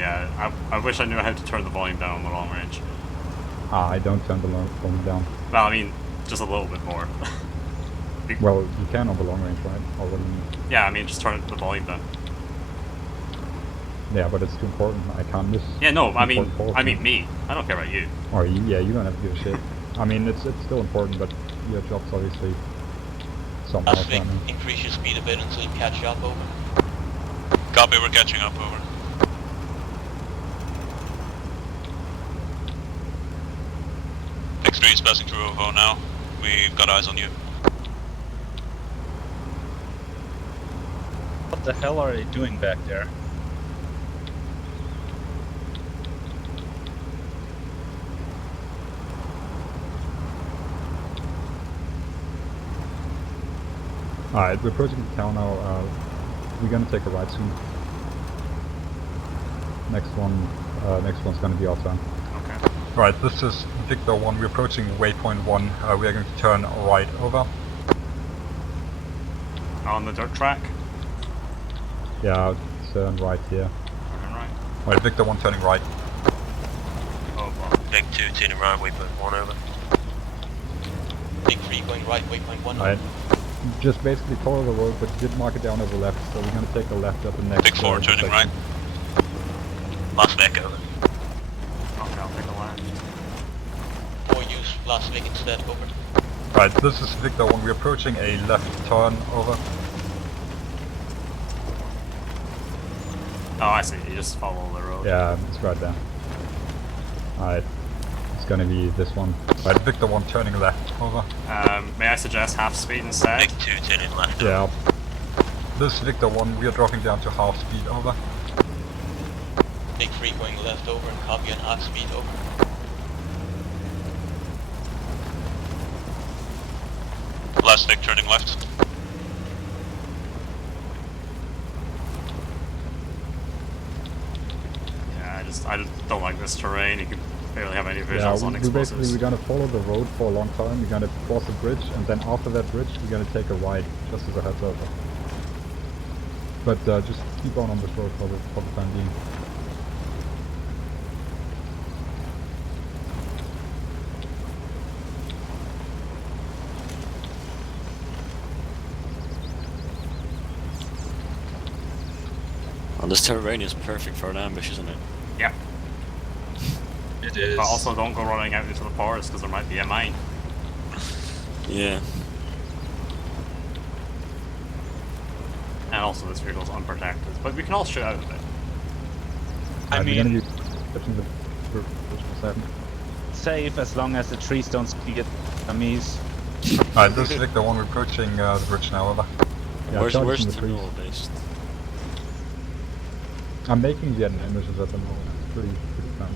Yeah, I wish I knew how to turn the volume down on the long range. I don't turn the volume down. Well, I mean, just a little bit more. Well, you can on the long range, right? Or what do you mean? Yeah, I mean, just turn the volume down. Yeah, but it's too important. I can't miss. Yeah, no, I mean me. me. I don't care about you. Or yeah, you don't have to give a shit. I mean, it's still important, but your job's obviously somehow threatening. Increase your speed a bit until you catch up, over. Copy, we're catching up, over. X3 is passing through OVO now. We've got eyes on you. What the hell are they doing back there? Alright, we're approaching the town now. We're gonna take a ride soon. Next one's gonna be our turn. Okay. Right, this is Victor 1. We're approaching waypoint 1. We are going to turn right, over. On the dirt track? Yeah, turn right here. Turning right. Right, Victor 1 turning right. Oh, well. Big 2 turning right, waypoint 1, over. Big 3 going right, waypoint 1. Right. Just basically follow the road, but did mark it down over left, so we're gonna take a left at the next. Big 4 turning right. Last Vic, over. Okay, I'll take a left. Or use Last Vic instead, over. Right, this is Victor 1. We're approaching a left turn, over. Oh, I see. You just follow the road. Yeah, it's right there. Alright. It's gonna be this one. Right, Victor 1 turning left, over. May I suggest half speed instead? Big 2 turning left, Yeah. This is Victor 1. We are dropping down to half speed, over. Big 3 going left, over, and copy on half speed, over. Last Vic turning left. Yeah, I just don't like this terrain. You can barely have any visuals on we explosives. basically, we're gonna follow the road for a long time. We're gonna cross a bridge, and then after that bridge, we're gonna take a right, just as a heads up. But just keep on this road for the time being. Well, this terrain is perfect for an ambush, isn't it? Yeah. It is. But also don't go running out into the forest because there might be a mine. Yeah. And also this vehicle's unprotected. But we can all shoot out of it. I We're gonna mean, be touching the bridge for a second. safe as long as the trees don't speed enemies. Alright, this is Victor 1. We're approaching the bridge now, over. Yeah, where's charging the trees. rule based? I'm making the emissions at the moment. It's pretty fun.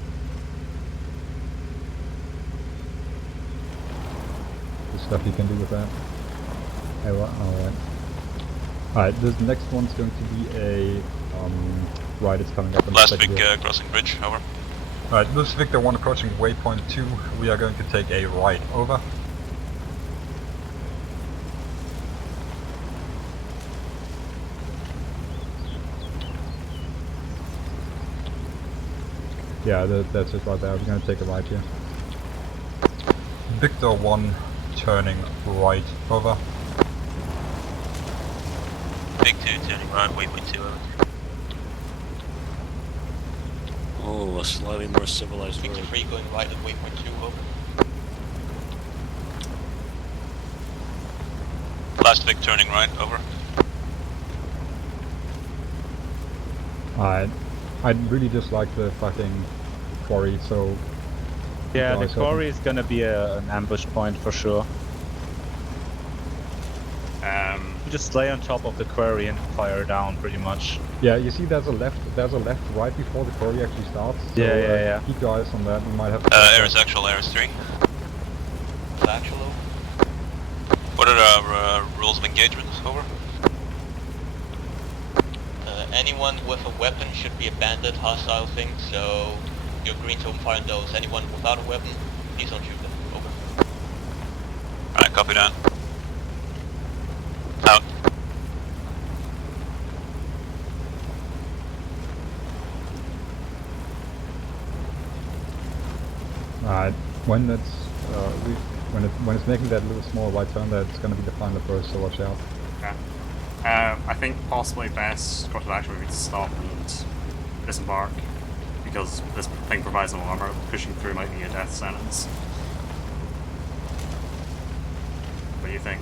The stuff you can do with that. Hey, well, alright. Alright, this next one's going to be a right, it's coming up in Last the Vic second crossing bridge, over. Alright, this is Victor 1 approaching waypoint 2. We are going to take a right, over. Yeah, that's it right there. We're going to take a right here. Victor 1 turning right, over. Big 2 turning right, waypoint 2, over. Oh, a slightly more civilized Big road. 3 going right at waypoint 2, over. Last Vic turning right, over. Alright. I really dislike the fucking quarry, so... Yeah, the guys quarry is gonna be an ambush point for sure. You just lay on top of the quarry and fire down, pretty much. Yeah, you see there's a left right before the quarry actually starts. So, Yeah. keep your eyes on that, we might have to... Air is actual, Air is 3. Actual, over. What are our rules of engagement, over? Anyone with a weapon should be a bandit, hostile thing, so you're green to open fire on those. Anyone without a weapon, please don't shoot them. Over. Alright, copy that. Out. Alright, when it's when it's making that little small white turn there, it's gonna be the final approach, so watch out. Okay. I think possibly best course of action would be to stop and disembark, because this thing provides no armor. Pushing through might be a death sentence. What do you think?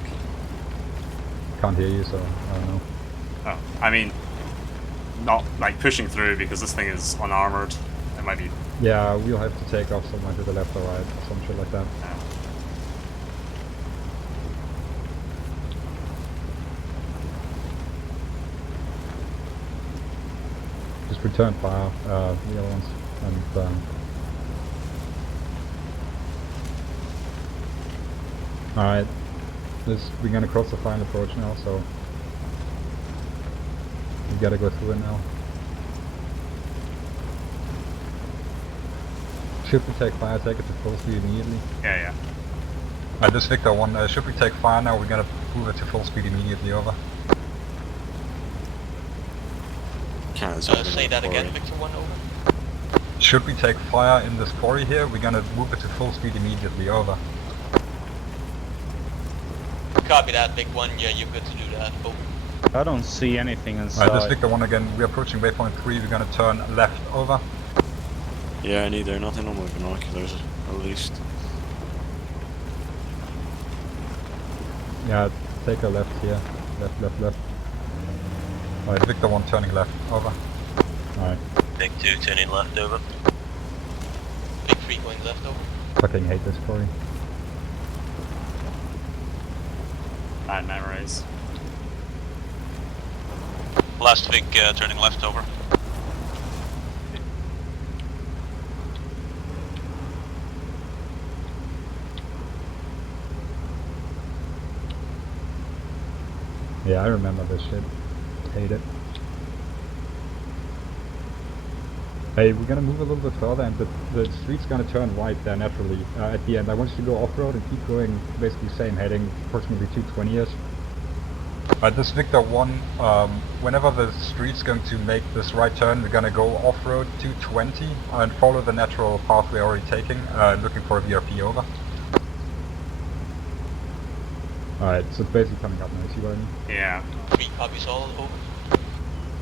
Can't hear you, so I don't know. Oh, I mean, not like pushing through because this thing is unarmored. It might be. Yeah, we'll have to take off somewhere to the left or right, or some shit like that. Just return fire, the other ones, and alright, we're gonna cross the final approach now, so we gotta go through it now. Should we take fire, take it to full speed immediately? Yeah. This Victor 1, should we take fire now? We're gonna move it to full speed immediately, over. Say that again, Victor 1, over. Should we take fire in this quarry here? We're gonna move it to full speed immediately, over. Copy that, Big 1, yeah, you're good to do that, over. I don't see anything inside. This Victor 1 again, we're approaching waypoint 3, we're gonna turn left, over. Yeah, neither. Nothing on my binoculars, at least. Yeah, take a left here. Left. Alright, Victor 1 turning left, over. Alright. Big 2 turning left, over. Big 3 going left, over. Fucking hate this quarry. Bad memories. Last Big turning left, over. Yeah, I remember this shit. Hate it. Hey, we're gonna move a little bit further and the street's gonna turn right there naturally at the end. I want you to go off-road and keep going basically same heading, approximately 220-ish. Right, this Victor 1, whenever the street's going to make this right turn, we're gonna go off-road 220 and follow the natural path we're already taking, looking for a VRP, over. Alright, so it's basically coming up now, see what I mean? Yeah. 3 copies all, over.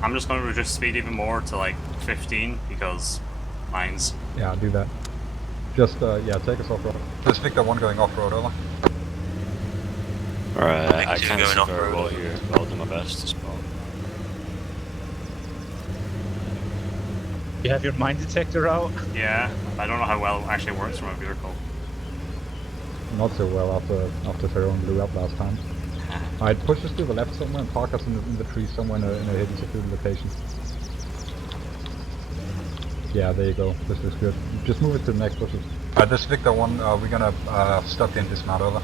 I'm just going to reduce speed even more to like 15 because mine's. Yeah, do that. Just, yeah, take us off-road. This Victor 1 going off-road, over. Alright, Big I two can't going see off very road. well here, but I'll do my best to spot. You have your mine detector out? Yeah, I don't know how well it actually works from a vehicle. Not so well after Tyrone blew up last time. Alright, push us to the left somewhere and park us in the trees somewhere in a hidden security location. Yeah, there you go. This looks good. Just move it to the next bushes. This Victor 1, we're gonna stop in dismount, over.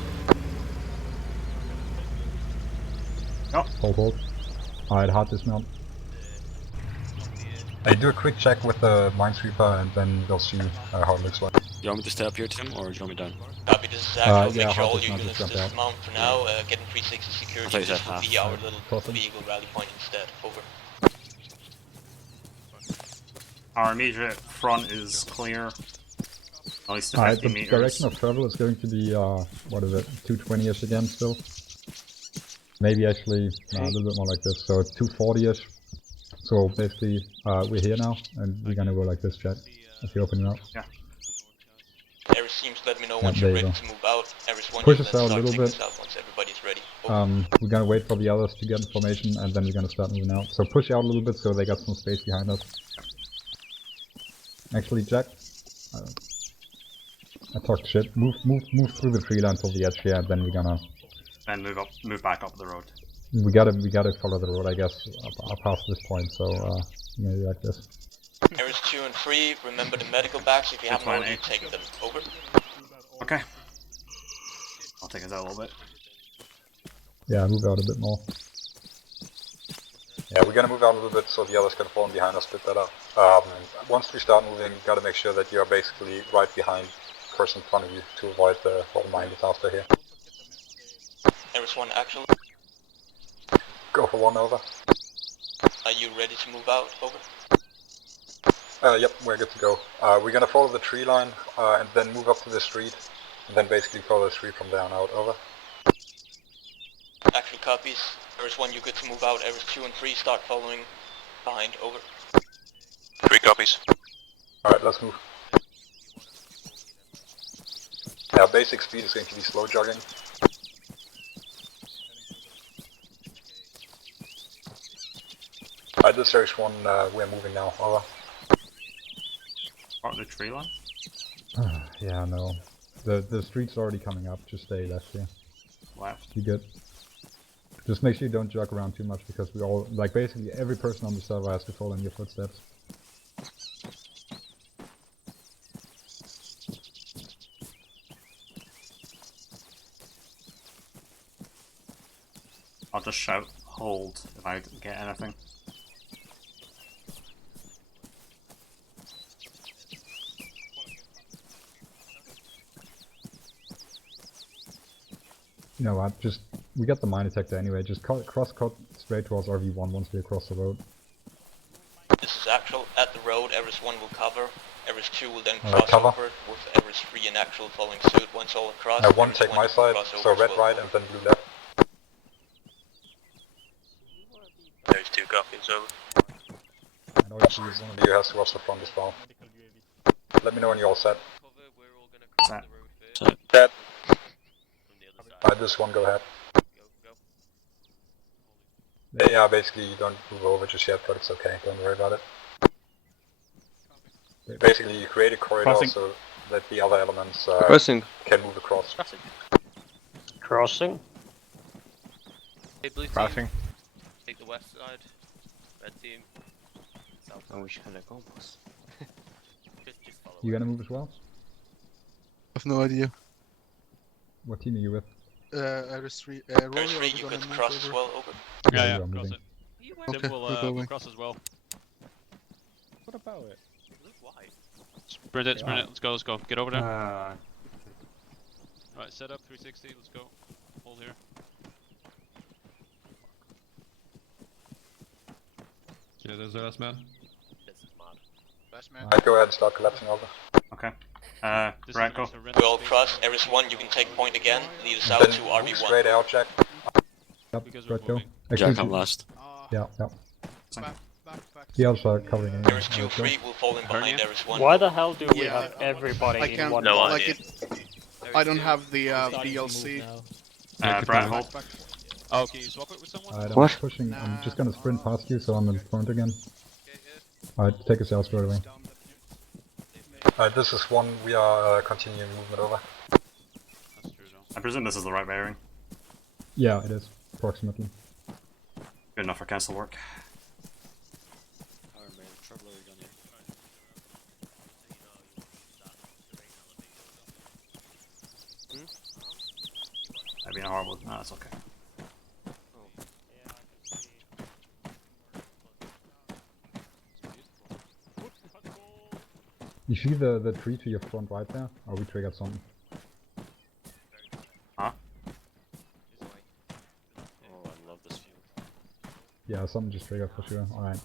Oh. Hold. Alright, hard dismount. Hey, do a quick check with the minesweeper and then we'll see how it looks like. You want me to stay up here, Tim, or do you want me down? Copy, this is actual, yeah, make sure hard all your dismount, units just jump out. dismount for now, getting 360 I security, thought you this said will half, be our right. little Crossing. vehicle rally point instead, over. Our immediate front is clear. At least to Alright, 50 the meters. direction of travel is going to be, what is it, 220-ish again still? Maybe actually, a little bit more like this, so 240-ish. So basically, we're here now, and we're gonna go like this, Jack, if you open it up. Yeah. Eris teams, let me know Yeah, once there you're you ready go. to move out. Eris 1, Push you us let's out a start little taking bit. this out once everybody's ready. Over. We're gonna wait for the others to get information, and then we're gonna start moving out. So push out a little bit so they got some space behind us. Actually, Jack, I talked shit. Move through the tree line till the edge here, and then we're gonna. Then move back up the road. We gotta follow the road, I guess, up past this point. So maybe like this. Eris 2 and 3, remember the medical bags if you haven't already 220. taken them. Over. Okay. I'll take us out a little bit. Yeah, move out a bit more. Yeah, we're gonna move out a little bit so the others can fall behind us, split that up. Once we start moving, you gotta make sure that you're basically right behind the person in front of you to avoid the whole mine disaster here. Eris 1, actual. Go for 1, over. Are you ready to move out? Over. Yep, we're good to go. We're gonna follow the tree line, and then move up to the street, and then basically follow the street from there on out, over. Actual copies. Ares 1, you're good to move out. Ares 2 and 3 start following behind, over. 3 copies. Alright, let's move. Yeah, basic speed is going to be slow jogging. Alright, this Ares 1, we're moving now, over. Part of the tree line? Yeah, no. The street's already coming up, just stay left here. Left. You good? Just make sure you don't jog around too much because we all, like basically every person on the server has to follow in your footsteps. I'll just shout hold if I get anything. You know what, just, we got the mine detector anyway, just cross-cut straight towards RV1 once we cross the road. This is actual at the road. Ares 1 will cover. Ares 2 will then Alright, cross cover. over with Ares 3 in actual following suit. Once all across, One Ares take 1 my will side, cross so over red as well. right and then blue left. There's 2 copies, over. I know one of you has to watch the front as well. Let me know when you're all set. Set. That. Alright, this one, go ahead. Yeah, basically you don't move over just yet, but it's okay, don't worry about it. Basically you create a corridor Crossing. so that the other elements can move across. Crossing. Hey, blue team, Crossing. take the west side. Red team, south Oh, side. we should have go, boss. Just follow. You gonna move as well? I have no idea. What team are you with? Ares 3. Ares Rory, 3, are we you gonna good to move cross as over? well, over. Yeah, Yeah, you are cross moving. it. Okay, Tim will we're going. cross as well. What about it? Why? Sprint it, let's go, Get over there. Uh, Right, set up 360, let's go. Hold here. Yeah, there's the last man. This is mad. Last man. Alright, go ahead and start collapsing over. okay. This Right, is go. a surrender We all space cross. now. Ares 1, you can take point again. Lead us out Then to move RV1. straight out, Jack. Yep, Because we're straight go. moving. Jack, I'm last. Yeah, yeah. Back. The others are covering in. Ares 2, 3 will fall in behind Ares 1. Why the hell do we Yeah, have everybody I in can't, one No box? idea. I don't have the DLC. Brad, hold. Oh, can you swap it with someone? Alright, I'm What? pushing, I'm just gonna sprint past you so I'm in front again. Alright, take us out straight away. Alright, this is one, we are continuing movement over. That's true though. I presume this is the right bearing. Yeah, it is, approximately. Good enough for cancel work. Power man, trouble are gonna. That'd be horrible. No, that's okay. You see the tree to your front right there? Or we triggered something? Huh? Oh, I love this view. Yeah, something just triggered for sure. Alright.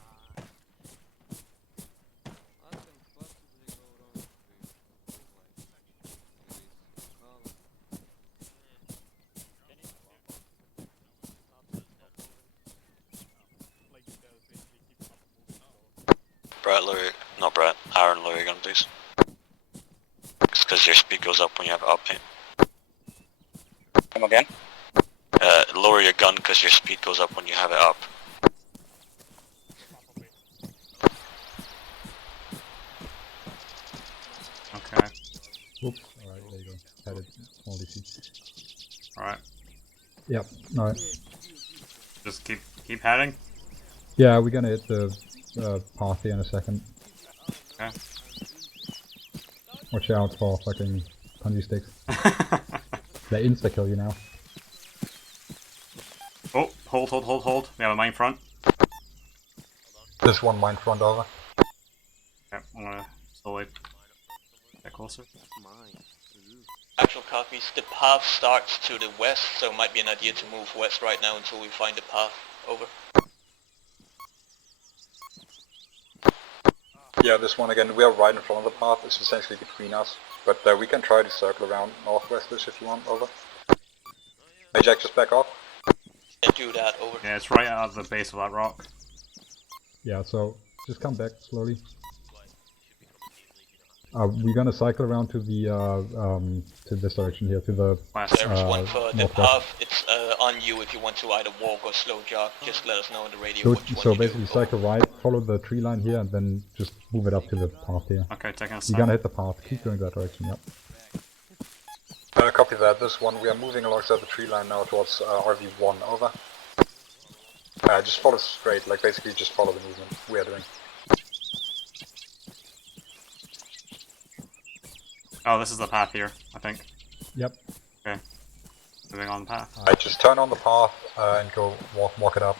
Brett, Louis, not Brett, Aaron, Louis, gun please. It's because your speed goes up when you have up aim. Come again? Lower your gun because your speed goes up when you have it up. Okay. Oops. Alright, there you go. Headed small DC. Alright. Yep, alright. Just keep heading. Yeah, we're gonna hit the path here in a second. Okay. Watch out for fucking punji sticks. They insta-kill you now. Oh, hold. We have a mine front. There's one mine front over. Okay, I'm gonna slowly get closer. Actual copies. The path starts to the west, so it might be an idea to move west right now until we find the path. Over. Yeah, this one again, we are right in front of the path, it's essentially between us. But we can try to circle around northwestish if you want, over. Hey Jack, just back off. Can't do that, over. Yeah, it's right at the base of that rock. Yeah, so just come back slowly. We're gonna cycle around to the to this direction here, to the West. There's one for the northwest. path. It's on you if you want to either walk or slow jog. Just let us know in the radio So, which one so you basically do. cycle right, follow the tree line here, and then just move it up to the path here. Okay, taking a You're step. gonna hit the path, keep going that direction, yep. Copy that, this one, we are moving alongside the tree line now towards RV1, over. Just follow straight, like basically just follow the movement we are doing. Oh, this is the path here, I think. Yep. Okay. Moving on the path. Just turn on the path and go walk it up.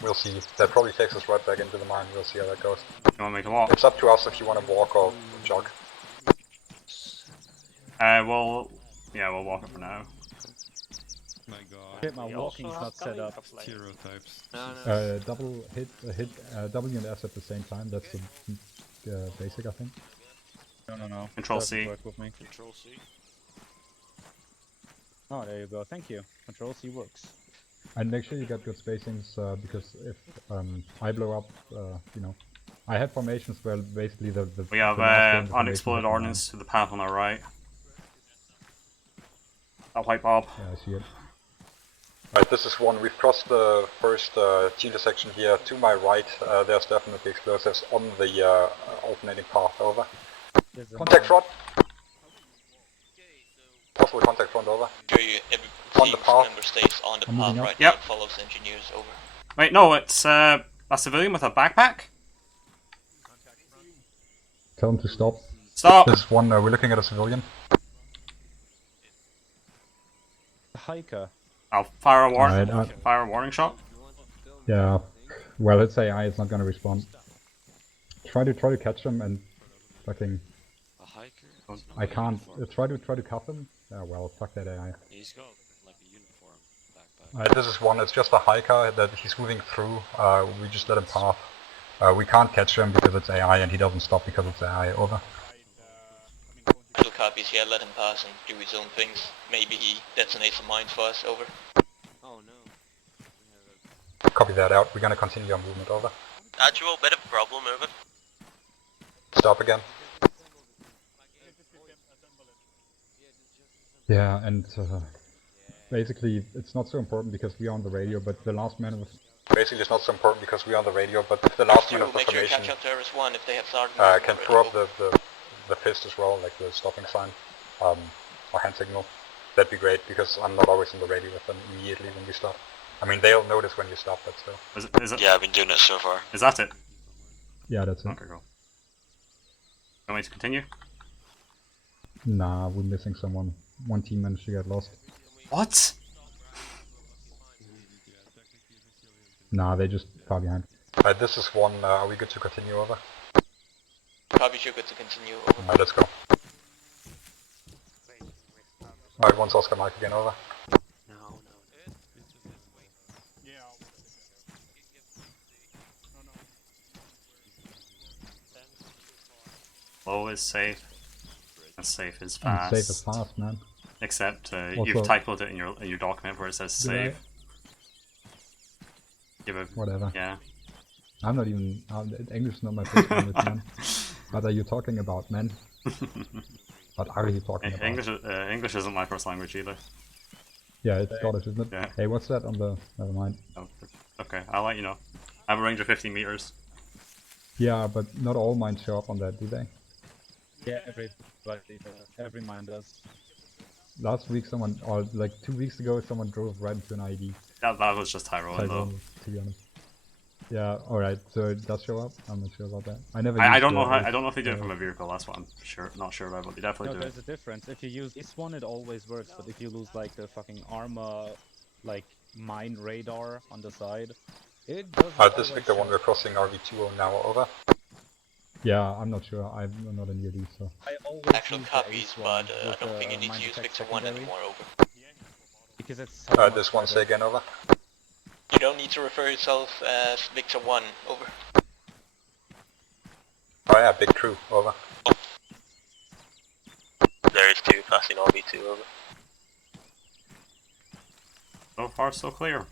We'll see. That probably takes us right back into the mine. We'll see how that goes. You want me to walk? It's up to us if you want to walk or jog. Well, yeah, we'll walk it for now. My god. Shit, my walking's not set up. Stereotypes. Double hit W and S at the same time. That's the basic, I think. No. Control Doesn't C. work with me. Control C. Oh, there you go. Thank you. Control C works. And make sure you get good spacings because if I blow up, you know, I had formations where basically the We have the last one, the unexploded formation ordnance to the path on our right. That white bob. Yeah, I see it. Right, this is one. We've crossed the first intersection here. To my right, there's definitely explosives on the alternating path. Over. Contact front. Possible contact front. Over. Sure you every On the path. member stays on the I'm path moving up. right Yep. now. Follows engineers, over. Wait, no, it's a civilian with a backpack? Tell them to stop. Stop! This one. We're looking at a civilian. Hiker. I'll fire a warning. Alright, Fire a warning shot. Yeah. Well, it's AI. It's not gonna respond. Try to catch them and fucking. A hiker? I can't. Try to cuff him. Yeah. Well, fuck that AI. He's got like a uniform backpack. Alright, this is one. It's just a hiker that he's moving through. We just let him pass. We can't catch him because it's AI, and he doesn't stop because it's AI. Over. Actual copies, yeah, let him pass and do his own things. Maybe he detonates a mine for us, over. Oh no. Copy that out. We're gonna continue our movement. Over. Actual bit of problem, over. Stop again. Yeah, and basically it's not so important because we're on the radio, but the last man of basically it's not so important because we're on the radio, but the last man Do of the make sure you formation catch up to RS1 if they have started. can throw up the fist as well, like the stopping sign, or hand signal. That'd be great because I'm not always on the radio with them immediately when we stop. I mean, they'll notice when you stop, but still. Is it? Yeah, I've been doing it so far. Is that it? Yeah, that's it. Okay, cool. Want me to continue? Nah, we're missing someone. One team managed to get lost. What? Nah, they just far behind. This is one. Are we good to continue? Over. Probably sure good to continue, over. Alright, let's go. Alright, one's Oscar Mike again. Over. No. Low is safe. And safe is And fast. safe is fast, man. Except Also- you've typoed it in your document where it says Did I? save. Give a Whatever. yeah. I'm not even. English is not my first language, man. What are you talking about, man? What are you talking about? English isn't my first language either. Yeah, it's Scottish, isn't it? Yeah. Hey, what's that on the? Never mind. Oh, okay, I'll let you know. I have a range of 50 meters. Yeah, but not all mines show up on that, do they? Yeah, every mine does. Last week, someone, or like 2 weeks ago, someone drove right into an ID. That was just Tyrone though. Tyrone, to be honest. Yeah, alright, so it does show up? I'm not sure about that. I never I used don't know the- how, I don't know if they do it from a vehicle. That's what I'm not sure about, but they definitely No, do it. there's a difference. If you use this one, it always works. But if you lose like the fucking armor, like mine radar on the side, it doesn't. This always Victor one, show. we're crossing RV20 now, over. Yeah, I'm not sure. I'm not in UD, so. I always Actual use the copies, ace but one I with don't the think you need mine to use detect Victor 1 secondary, anymore, over. because it's so much This one, better. say again, over. You don't need to refer yourself as Victor 1, over. Oh yeah, big crew, over. There is 2 passing RV2 over. So far, so clear.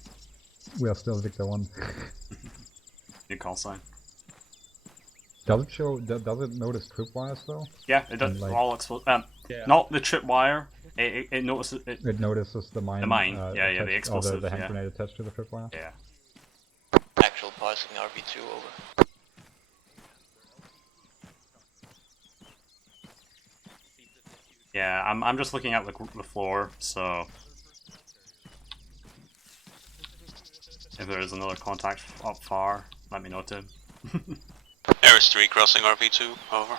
We are still Victor 1. Good call sign. Does it show, does it notice tripwires though? Yeah, it does. And, like, All explode. Yeah. Not the tripwire. It notices it. It notices the mine. The mine, yeah, attached, the explosive, or the hand yeah. grenade attached to the tripwire. Yeah. Actual passing RV2 over. Yeah, I'm just looking at the floor, so if there is another contact up far, let me know too. There is 3 crossing RV2 over.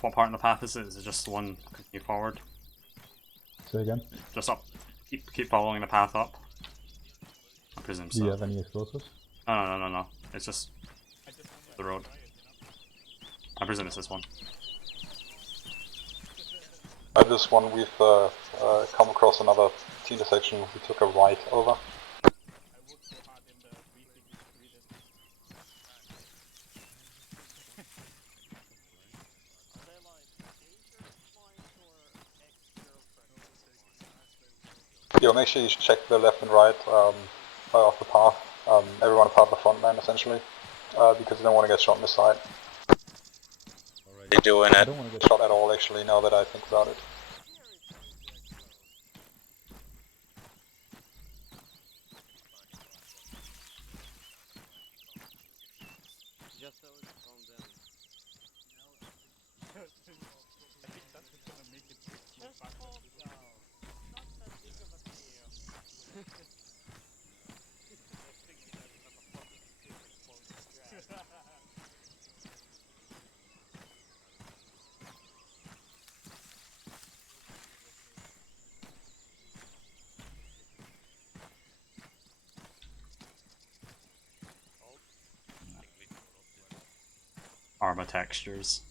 What part in the path is it? Is it just the one continue forward? Say again? Just up. Keep following the path up. I presume so. Do you have any explosives? No. It's just the road. I presume it's this one. At this one we've come across another intersection, we took a right over. Yo, make sure you check the left and right of the path, everyone apart the front man essentially, because you don't want to get shot in the side. They doing I it. don't want to get shot at all actually, now that I think about it. Armor textures.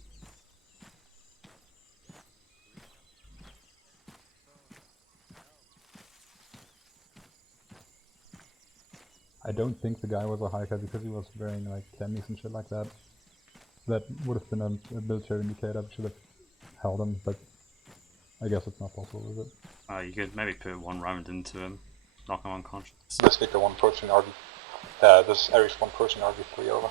I don't think the guy was a hiker because he was wearing like camis and shit like that. That would have been a military indicator, should have held him, but I guess it's not possible, is it? You could maybe put one round into him, knock him unconscious. This Victor 1 approaching RV, this Ares 1 approaching RV3 over.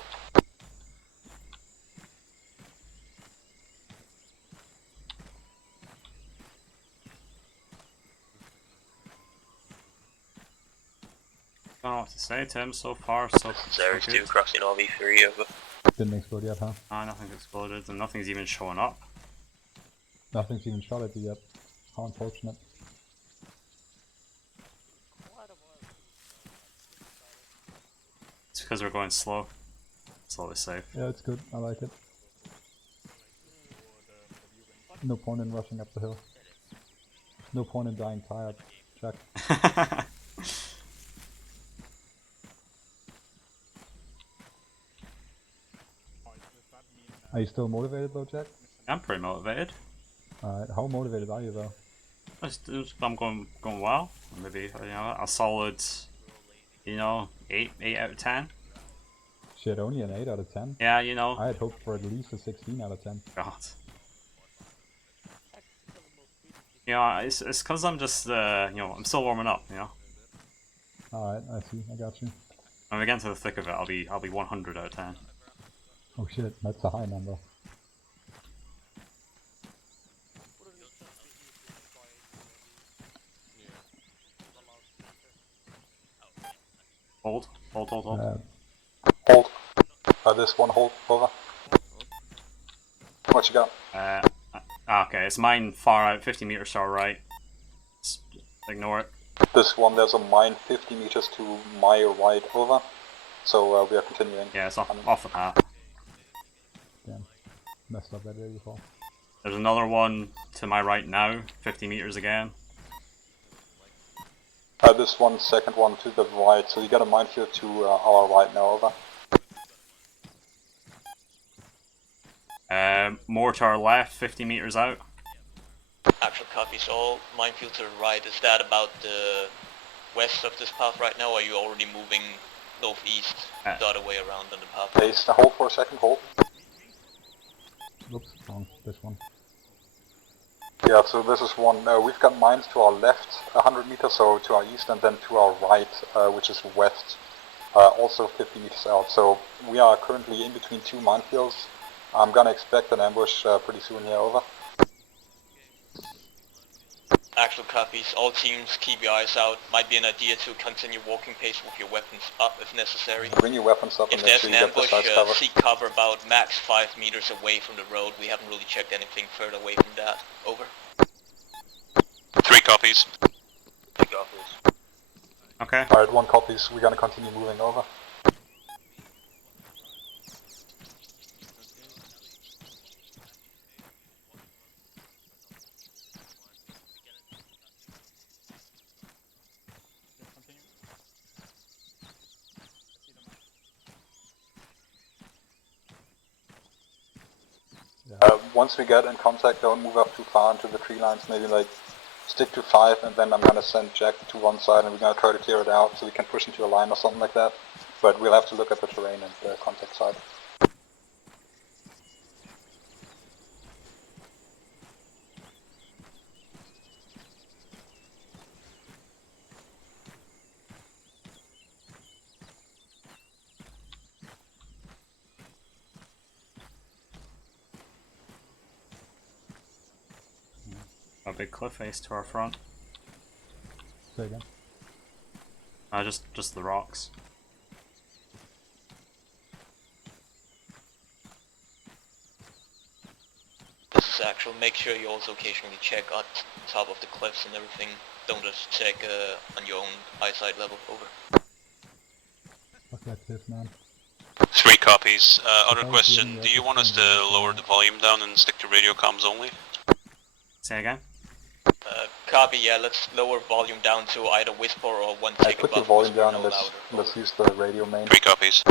Don't know what to say, Tim. So far, so There is 2 good. crossing RV3 over. Didn't explode yet, huh? Nothing's exploded, and nothing's even showing up. Nothing's even shot at you yet. How unfortunate. It's because we're going slow. It's always safe. Yeah, it's good, I like it. No point in rushing up the hill. No point in dying tired. Check. Are you still motivated though, Jack? I'm pretty motivated. Alright, how motivated are you though? I'm going well. Maybe a solid, 8 out of 10. Shit, only an 8 out of 10? Yeah, I had hoped for at least a 16 out of 10. God. It's because I'm just I'm still warming up. Alright, I see, I got you. When we get into the thick of it, I'll be 100 out of 10. Oh shit, that's a high number. Hold. Hold. This one hold, over. What you got? Okay, it's mine far out, 50 meters to our right. Just ignore it. This one, there's a mine 50 meters to my right, over. So we are continuing. Yeah, it's off the path. Damn. Messed up that area before. There's another one to my right now, 50 meters again. This one, second one to the right, so you got a minefield to our right now, over. More to our left, 50 meters out. Actual copy. So all minefield to the right, is that about the west of this path right now, or are you already moving northeast the other way around on the path? Base, hold for a second, hold. Oops, wrong. This one. Yeah, so this is one. We've got mines to our left, 100 meters, so to our east, and then to our right, which is west, also 50 meters out. So we are currently in between two minefields. I'm gonna expect an ambush pretty soon here, over. Actual copies. All teams keep your eyes out. Might be an idea to continue walking pace with your weapons up if necessary. Bring your weapons up If and make there's sure an you get the ambush, sides covered. seek cover about max 5 meters away from the road. We haven't really checked anything further away from that. Over. 3 copies. 3 copies. Okay. Alright, 1 copies. We're gonna continue moving over. Once we get in contact, don't move up too far into the tree lines, maybe like stick to 5, and then I'm gonna send Jack to one side and we're gonna try to clear it out so we can push into a line or something like that. But we'll have to look at the terrain and the contact side. A big cliff face to our front. Say again. Just the rocks. This is actual. Make sure you also occasionally check on top of the cliffs and everything. Don't just check on your own eyesight level. Over. Fuck that cliff, man. 3 copies. Other Don't question, see any do you want us to other lower the volume down and stick to radio comms only? Say again? Copy, yeah, let's lower volume down to either whisper or one tick Put your above volume whisper, down no and louder. let's use the radio main. 3 copies.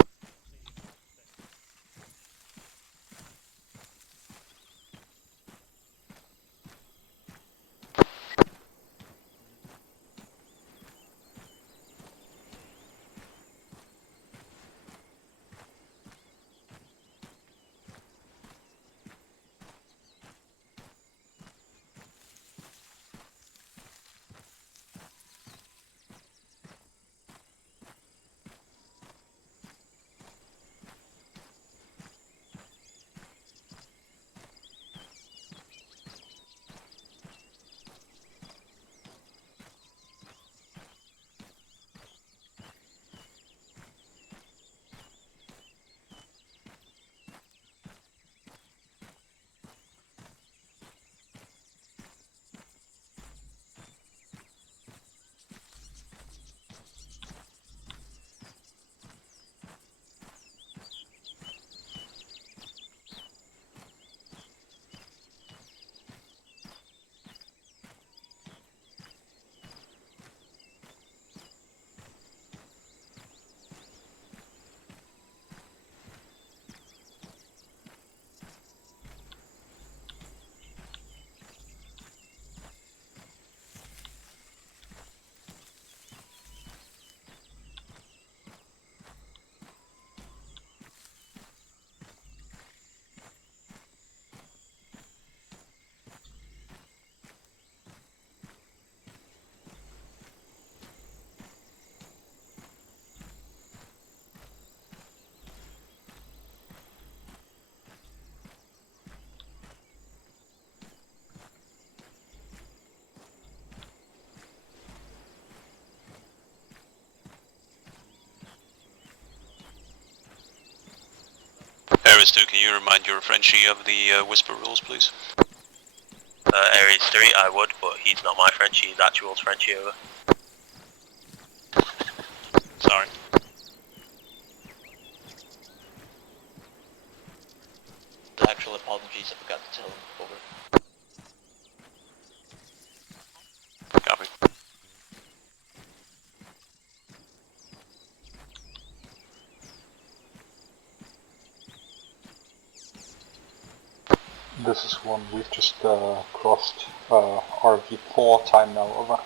Ares 2, can you remind your Frenchie of the whisper rules, please? Ares 3, I would, but he's not my Frenchie, he's actual Frenchie over. Sorry. The actual apologies, I forgot to tell him. Over. Copy. This is one. We've just crossed RV4 time now, over.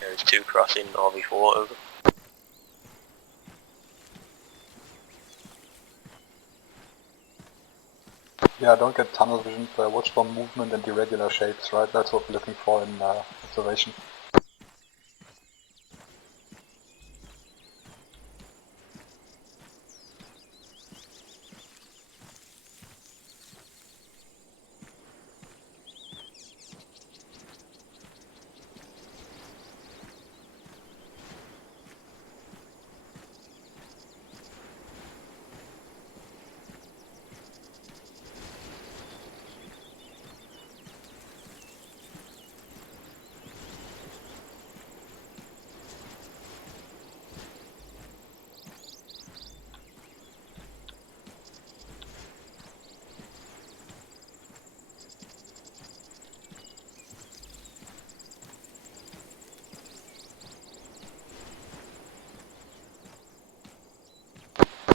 There's 2 crossing RV4, over. Yeah, don't get tunnel vision, watch for movement and irregular shapes, right? That's what we're looking for in observation.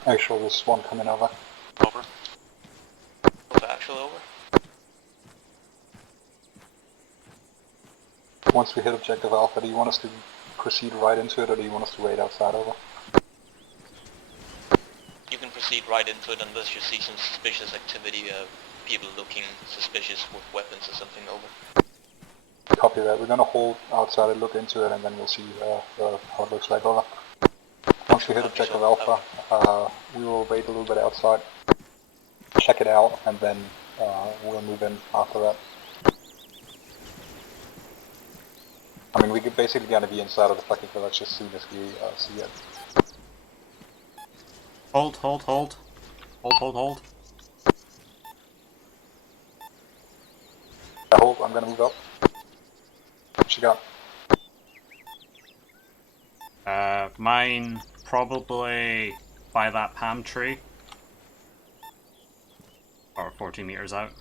Actual, there's one coming over. Over. Over, actual, over. Once we hit objective alpha, do you want us to proceed right into it, or do you want us to wait outside, over? You can proceed right into it unless you see some suspicious activity, people looking suspicious with weapons or something, over. Copy that. We're gonna hold outside and look into it, and then we'll see how it looks like, over. Once we hit objective alpha, we will wait a little bit outside, check it out, and then we'll move in after that. I mean, we're basically gonna be inside of the fucking village as soon as we see it. Hold, hold, hold. Hold, hold, hold. I hold, I'm gonna move up. What you got? Mine probably by that palm tree. Or 14 meters out.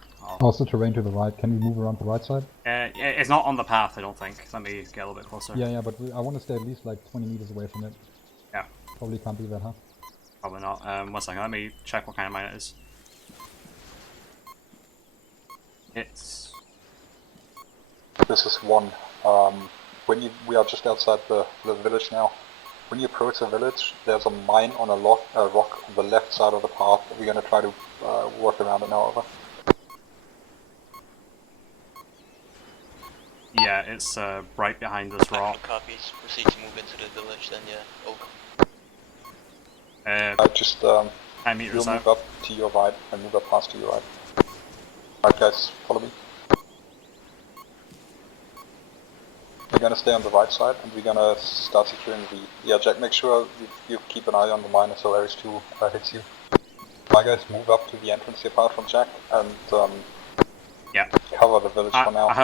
Also terrain to the right. Can we move around the right side? It's not on the path, I don't think. Let me get a little bit closer. Yeah, but I want to stay at least like 20 meters away from it. Yeah. Probably can't be that, huh? Probably not. 1 second, let me check what kind of mine it is. It's... This is one. We are just outside the village now. When you approach the village, there's a mine on a rock on the left side of the path. We're gonna try to work around it now, over. Yeah, it's right behind this rock. Copies. Proceed to move into the village, then yeah, over. Just 10 you'll meters move out. up to your right and move up past to your right. Alright guys, follow me. We're gonna stay on the right side, and we're gonna start securing the... Yeah, Jack, make sure you keep an eye on the mine until Ares 2 hits you. My guys, move up to the entrance here apart from Jack, and yeah, cover the village for now. I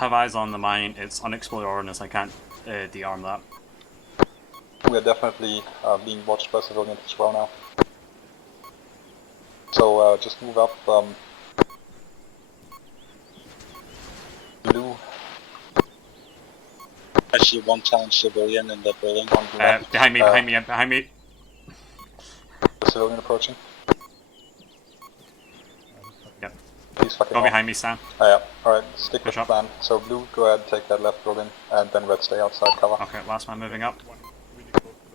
have eyes on the mine. It's unexploded ordnance. I can't de-arm that. We are definitely being watched by civilians as well now. So just move up. Blue. I see one town civilian in the building. On the left. Behind me. The civilian approaching. Yep. Please fucking Go off. behind me, Sam. Oh, yeah, alright, stick with Push the up. plan. So blue, go ahead, take that left building, and then red, stay outside cover. Okay, last man moving up.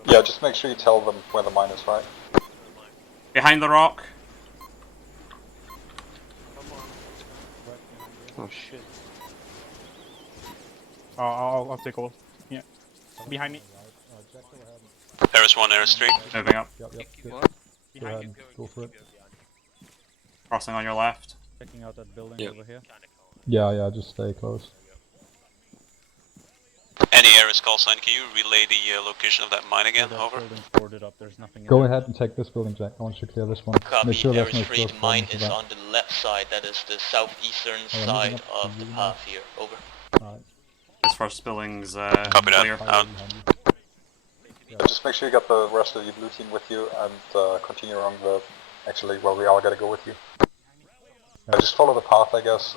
Yeah, just make sure you tell them where the mine is, right? Behind the rock. Oh shit. I'll take over. Yeah. Behind me. Ares 1, Ares 3. Moving up. Yep, good. Go Behind ahead, go for it. Crossing on your left. Checking out that building Yep. over here. Yeah, just stay close. Any Ares call sign, can you relay the location of that mine again? That Over. building's boarded up. There's nothing in Go there. ahead and take this building, Jack. I want you to clear this one. Copy. Make sure there's Ares no 3, close the mine quarters to is that. on the left side, that is the southeastern moving side up to of the you now. path here, over. Alright. This first building's Copy that. clear. Out. Just make sure you got the rest of your blue team with you, and continue along the actually, well, we are gonna go with you. Just follow the path, I guess.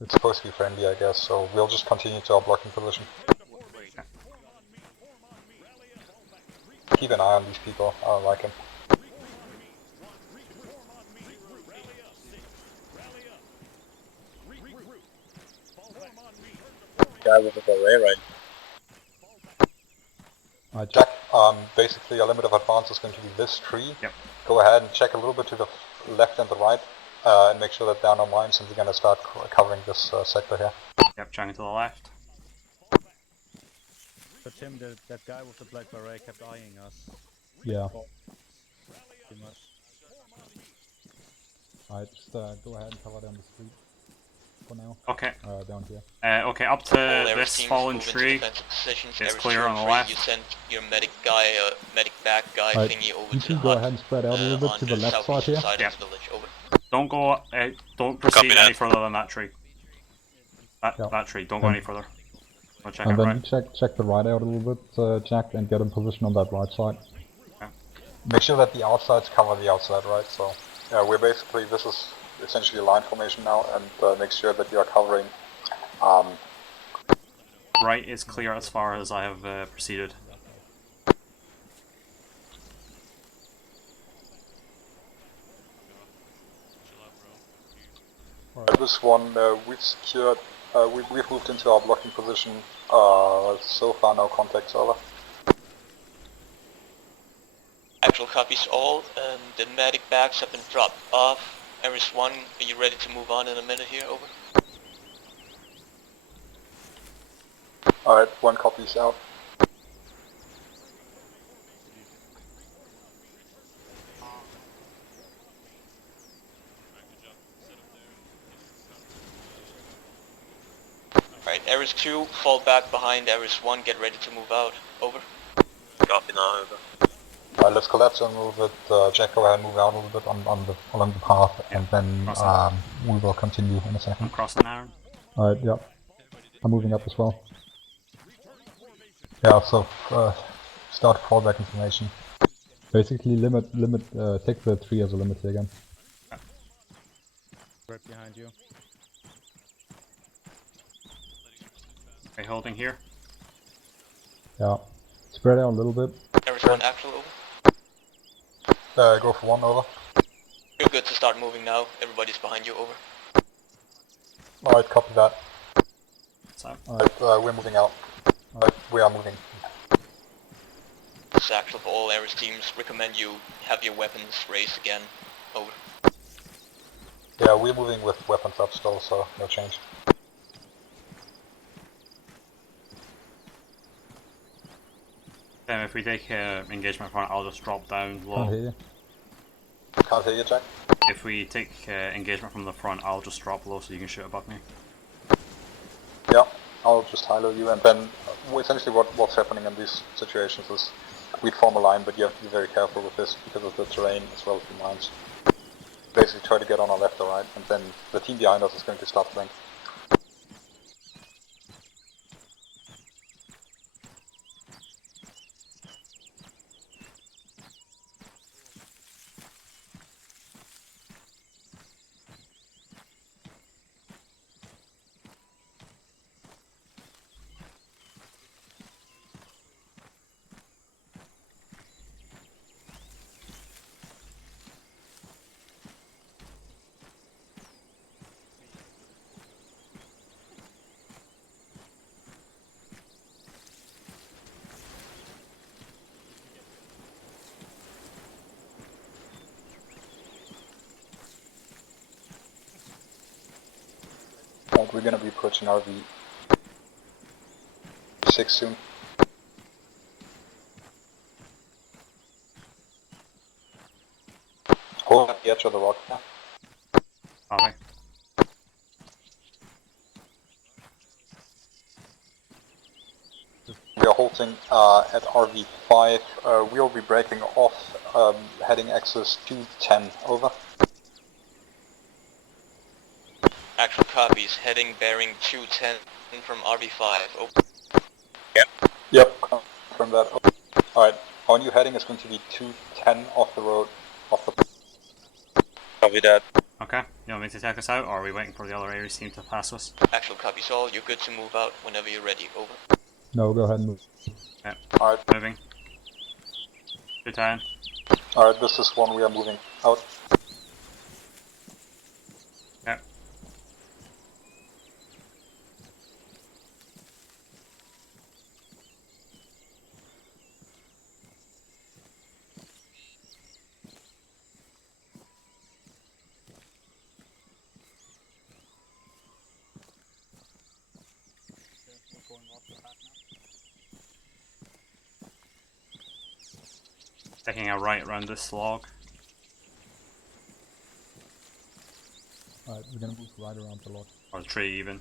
It's supposed to be friendly, I guess, so we'll just continue to our blocking position. Keep an eye on these people, I don't like them. Guy with a beret, right? Jack, basically our limit of advance is going to be this tree. Yep. Go ahead and check a little bit to the left and the right, and make sure that there are no mines, and we're going to start covering this sector here. Yep, checking to the left. So Tim, that guy with the black beret kept eyeing us. Yeah. Pretty much. Alright, just go ahead and cover down the street for now. Okay. Down here. Okay, up to this fallen tree. It's clear on the left. You send your medic guy, medic back guy Alright, thingy over you to two the go hut, ahead and spread out a little bit on to the left side here. southeastern side Yeah. of the village. Over. Don't go. Don't proceed that. any further than that tree. Yeah. That tree. Don't go any further. I'll check And it then right. you check the right out a little bit, Jack, and get in position on that right side. Make sure that the outsides cover the outside, right? So, we're basically, this is essentially a line formation now, and make sure that you are covering. Right is clear as far as I have proceeded. This one, we've secured, we've moved into our blocking position. So far, no contacts, over. Actual copies all, and the medic bags have been dropped off. Eris 1, are you ready to move on in a minute here? Over. Alright, one copy's out. Alright, Eris 2, fall back behind Eris 1, get ready to move out. Over. Copy now, over. Alright, let's collapse a little bit. Jack, go ahead and move out a little bit along the path, and then we will continue in a second. I'm crossing Aaron. Alright, yep. I'm moving up as well. Yeah, so start fallback information. Basically, take the tree as a limit here again. Right behind you. Okay, holding here. Yeah. Spread out a little bit. Eris 1, actual over. Go for one, over. You're good to start moving now. Everybody's behind you. Over. Alright, copy that. So. Alright, we're moving out. Alright, we are moving. This is actual for all Eris teams. Recommend you have your weapons raised again. Over. Yeah, we're moving with weapons up still, so no change. Then if we take engagement front, I'll just drop down low. Can't hear you. Can't hear you, Jack. If we take engagement from the front, I'll just drop low so you can shoot above me. Yeah, I'll just high-low you, and then essentially what's happening in these situations is we'd form a line, but you have to be very careful with this because of the terrain as well as the mines. Basically try to get on our left or right, and then the team behind us is going to start flank. Right, we're gonna be approaching RV 6 soon. Hold at the edge of the rock now. Alright. We are halting at RV5. We'll be breaking off, heading axis 210. Over. Actual copies. Heading bearing 210 from RV5. Over. Yep, from that. Alright, our new heading is going to be 210. 10 off the road, off the... Copy that. Okay, you want me to take us out, or are we waiting for the other Ares team to pass us? Actual copy, Saul. You're good to move out whenever you're ready. Over. No, go ahead and move. Yeah, Alright, moving. 210. alright, this is 1, we are moving out. Yeah. We're going off the path now. Taking a right around this log. Alright, we're gonna move right around the log. Or the tree even.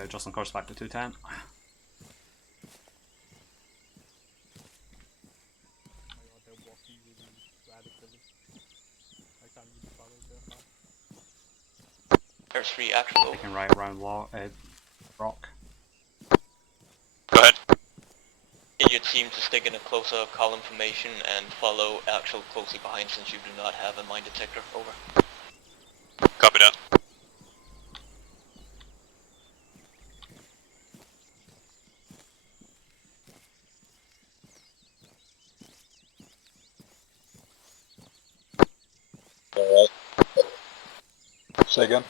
Okay, just on course back to 210. Oh my god, they're walking really radically. I can't really follow them now. There's 3 actual. Over. Taking right around rock. Go ahead. Get your team to stick in a closer column formation and follow actual closely behind since you do not have a mine detector. Over. Copy that. Alright. Say again?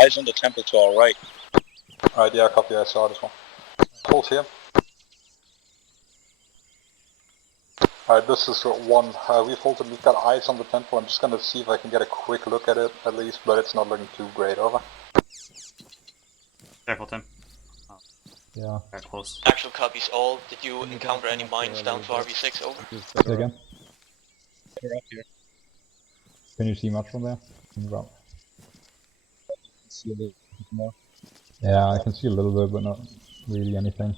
Eyes on the temple to our right. Alright, yeah, copy, I saw this one. Hold here. Alright, this is 1. We've halted, we've got eyes on the temple. I'm just gonna see if I can get a quick look at it, at least, but it's not looking too great, over. Careful, Tim. Yeah. Very close. Actual copies all. Did you encounter any mines down to RV6? Over. Say again? Can you see much from there? Move out. See a little bit more. Yeah, I can see a little bit, but not really anything.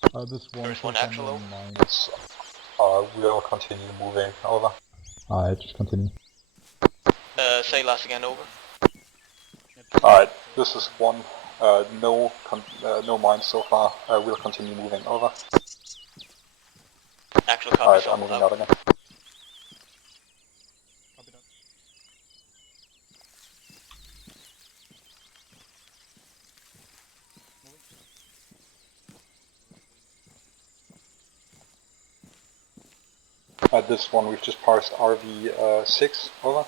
This one. There's 1 actual. Over. It's, we'll continue moving, over. Alright, just continue. Say last again. Over. Alright, this is 1. No mines so far. We'll continue moving, over. Actual copies Alright, all. I'm moving Out. out again. Copy that. At this one, we've just parsed RV6, over.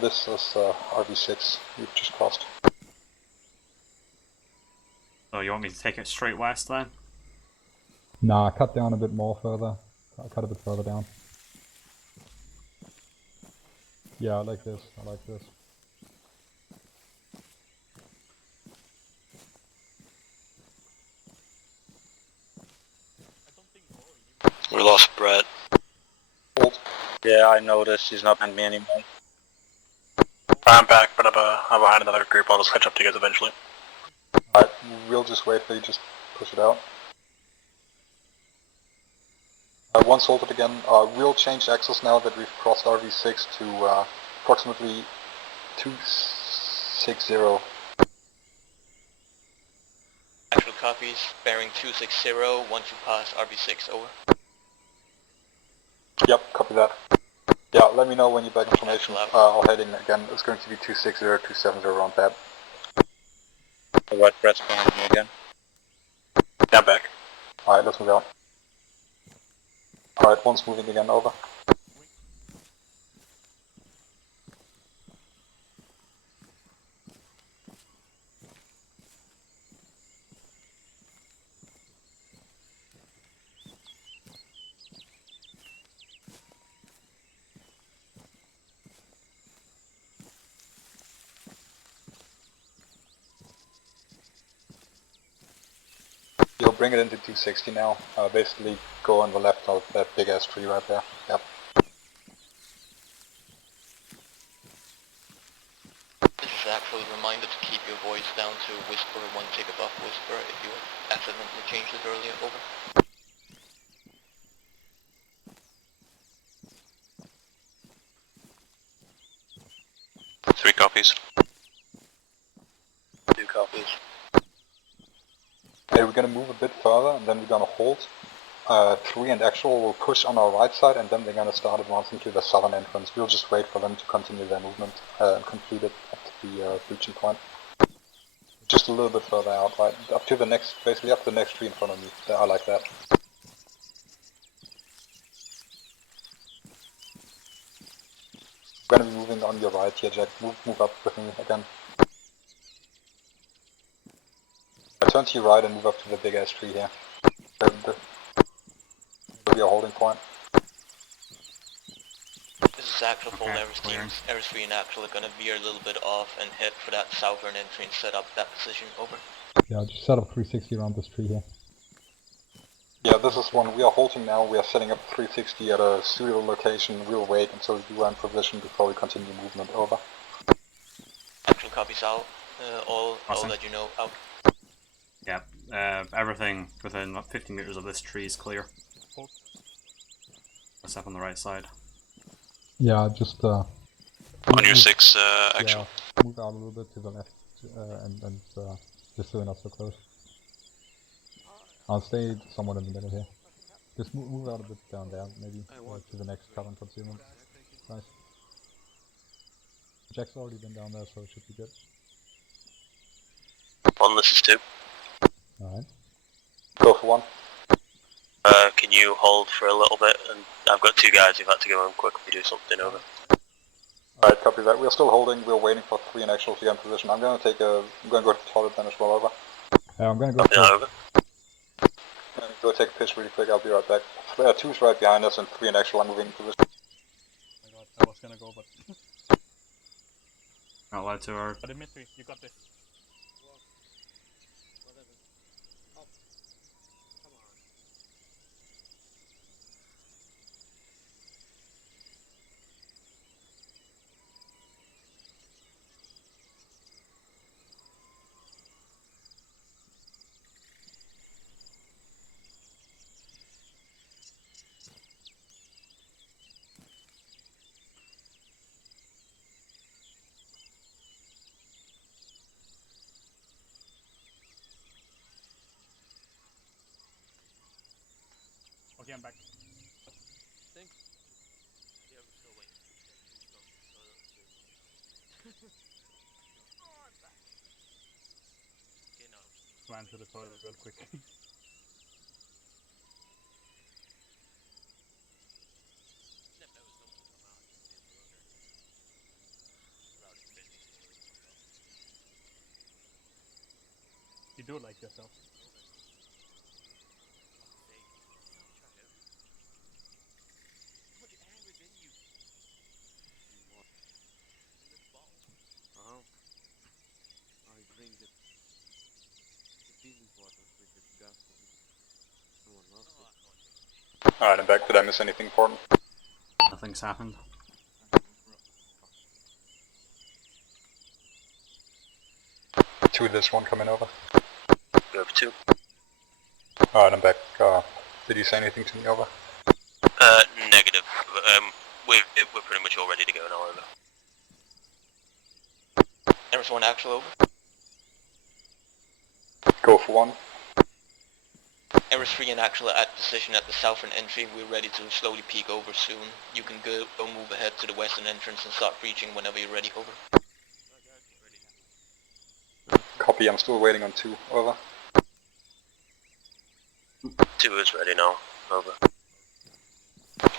This is RV6, we've just crossed. So you want me to take it straight west then? Nah, cut down a bit more further. Cut a bit further down. Yeah, I like this. I like this. We lost Brett. Hold. Yeah, I noticed. He's not behind me anymore. I'm back, but I'm behind another group. I'll just catch up to you guys eventually. Alright, we'll just wait for you, just push it out. Once halted again, we'll change axis now that we've crossed RV6 to approximately 260. Actual copies bearing 260 once you pass RB6. Over. Yep, copy that. Yeah, let me know when you're back in formation. I'll head in again. It's going to be 260, 270 around that. Alright, Brett's behind me again. Yeah, I'm back. Alright, let's move out. Alright, one's moving again, over. You'll bring it into 260 now. Basically go on the left of that big ass tree right there. Yep. This is actually a reminder to keep your voice down to whisper, 1 tick above whisper if you accidentally changed it earlier. Over. Three copies. please. Hey, we're gonna move a bit further, and then we're gonna hold. 3 and actual will push on our right side, and then they're gonna start advancing to the southern entrance. We'll just wait for them to continue their movement and complete it at the breaching point. Just a little bit further out, right? Up to the next, basically up to the next tree in front of me. I like that. I'm gonna be moving on your right here, Jack. Move up with me again. Turn to your right and move up to the big ass tree here. Will be a holding point. This is actual full Okay, Eris clear. teams. Eris 3 and actual are gonna veer a little bit off and head for that southern entry and set up that position. Over. Yeah, just set up 360 around this tree here. Yeah, this is one. We are halting now. We are setting up 360 at a suitable location. We'll wait until you are in position before we continue movement. Over. Actual copies out. All Awesome. that you know out. Yeah, everything within 50 meters of this tree is clear. Except on the right side. Yeah, just On your 6, actual. Yeah, move out a little bit to the left, and just so we're not so close. I'll stay somewhat in the middle here. Just move out a bit down there, maybe to the next carbon concealment. Nice. Jack's already been down there, so it should be good. On this is 2. Alright. Go for 1. Can you hold for a little bit? And I've got 2 guys who've had to go and quickly do something. Over. Alright, copy that. We're still holding. We're waiting for 3 and actual to get in position. I'm gonna go to the toilet then as well. Over. I'm gonna go Copy for that, over. Go take a piss really quick. I'll be right back. 2's right behind us, and 3 and actual are moving in position. Oh my god, I was gonna go, but... Not allowed to our... Dimitri, you got this. Okay, I'm back. Thanks. Yeah, we're still waiting. Okay, now. Ran to the toilet real quick. You do it like yourself. I drink it. It is important with the gas one. No one loves it. Alright, I'm back. Did I miss anything important? Nothing's happened. 2 this one coming over. We have 2. Alright, I'm back. Did you say anything to me? Over. Negative. We're pretty much all ready to go now. Over. Eris 1 actual over. Go for 1. Eris 3 and actual at position at the southern entry. We're ready to slowly peek over soon. You can go move ahead to the western entrance and start breaching whenever you're ready. Over. Copy. I'm still waiting on 2. Over. 2 is ready now. Over.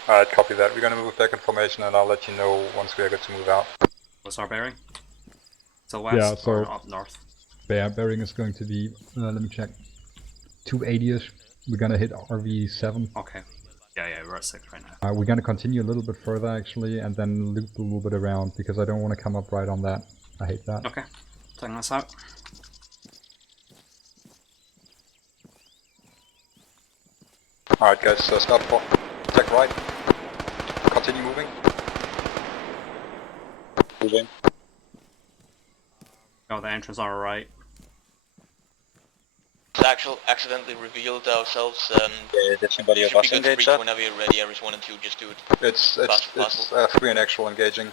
Alright, copy that. We're gonna move back in formation, and I'll let you know once we are good to move out. What's our bearing? So west Yeah, so- or up north? bearing is going to be, let me check, 280ish. We're gonna hit RV7. Okay. Yeah, we're at 6 right now. We're gonna continue a little bit further actually, and then loop a little bit around because I don't want to come up right on that. I hate that. Okay, taking this out. Alright guys, start for attack right. Continue moving. Moving. Oh, the entrance on our right. So actual accidentally revealed ourselves. Did somebody You of should be us good to engage breach that? whenever you're ready. Eris 1 and 2, just do it. It's Fast as possible. 3 and actual engaging.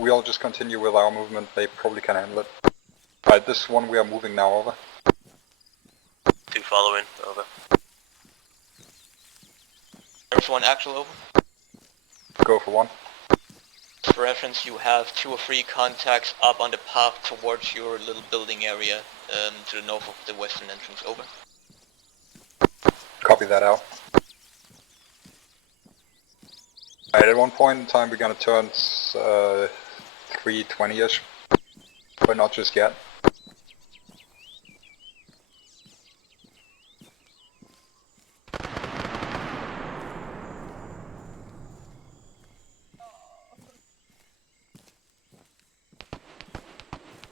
We all just continue with our movement. They probably can handle it. Alright, this one we are moving now, over. 2 following, over. There's one actual over. Go for 1. For reference, you have 2 or 3 contacts up on the path towards your little building area to the north of the western entrance, over. Copy that out. Alright, at one point in time we're gonna turn 320-ish, but not just yet.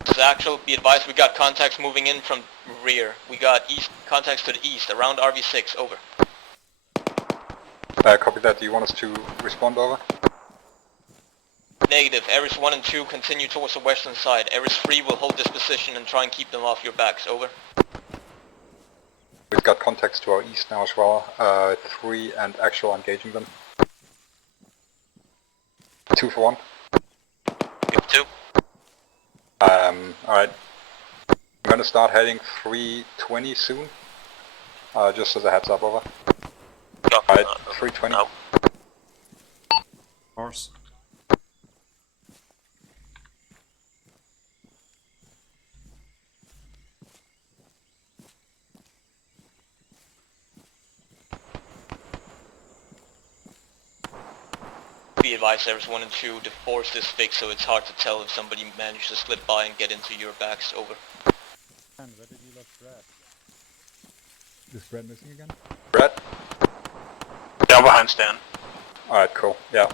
This is actual, be advised, we got contacts moving in from rear. We got east contacts to the east, around RV6, over. Copy that. Do you want us to respond, over? Negative. Ares 1 and 2 continue towards the western side. Ares 3 will hold this position and try and keep them off your backs, over. We've got contacts to our east now as well. 3 and actual engaging them. 2 for 1. Good 2. Alright. I'm gonna start heading 320 soon. Just as a heads up, over. Alright, 320. No. Horse. Be advised, Ares 1 and 2, the force is fixed, so it's hard to tell if somebody managed to slip by and get into your backs, over. And where did you look Brad? Is Brad missing again? Brett? Down behind Stan. Alright, cool. Yeah.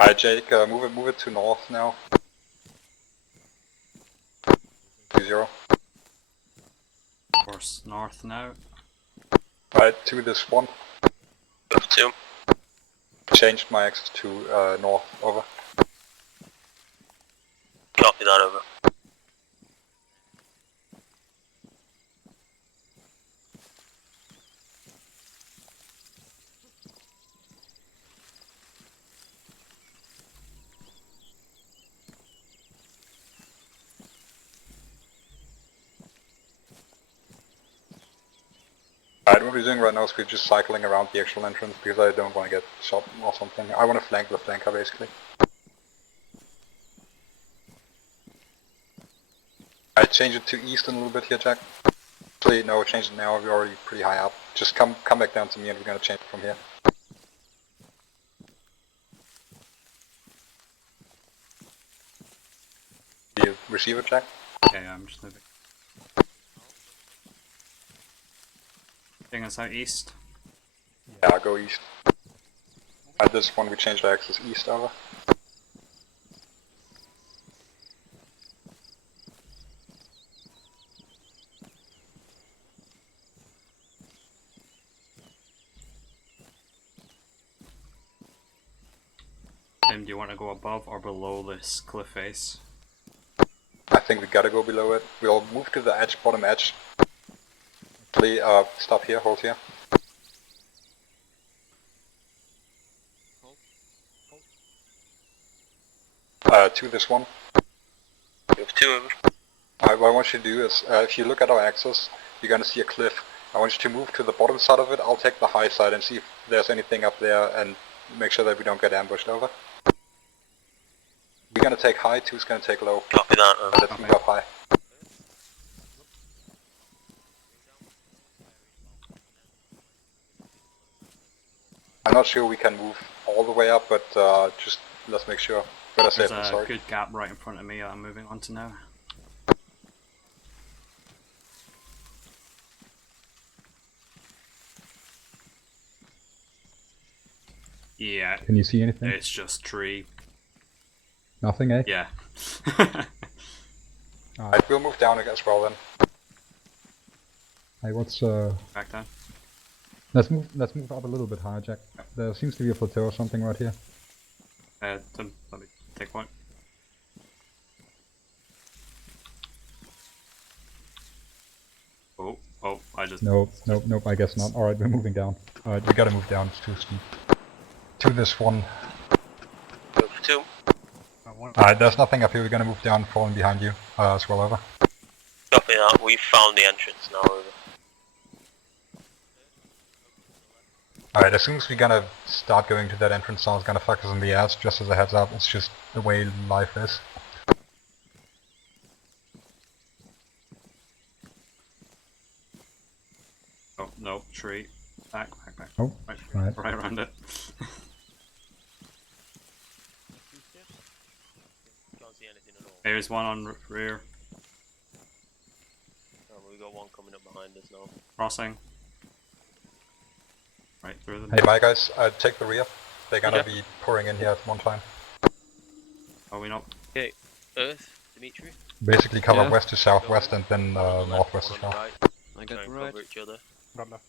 Alright, Jake, move it to north now. 2-0. Horse north now. Alright, to this one. Good 2. Changed my axis to north, over. Copy that, over. Alright, what we're doing right now is we're just cycling around the actual entrance because I don't want to get shot or something. I want to flank the flanker, basically. I change it to east a little bit here, Jack. Actually, no, change it now. We're already pretty high up. Just come back down to me, and we're gonna change it from here. Do you receive it, Jack? Okay, I'm just moving. Taking us out east. Yeah, go east. At this one, we changed the axis east, over. Do you want to go above or below this cliff face? I think we gotta go below it. We'll move to the edge, bottom edge. Please, stop here, hold here. To this one. We have 2 over. What I want you to do is, if you look at our axis, you're gonna see a cliff. I want you to move to the bottom side of it. I'll take the high side and see if there's anything up there and make sure that we don't get ambushed, over. We're gonna take high, 2's gonna take low. Copy that, over. Let's move up high. I'm not sure we can move all the way up, but just let's make sure. Better safe There's than a sorry. good gap right in front of me I'm moving on to now. Yeah, Can you see anything? it's just tree. Nothing, eh? Yeah. Alright, we'll move down as well then. Hey, what's Back down. Let's move up a little bit higher, Jack. There seems to be a plateau or something right here. Tim, let me take point. Oh, I just... Nope, I guess not. Alright, we're moving down. Alright, we gotta move down, it's too steep. To this one. Move 2. Alright, there's nothing up here, we're gonna move down, falling behind you. Scroll over. Copy that. We found the entrance now. Over. Alright, as soon as we're gonna start going to that entrance, someone's gonna fuck us in the ass, just as a heads up. It's just the way life is. Oh, no, tree. Back. Oh, right. Right around it. Can't see anything at all. There's one on rear. Oh, we got one coming up behind us now. Crossing. Right through them. Hey, my guys, take the rear. They're gonna be pouring in here at one time. Are we not? Okay, Earth, Dimitri. Basically cover west to southwest and then northwest as well. Right. I Try got and right. cover each other. Got left.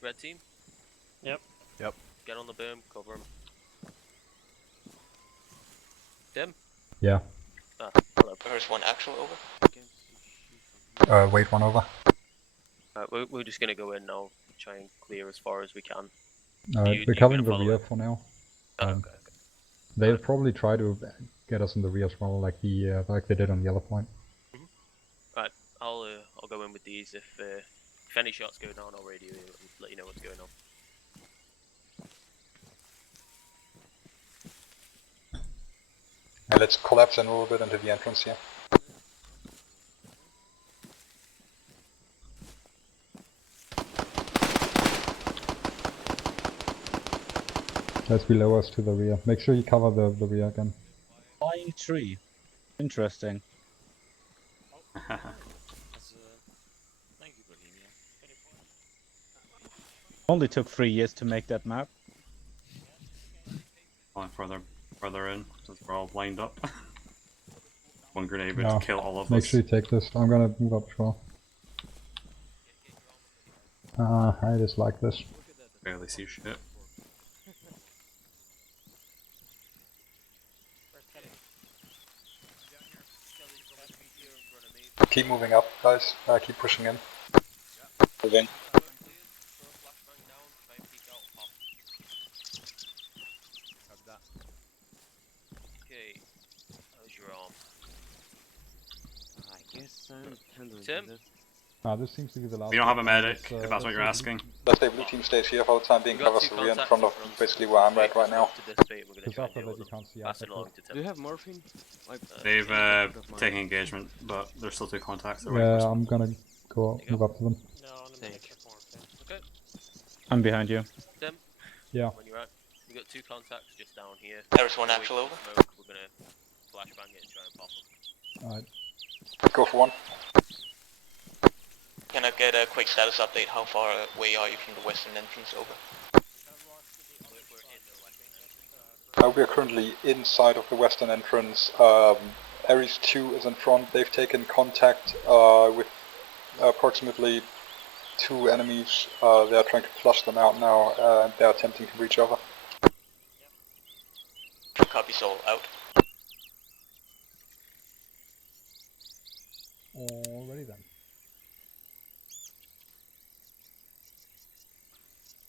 Red team. Yep. Get on the berm, cover him. Dim. Yeah. Ah, hello. There's one actual over. Wait, one over. We're just gonna go in now, try and clear as far as we can. Alright, we're covering the rear for now. Okay. They'll probably try to get us in the rear as well, like they did on Yellow Point. Right, I'll go in with these. If any shots go down, I'll radio you and let you know what's going on. And let's collapse in a little bit into the entrance here. Let's below us to the rear. Make sure you cover the rear again. Flying tree. Interesting. Only took 3 years to make that map. Going further in, since we're all lined up. One grenade would No, kill all of make us. sure you take this. I'm gonna move up as well. I just like this. Barely see shit. Keep moving up, guys. Keep pushing in. Moving. Okay, how's your arm? I guess I'm handling Tim? this. This seems to be the last. We don't have a one. medic, Let's, if that's what you're let's asking. Let's say blue team stays here for the time being, We got covers two the rear in contacts front of front. basically where I'm at right now. To dissipate, we're gonna Because try and after deal that you with them. can't see Pass it after. along to Do you Tim. have morphine? Like, They've friend of mine. taken engagement, but there's still 2 contacts. They're Yeah, waiting for I'm gonna go move up to them. Okay, I'm behind you. Tim. Yeah. When you're out, we got 2 contacts just down here. There's one Wait actual for over. smoke, we're gonna flashbang it and try and pop them. Alright. Go for one. Can I get a quick status update? How far away are you from the western entrance? Over. We are currently inside of the western entrance. Ares 2 is in front. They've taken contact with approximately 2 enemies. They are trying to flush them out now. They are attempting to breach over. Copy, Soul. Out. Already then.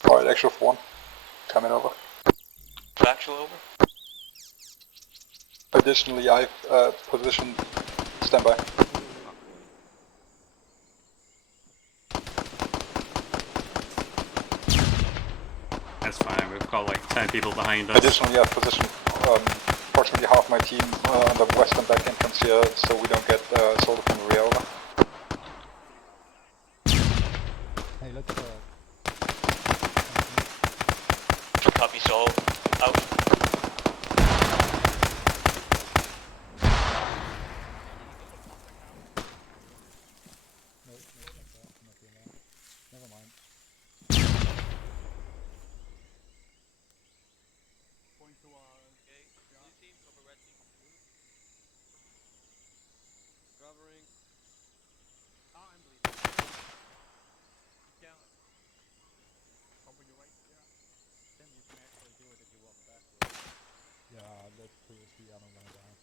Alright, actual for 1. Coming over. Actual over. Additionally, I've positioned standby. That's fine, we've got like 10 people behind us. Additionally, I've positioned approximately half my team on the western back entrance here, so we don't get assaulted from the rear over. Hey, let's Copy, Soul. Out. never mind. Covering. I don't wanna die.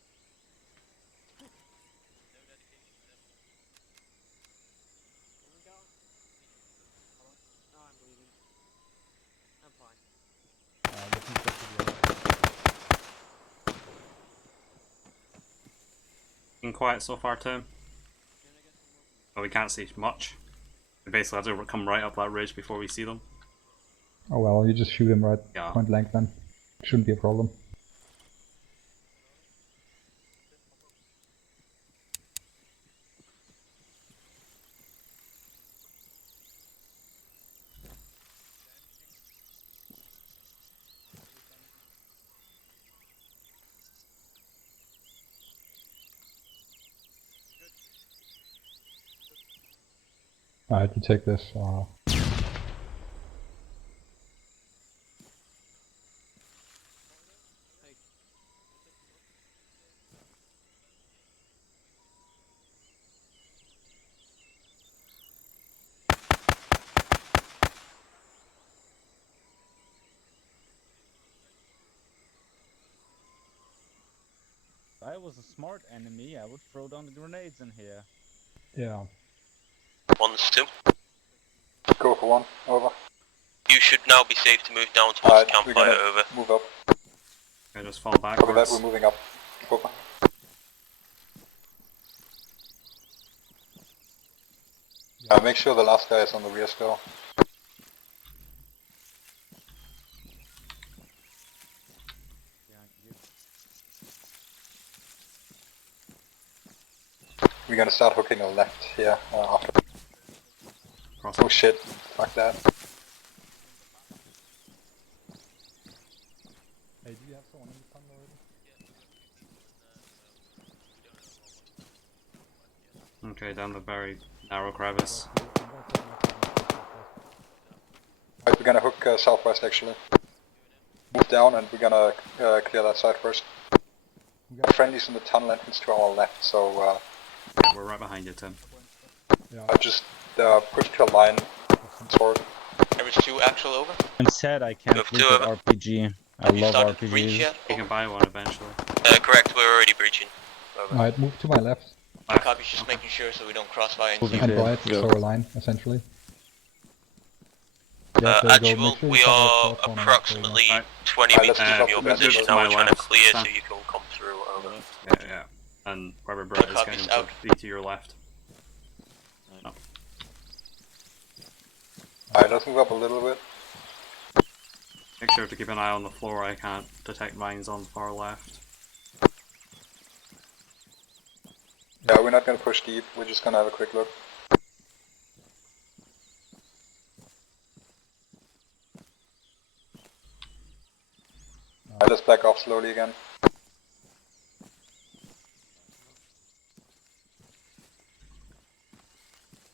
No, I'm bleeding. I'm fine. Let me check to the other. Been quiet so far, Tim. Well, we can't see much. We basically have to come right up that ridge before we see them. Oh well, you just shoot him right Yeah. point blank then. Shouldn't be a problem. I had to take this. If I was a smart enemy, I would throw down the grenades in here. Yeah. 1-2. Go for 1, over. You should now be safe to move down towards the We're campfire, gonna over. move up. Okay, just fall Over that, backwards. we're moving up. Over. Make sure the last guy is on the rear still. Behind you. We're gonna start hooking a left here after. Cross Oh shit, fuck that. Hey, do you have someone in the tunnel already? Okay, down the very narrow crevice. Right, we're gonna hook southwest actually. Move down and we're gonna clear that side first. Friendlies in the tunnel entrance to our left, so Yeah, we're right behind you, Tim. just push to a line forward. There is 2 actual, over. And said I can't Move loot to that over. RPG. I Have you love started to breach RPGs. yet? You can buy one eventually. Correct, we're already breaching. Over. Alright, move to my left Left. Copy, just making sure so we don't crossfire and Moving see. and to- right, go. so a line, essentially. Yeah, there you go. Actual, Make sure you we cover are the corner. approximately Right. 20 Alright, meters let's from move your up to the position left. now. We're To my trying to left. clear so Stand. you can come through, over. Yeah. And wherever Brett is Copies getting out. to be to your left. No. Alright, let's move up a little bit. Make sure to keep an eye on the floor. I can't detect mines on the far left. Yeah, we're not gonna push deep, we're just gonna have a quick look. Alright, let's back off slowly again.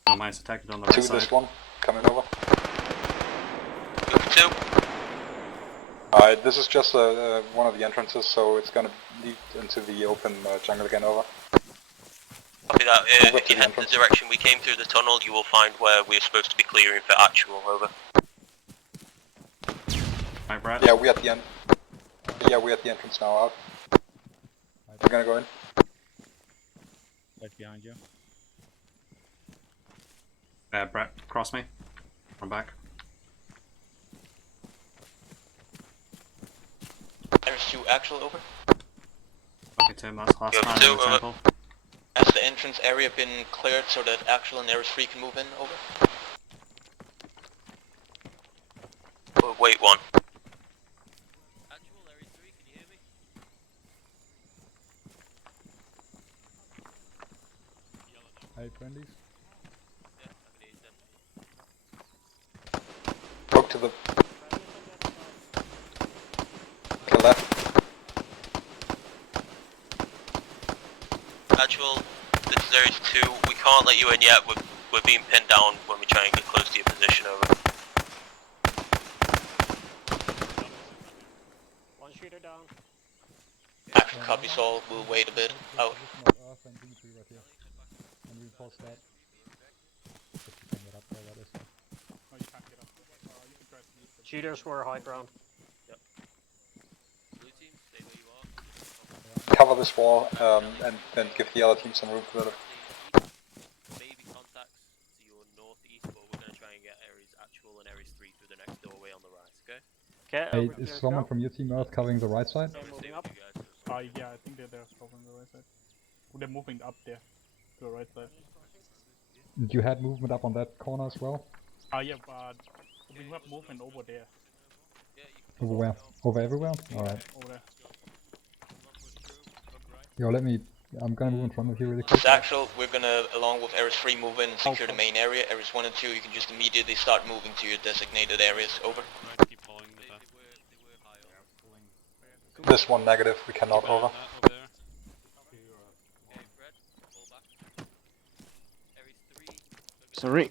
No mines detected on the right 2 side. this one, coming over. Move 2. Alright, this is just one of the entrances, so it's gonna lead into the open jungle again, over. Copy that. Move up If to you the head the entrance. direction we came through the tunnel, you will find where we're supposed to be clearing for actual, over. Right, Brett? Yeah, we're at the end. Yeah, we're at the entrance now, out. We're gonna go in. Right behind you. Brett, cross me. Run back. There's 2 actual, over. Okay, Tim, that's last Go man to, in the temple. Has the entrance area been cleared so that actual and Ares 3 can move in, over? Wait, 1. Actual, Ares 3, can you hear me? Hey, friendlies. Yeah, I can hear you, Tim. Hook to the left. Actual, this is Ares 2. We can't let you in yet. We're being pinned down when we try and get close to your position, over. One shooter down. Actual copy, Saul. We'll wait a bit. Out. Position of Earth and Dimitri right here. And reinforce that. If you can get up there, that is. No, you can't get up. You can try to use the Shooters were high ground. Blue team, stay where you are. cover this wall and give the other team some room to build. Maybe contacts to your northeast, but we're going to try and get Ares Actual and Ares 3 through the next doorway on the right, okay? Okay. Hey, is someone from your team Earth covering the right side? I'm going to stay with you guys. Yeah, I think they're covering the right side. They're moving up there to the right side. You had movement up on that corner as well? Yeah, but we have movement over there. Over where? Over everywhere? Alright. Over there. Yo, I'm gonna move in front of you really quick. It's actual, we're gonna, along with Ares 3, move in and secure the main area. Ares 1 and 2, you can just immediately start moving to your designated areas. Over. Right, keep holding the back. This one negative, we cannot over. Over there. Okay, Fred, fall back. Ares 3. Sorry.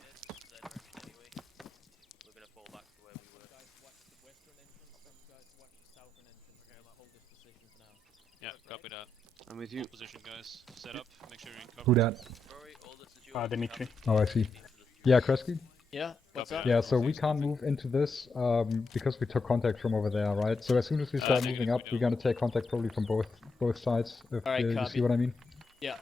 We're going to fall back to where we were. Guys, watch the western entrance, and you guys watch the southern entrance. We're gonna hold this position for now. Yeah, copy that. I'm with you. Hold position, guys. Set up. Make sure you're in cover. Who that? Rory, all this is yours. Dimitri. Oh, I see. Yeah, Kresge? Yeah, what's up? Yeah, so we can't move into this because we took contact from over there, right? So as soon as we start moving up, we're gonna take contact probably from both sides, if you see what I mean. Yeah.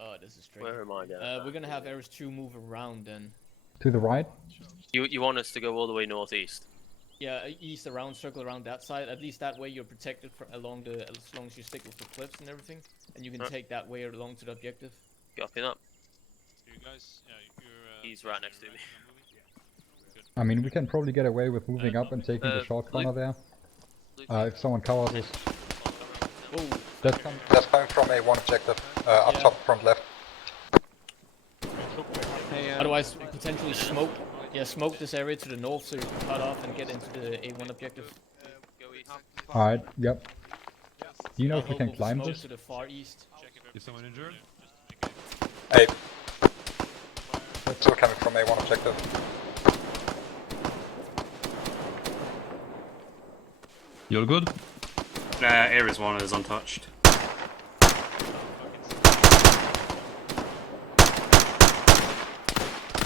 Oh, this is tricky. Where am I now? We're gonna have Ares 2 move around then. To the right? You want us to go all the way northeast? Yeah, east around, circle around that side. At least that way you're protected along the, as long as you stick with the cliffs and everything. And you can take that way along to the objective. Copy that. You guys, yeah, you're. He's right next to me. I mean, we can probably get away with moving up and taking the short corner there. If someone covers us. Oh, That's coming. That's coming from A1 objective, up top, front left. Hey, otherwise, potentially smoke. Yeah, smoke this area to the north so you can cut off and get into the A1 objective. Go east. Alright, yep. Do you know if we I'll can move climb smoke this? to the far east. Is someone injured? Hey. Still coming from A1 objective. You're good? Ares 1 is untouched.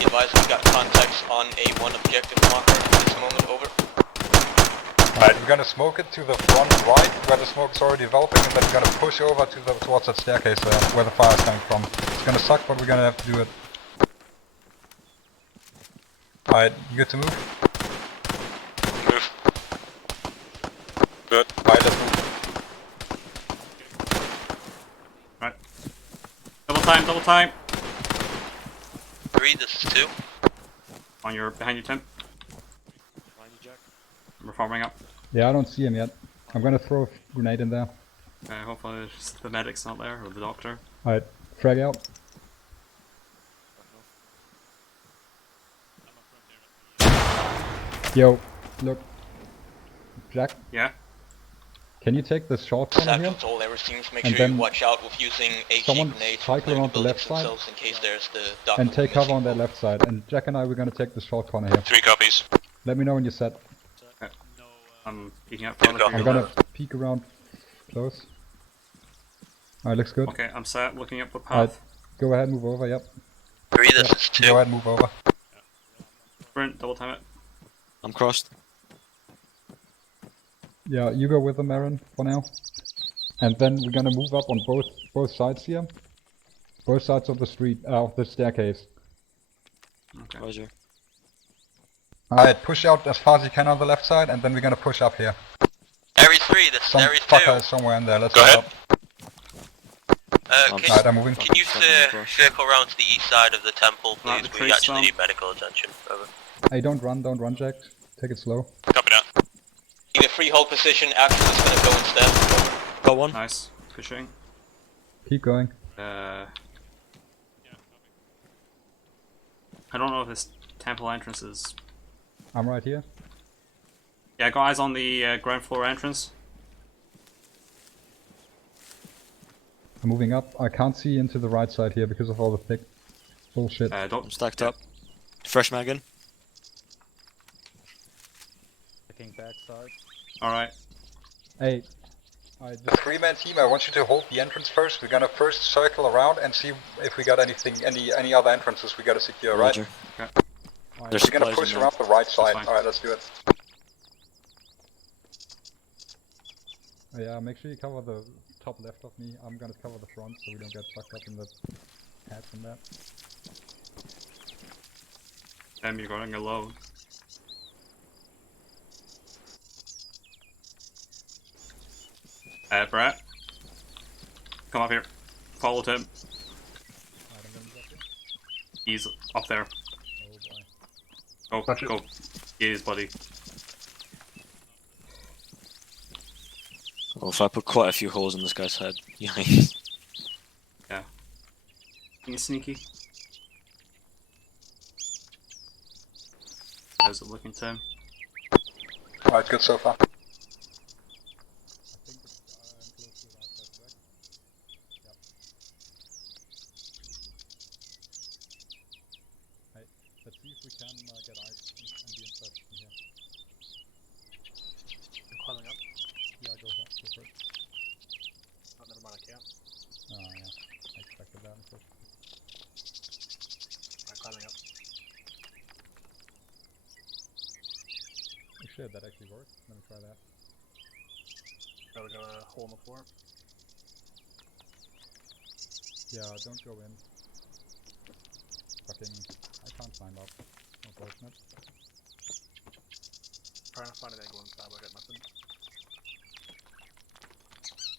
Advise we've got contacts on A1 objective marker at this moment, over. Alright, we're gonna smoke it to the front right, where the smoke is already developing, and then we're gonna push over towards that staircase there, where the fire is coming from. It's gonna suck, but we're gonna have to do it. Alright, you good to move? Move. Good. Alright, let's move. Right. Double time! 3, this is 2. Behind you, Tim. We're forming up. Yeah, I don't see him yet. I'm gonna throw a grenade in there. Hopefully the medic's not there, or the doctor. Alright, frag out. Yo, look. Jack, Yeah? can you take this short corner here? Sackles all Ares teams, make And sure you then watch out with using HE someone grenades cycle within around the left buildings side themselves in case there's the dock and take cover on missing. that left side. And Jack and I, we're gonna take the short corner here. 3 copies. Let me know when you're set. I'm peeking out Yeah, further go. for I'm you. gonna peek around close. Alright, looks good. Okay, I'm set, looking up the Alright, path. go ahead, move over, yep. 3, this is 2. Go ahead, move over. Sprint, double time it. I'm crossed. Yeah, you go with them, Aaron, for now. And then we're gonna move up on both sides here. Both sides of the street, the staircase. Okay. Roger. Alright, push out as far as you can on the left side, and then we're gonna push up here. Ares 3, this is Some Ares 2. fucker is somewhere in there, let's Go go ahead. up. Can, Alright, I'm moving. can you circle around to the east side of the temple, Right, please? the We priest actually down. need medical attention. Over. Hey, don't run, Jack. Take it slow. Copy that. Need a free hold position, Axel is gonna go instead. Over. Got one. Nice. Good shooting. Keep going. I don't know if this temple entrance is... I'm right here. Yeah, got eyes on the ground floor entrance. I'm moving up. I can't see into the right side here because of all the thick bullshit. Don't... I'm stacked up. Fresh mag in. Checking backside. Alright. Hey, The 3-man team, I want you to hold the entrance first. We're gonna first circle around and see if we got anything, any other entrances we gotta secure, right? Roger. Alright, We're gonna push around the right side. fine. Alright, let's do it. Yeah, make sure you cover the top left of me. I'm gonna cover the front so we don't get fucked up in the head from that. You're going alone. Brett. Come up here. Follow Tim. Alright, I'm gonna move up here. He's up there. Oh boy. Go. He is, buddy. Well, if I put quite a few holes in this guy's head, yeah. Yeah. Being sneaky. How's it looking, Tim? Alright, good so far. I think it's close to the last side, correct? Yep. Hey, let's see if we can get eyes and be inside from here. I'm climbing up. Yeah, go ahead, go for it. Oh, never mind, I can't. Oh yeah, I expected that unfortunately. I'm climbing up. Oh shit, that actually worked. Let me try that. Oh, we got a hole in the floor. Yeah, don't go in. Fucking, I can't climb up. Unfortunate. Trying to find an angle inside, but I got nothing.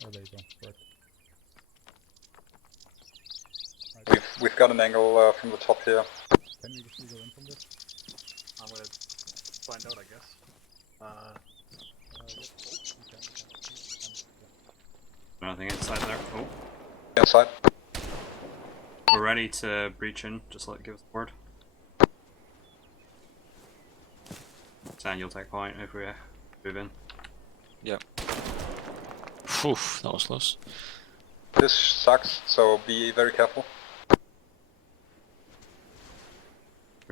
Oh, there you go. Worked. We've got an angle from the top here. Can we actually go in from this? I'm gonna find out, I guess. Yep. Oh, we can. Yeah. Nothing inside there. Oh. Inside. We're ready to breach in. Just give us the word. San, you'll take point if we move in. Yep. Phew, that was close. This sucks, so be very careful.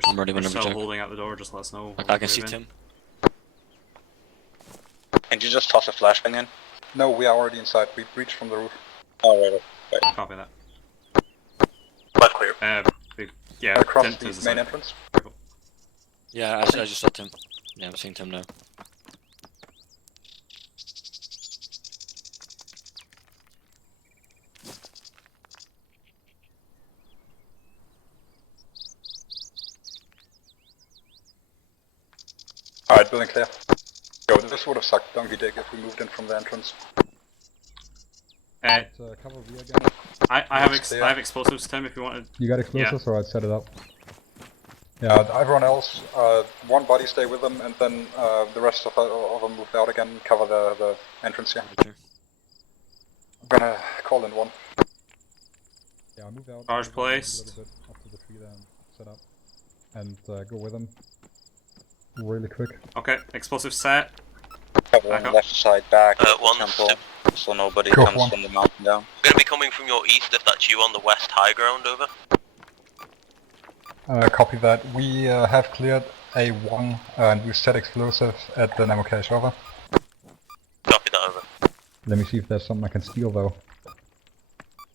I'm ready We're whenever, still Jack. holding out the door, just let us know. I can see Tim. Can you just toss a flashbang in? No, we are already inside. We breached from the roof. Alright, right. Copy that. Quite clear. Yeah, Across Tim, the Tim's main inside. entrance. Yeah, I just saw Tim. Yeah, I'm seeing Tim now. Alright, building clear. Yo, this would have sucked donkey dick if we moved in from the entrance. Cover V again. I have explosives, Tim, if you wanted. You got explosives, or I'd set it up. Yeah, everyone else, one body stay with them, and then the rest of them moved out again, cover the entrance here. Okay. I'm gonna call in one. Yeah, I'll move out. Charge move out placed. a little bit up to the tree there and set up. And go with them. Really quick. Okay, explosive set. Cover Back on the up. left side back at one the temple, so nobody Go comes one. from the mountain down. We're gonna be coming from your east if that's you on the west high ground, over. Copy that. We have cleared A1 and we set explosive at the Nemo cache, over. Copy that, over. Let me see if there's something I can steal though.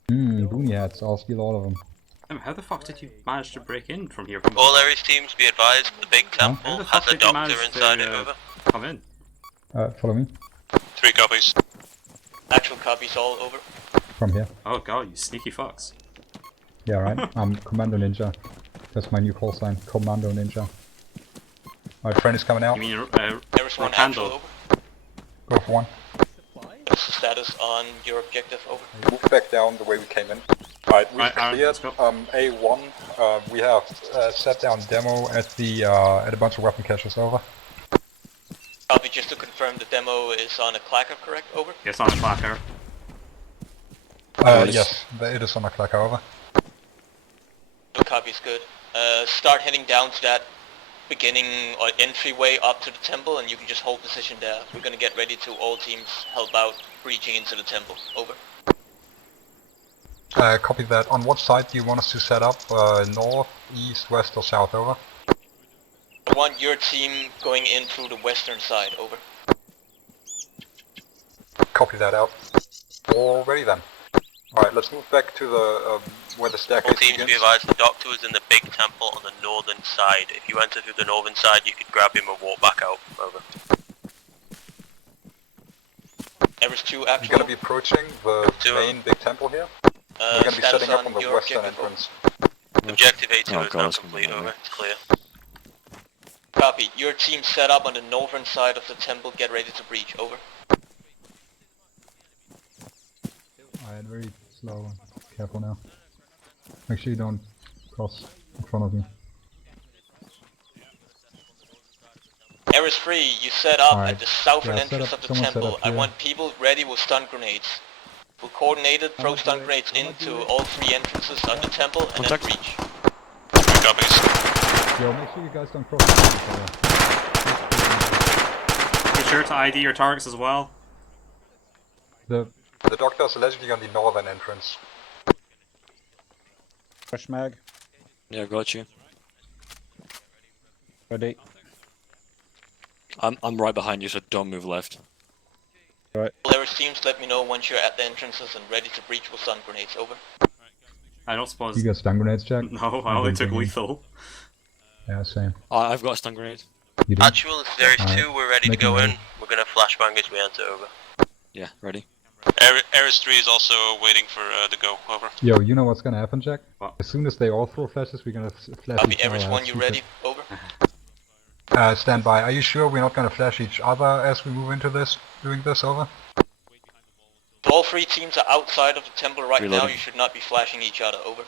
Boonie hats. I'll steal all of them. Tim, how the fuck did you manage to break in from here? All areas teams be advised, the big How temple the has fuck a did you doctor manage inside it, to over. come in? Follow me. 3 copies. Actual copies all, over. From here. Oh god, you sneaky fucks. Yeah, right. I'm Commando Ninja. That's my new call sign. Commando Ninja. My friend is coming out. You mean Aris 1 actual, Rocando? over. Go for one. What's the status on your objective, over? Move back down the way we came in. Alright, we've Alright, cleared let's go. A1. We have set down demo at the at a bunch of weapon caches, over. Copy, just to confirm the demo is on a clacker, correct, over? Yes, on the clacker. Yes, it is on a clacker, over. No copy is good. Start heading down to that beginning or entryway up to the temple, and you can just hold position there. We're gonna get ready to all teams help out breaching into the temple, over. Copy that. On what side do you want us to set up? North, east, west, or south, over? I want your team going in through the western side, over. Copy that out. Alrighty then. Alright, let's move back to the where the All staircase teams be begins. advised, the doctor is in the big temple on the northern side. If you enter through the northern side, you could grab him and walk back out, over. Ares 2 We're actual. gonna be approaching the main big temple here. We're gonna be Status setting up on the your western objective, entrance. Objective A2 Oh, is God, now it's gonna complete, be over. nightmare. It's clear. Copy. Your team set up on the northern side of the temple. Get ready to breach. Over. Alright, very slow. Careful now. Make sure you don't cross in front of me. Ares 3, you set up Alright. at the southern Yeah, set entrance up- of the someone set temple. up I here. want people ready with stun grenades. We'll coordinate it, throw might stun do it. grenades I might do into it. all 3 entrances of the temple and Contact. then breach. Copies. Yo, make sure you guys don't cross each other. Be sure to ID your targets as well. The The doctor is allegedly on the northern entrance. Fresh mag. Yeah, got you. Ready. I'm right behind you, so don't move left. Ares teams, let me know once you're at the entrances and ready to breach with stun grenades. Over. I don't suppose. you got stun grenades, Jack? No, I only didn't took bring any. lethal. Yeah, same. I've got a stun grenade. You do? Actual, it's Ares 2, we're ready to Make go them in. ready. We're gonna flashbang as we enter, over. Yeah, ready. Ares 3 is also waiting for the go, over. Yo, you know what's gonna happen, Jack? What? As soon as they all throw flashes, we're gonna flash Copy. each other. Ares 1, out. you ready? Over. Stand by. Are you sure we're not gonna flash each other as we move into this? Doing this, over? If all 3 teams are outside of the temple right now, Reloading. you should not be flashing each other. Over.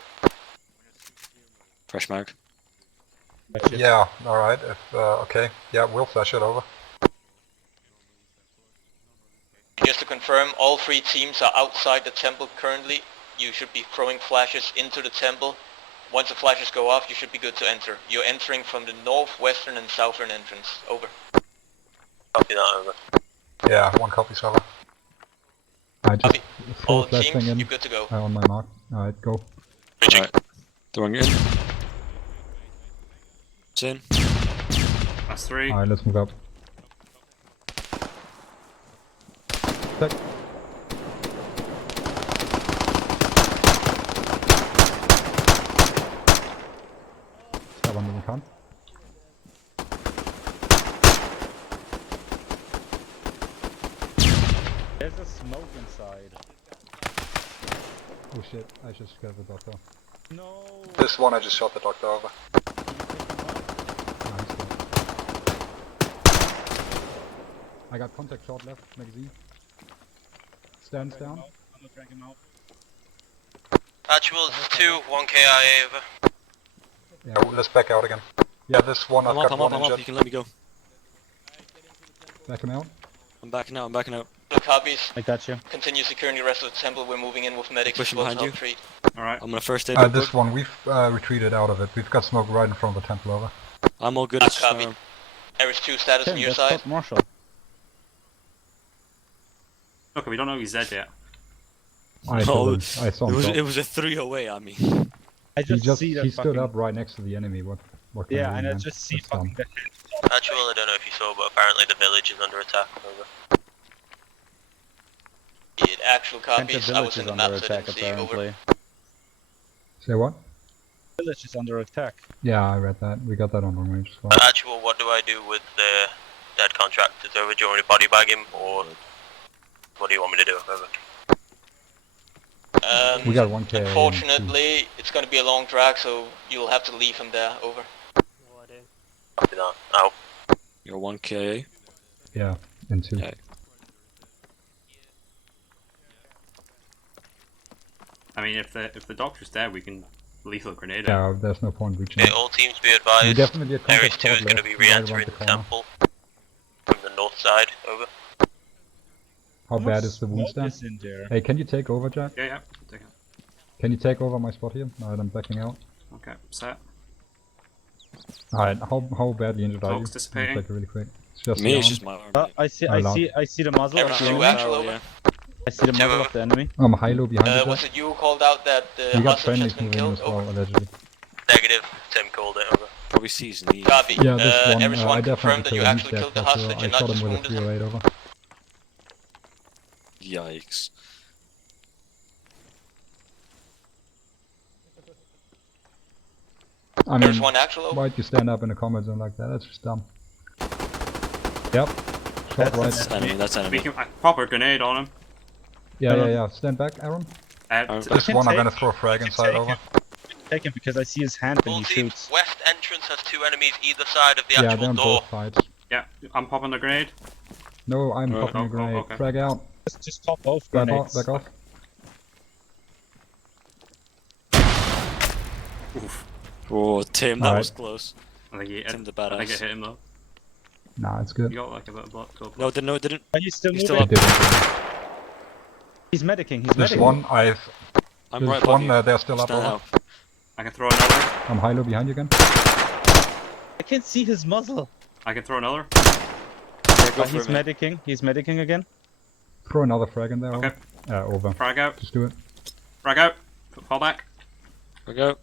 Fresh mag. Yeah, alright. Okay. Yeah, we'll flash it, over. Just to confirm, all 3 teams are outside the temple currently. You should be throwing flashes into the temple. Once the flashes go off, you should be good to enter. You're entering from the northwestern and southern entrance. Over. Copy that, over. Yeah, one copy, over. I just Copy. throw All a flash teams, thing in you're good to go. on my mark. Alright, go. Breaching. Alright. Throwing it in. It's in. That's 3. Alright, let's move up. Check. Stab under the con. There's a smoke inside. Oh shit, I just got the doctor. No. This one I just shot the doctor, over. Nice. I got contact shot left, magazine. Stands down. I'm gonna drag him out. Actual, it's 2, 1 KIA, over. Yeah. Yeah, let's back out again. Yeah, this one I've got one I'm up. injured. You can let me go. Back him out. I'm backing out, I'm backing out. Good copies. I got you. Continue securing the rest of the temple. We're moving in with medics as Pushing well to behind help treat. Alright. I'm gonna first aid. This one, we've retreated out of it. We've got smoke right in front of the temple, over. I'm all good. It's Copy. Ares 2 status on Tim, your that's side. Scott Marshall. Look, we don't know he's dead yet. I No, killed him. I saw him. it drop. was a 3-0 I mean. I He just just see that he stood fucking... up right next to the enemy. What can Yeah, do, and I man? just see That's dumb. fucking Actual, I don't know if you saw, but apparently the village is under attack, over. In actual the copies, I was village in is the under map, so I attack didn't see. Over. apparently. Say what? Village is under attack. Yeah, I read that. We got that on long range as well. Actual, what do I do with the dead contractors, over? Do you want me to body bag him, or what do you want me to do, over? We got 1K. and Unfortunately, it's going to be a long drag, so you'll have to leave him there. Over. Copy that. Out. You're 1K. Yeah, and 2. Yeah. I mean, if the doctor's dead, we can lethal grenade it. Yeah, there's no point reaching. Okay, all teams be We advised. definitely get Ares contact 2 is shot going to left, be right around re-entering the the corner. temple from the north side, over. How bad is the wound Smoke stand? is in there. Hey, can you take over, Jack? Yeah, take it. Can you take over my spot here? Alright, I'm backing out. Okay, set. Alright, how badly injured are you? Smoke's dissipating. Check really quick. It's just Me, the it's arm. just my arm. I see the muzzle of Ares the 2 enemy. actual, over. Yeah. I see the muzzle of the enemy. I'm high low behind you, Was Jack. it you who called out that the We got hostage has friendlies been moving in killed? as well, Over. allegedly. Negative. Tim called it, over. Probably sees knee. Copy. Yeah, this one, Ares I 1 definitely confirmed that you killed him. He's actually dead killed the for sure. hostage I and not shot him just with a wounded him. 308 over. Yikes. I There's mean, one actual over. why'd you stand up in a combat zone like that? That's just dumb. Yep. Short right. That's enemy, that's enemy. We can pop a grenade on him. Yeah. Stand back, Aaron. This one I'm gonna throw a frag inside over. Take him because I see his hand when All he teams, shoots. west entrance has 2 enemies either side of the Yeah, they're actual on door. both sides. Yeah, I'm popping the grenade. No, I'm Oh, popping a grenade. okay. Frag out. Just pop both Back grenades. off. Back off. Oof. Oh, Tim, that Alright. was close. I think Tim the I think it badass. hit him though. Nah, it's good. You got like a bit of blood. No, it didn't. Are you still He's moving? still It up. didn't. He's medicing. He's This medicing. one, I'm There's right above one, you. they're still up Stand over. out. I can throw another. I'm high-low behind you again. I can't see his muzzle. I can throw another. Yeah, go But for he's it, mate. medicing. He's medicing again. Throw another frag in there. Okay. Over. Frag out. Just do it. Frag out. Fall back. We go.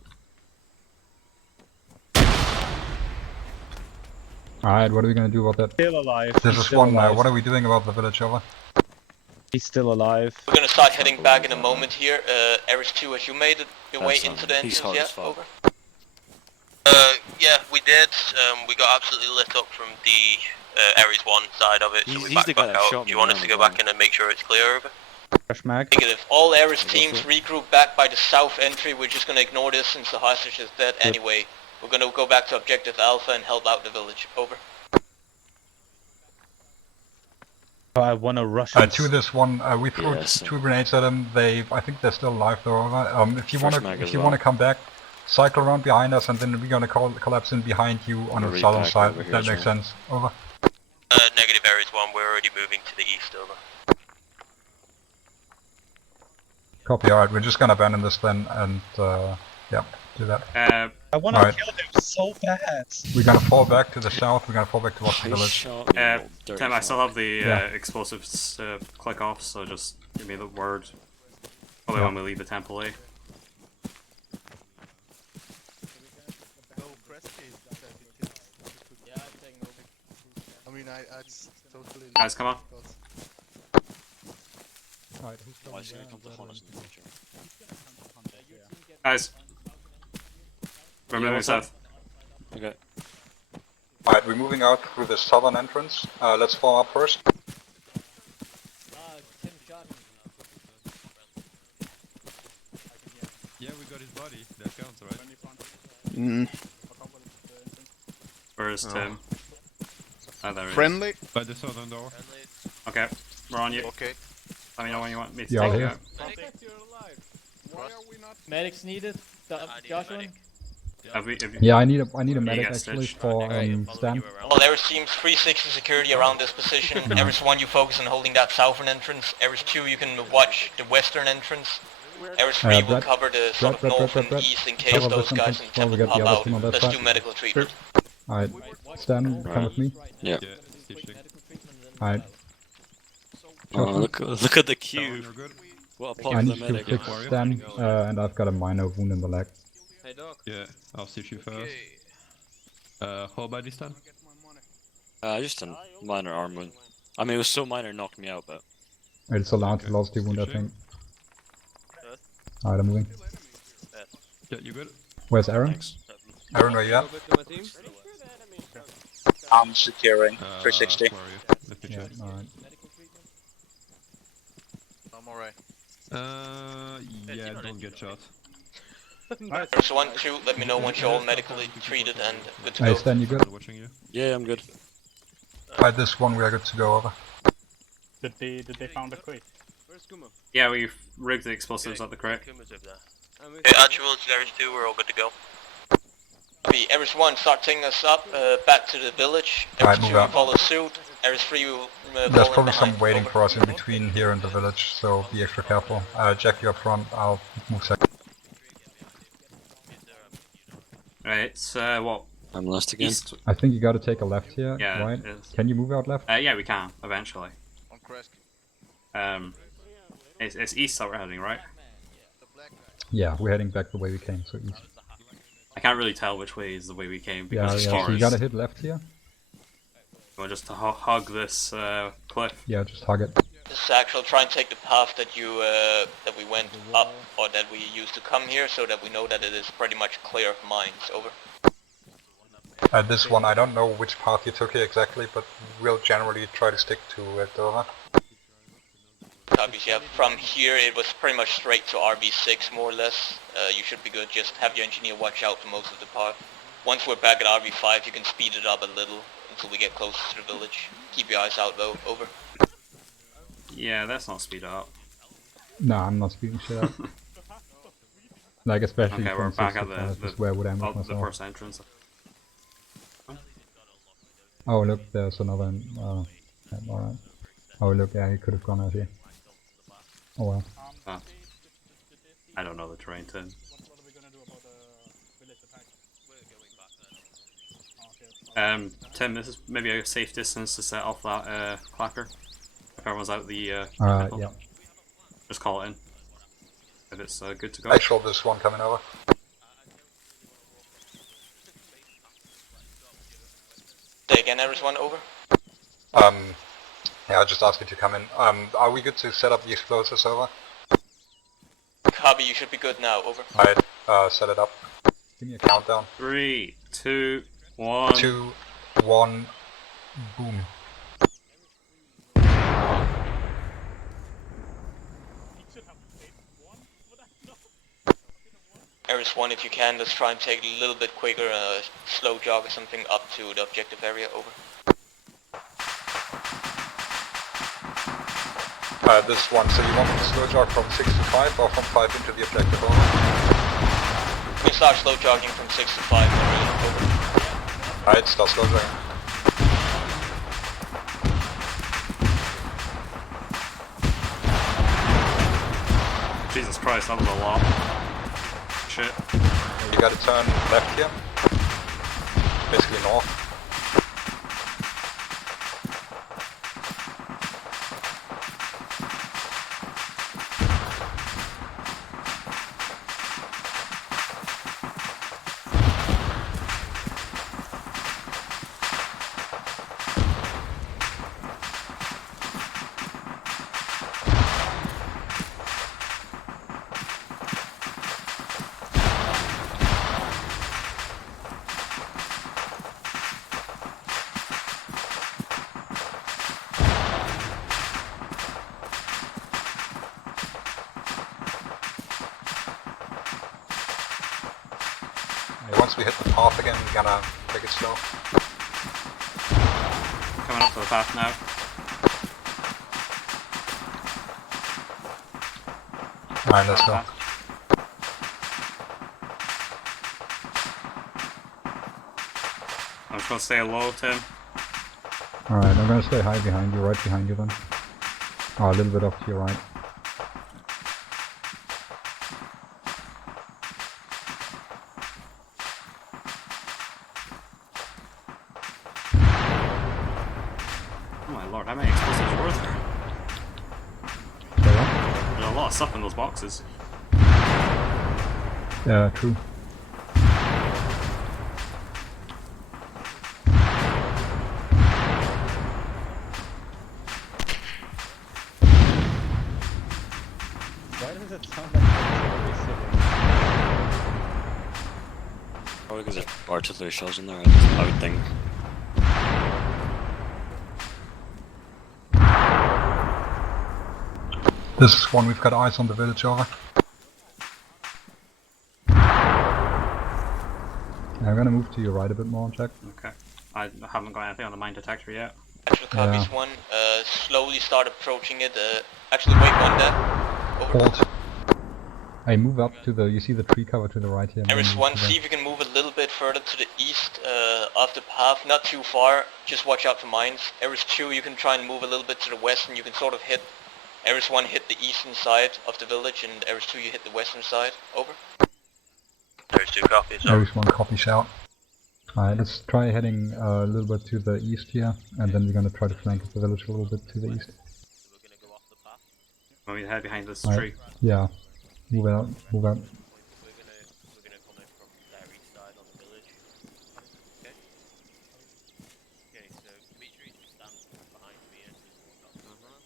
Alright, what are we gonna do about that? Still alive. This He's is still one, alive. what are we doing about the village over? He's still alive. We're gonna start heading back in a moment here. Ares 2, as you made it your way That's into fine. the He's entrance, hard yeah? as fuck. Over. Yeah, we did. We got absolutely lit up from the Ares 1 side of it, so He's- we he's backed the guy back that out. shot Do me you want when us I to go was back in and make sure it's clear over? Fresh mag. Negative. All Ares Go teams for it. regroup back by the south entry. We're just gonna ignore this since the hostage is dead anyway. We're gonna go back to Objective Alpha and help out the village. Over. Oh, I wanna rush him. To this one, we threw Yes. 2 grenades at them. I think they're still alive though. If you Fresh wanna, mag if as you well. wanna come back, cycle around behind us, and then we're gonna collapse in behind you on Gonna the southern repack side. over If here that as makes well. sense. Over. Negative Ares 1. We're already moving to the east. Over. Copy. Alright, we're just gonna abandon this then, and yeah, do that. I wanna Alright. kill him so bad. We're gonna fall back to the south. We're gonna fall back towards the He village. shot me, you little dirty Tim, I still fuck. have the Yeah. explosives click off, so just give me the word. Probably Yeah. when we leave the temple, eh? I mean, it's totally. Guys, come on. Alright, who's Why is he gonna come to hunt us in the future? Guys. We're moving what's up? south. Okay. Alright, we're moving out through the southern entrance. Let's fall up first. Yeah, we got his body. That counts, right? Where is Tim? Oh, there he is. Friendly? By the southern door. Okay, we're on you. Okay. Let me know when you want me to Yeah, take I'll you hear. out. Why are we not? Medics needed. Joshua? Have you- Yeah, I need a medic get actually stitched. for Stan. Stan. All Ares teams 360 security around this position. Ares 1, you focus on holding that southern entrance. Ares 2, you can watch the western entrance. Ares 3 will Brett, cover the sort of Brett, north Brett, and Brett. east in case Cover those this guys entrance in the while we temple get the pop other out. team on that Let's side. do medical treatment. Alright, Stan, come with me. Yeah. Yeah, stitching. Alright, Oh, look at the Down, cube. you're good? What a I popular need to medic. fix Stan, and I've got a minor wound in the leg. Hey, Doc. Yeah, I'll stitch you first. How bad is that? Just a minor arm wound. I mean, it was so minor it knocked me out, but... It's a large velocity wound, I think. Alright, I'm moving. Yeah, you good? Where's Aaron? Thanks. Aaron, where you at? I'm securing. Where are 360. you? Let me Yeah, check. alright. I'm alright. Yeah, don't get shot. Ares 1, 2, let me know once you're all medically treated and good to Hey go. Stan, you good? I'm watching you. Yeah, I'm good. Alright, this one we are good to go over. Did they found a crate? Where's Kuma? Yeah, we've rigged the explosives at the crate. Kuma's over there. Okay, actual, it's Ares 2, we're all good to go. Copy. Ares 1, start taking us up, back to the village. Ares Alright, 2 move out. follow suit. Ares 3 will There's fall in probably some behind. waiting Over. for us in between here and the village, so be extra careful. Jack, you up front. I'll move second. Right, what? I'm lost again. East? I think you gotta take a left here, Yeah, right? it is. Can you move out left? Yeah, we can, eventually. On Kresk. It's east that we're heading, right? Yeah, we're heading back the way we came, so east. I can't really tell which way is the way we came because Yeah, it's yeah, so you forest. gotta hit left here? We'll just hug this cliff. Yeah, just hug it. This is actual, try and take the path that you, that we went up, or that we used to come here, so that we know that it is pretty much clear of mines. Over. This one, I don't know which path you took here exactly, but we'll generally try to stick to it over. Copies, yeah. From here it was pretty much straight to RV6 more or less. You should be good. Just have your engineer watch out for most of the path. Once we're back at RV5 you can speed it up a little until we get closer to the village. Keep your eyes out though, over. Yeah, let's not speed up. No, I'm not speeding shit up. Like, especially Okay, we're from back 6 at to 5 the is where I would ambush the myself. first entrance. Oh look, there's another, alright. Oh look, yeah, he could have gone out here. Oh well. I don't know the terrain, Tim. What are we gonna do about the village attack? We're going back then. Oh, okay. Tim, this is maybe a safe distance to set off that clacker. If everyone's out the temple. Yeah. Just call it in. If it's good to go. I saw this one coming over. Say again, everyone, over. Yeah, I just asked you to come in. Are we good to set up the explosives over? Copy, you should be good now, over. Alright, set it up. Give me a Countdown. 3, 2, 1. 2, 1, boom. Eris 1, if you can, let's try and take it a little bit quicker, slow jog or something up to the objective area, over. This one, so you want me to slow jog from 6 to 5 or from 5 into the objective, over? We can start slow jogging from 6 to 5, over. Alright, start slow jogging. Jesus Christ, that was a lot. Shit. You gotta turn left here. Basically north. Once we hit the path again, we're gonna take it slow. Coming up to the path now. Alright, let's go. I'm just gonna stay low, Tim. Alright, I'm gonna stay high behind you, right behind you then. Oh, a little bit off to your right. Oh my lord, how many explosives were there? There's a lot of stuff in those boxes. Yeah, true. Why does it sound like artillery sitting? Probably because there's artillery shells in there, I would think. This is one, we've got eyes on the village, over. I'm gonna move to your right a bit more and check. Okay. I haven't got anything on the mine detector yet. Actual copies, Yeah. 1, slowly start approaching it, actually wait 1 there, over. Hold. I move up to the, you see the tree cover to the right here. and then Eris move 1, to see the- if you can move a little bit further to the east of the path, not too far, just watch out for mines. Eris 2, you can try and move a little bit to the west and you can sort of hit, Eris 1 hit the eastern side of the village and Eris 2 you hit the western side, over. There's 2 copies. There's one copy shout. Alright, let's try heading a little bit to the east here, and then we're gonna try to flank the village a little bit to the east. We're gonna go off the path. Want me to head behind this Alright, tree? yeah. Move out, move out. We're gonna come in from their east side on the village. Okay. Okay, so Dimitri, just stand behind me and just walk up.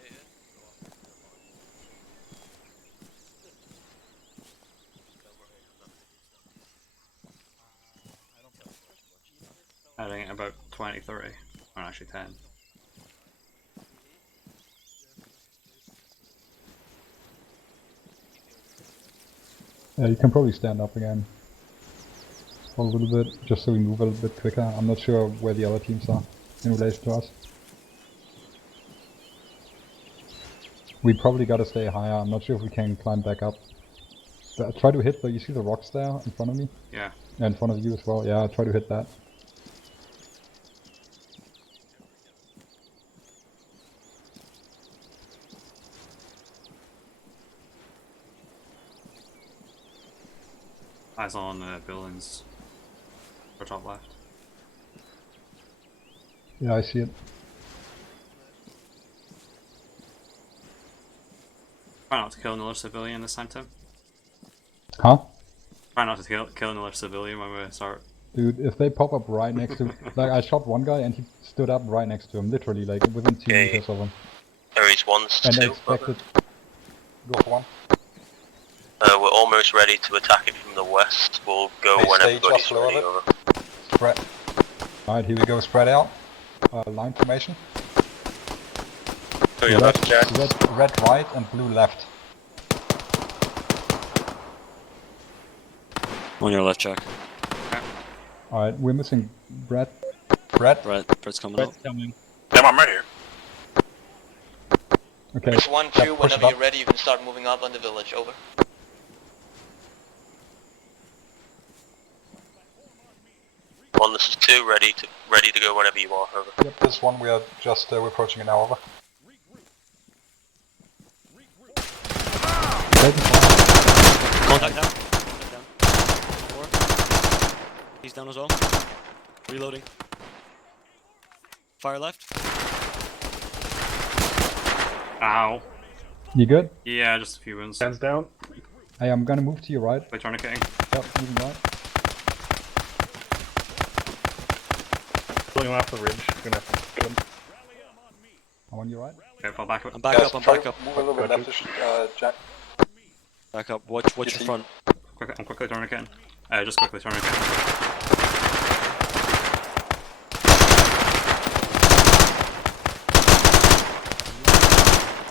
Yeah, yeah. Go off. Don't worry. Don't worry, I'm not gonna do stuff. I don't play first one. 20, 30. Or actually 10. Yeah, you can probably stand up again for a little bit, just so we move a little bit quicker. I'm not sure where the other teams are in relation to us. We probably gotta stay higher. I'm not sure if we can climb back up. But try to hit you see the rocks there in front of me? Yeah. And in front of you as well. Yeah, try to hit that. Eyes on buildings. Or top left. Yeah, I see it. Try not to kill another civilian this time, Tim. Huh? Try not to kill another civilian when we start. Dude, if they pop up right next to... like, I shot one guy and he stood up right next to him, literally, like, within 2 Okay. meters of him. Aries 1's to And I 2. expected... Go for one. We're almost ready to attack it from the west. We'll go Okay, when stay everybody's just below ready. it. Over. Spread. Alright, here we go, spread out. Line formation. To your left, Jack. Red right and blue left. On your left, Jack. Alright, we're missing Brett. Brett's coming up. Yeah, I'm right here. Okay. It's 1-2, push it whenever up. you're ready you can start moving up on the village, over. One, this is 2, ready to go whenever you are, over. Yep, this one we are just we're approaching it now, over. Contact down. Contact down. 4. He's down as well. Reloading. Fire left. Ow. You good? Yeah, just a few wounds. Hands down. Hey, I'm gonna move to your right. By tourniqueting. Yep, moving right. Pulling off the ridge. Gonna kill him. I'm on your right. Okay, fall back up. I'm back up. I'm back up. Move a little bit leftish, Jack. Back up. Watch your front. I'm quickly tourniqueting. Just quickly tourniqueting.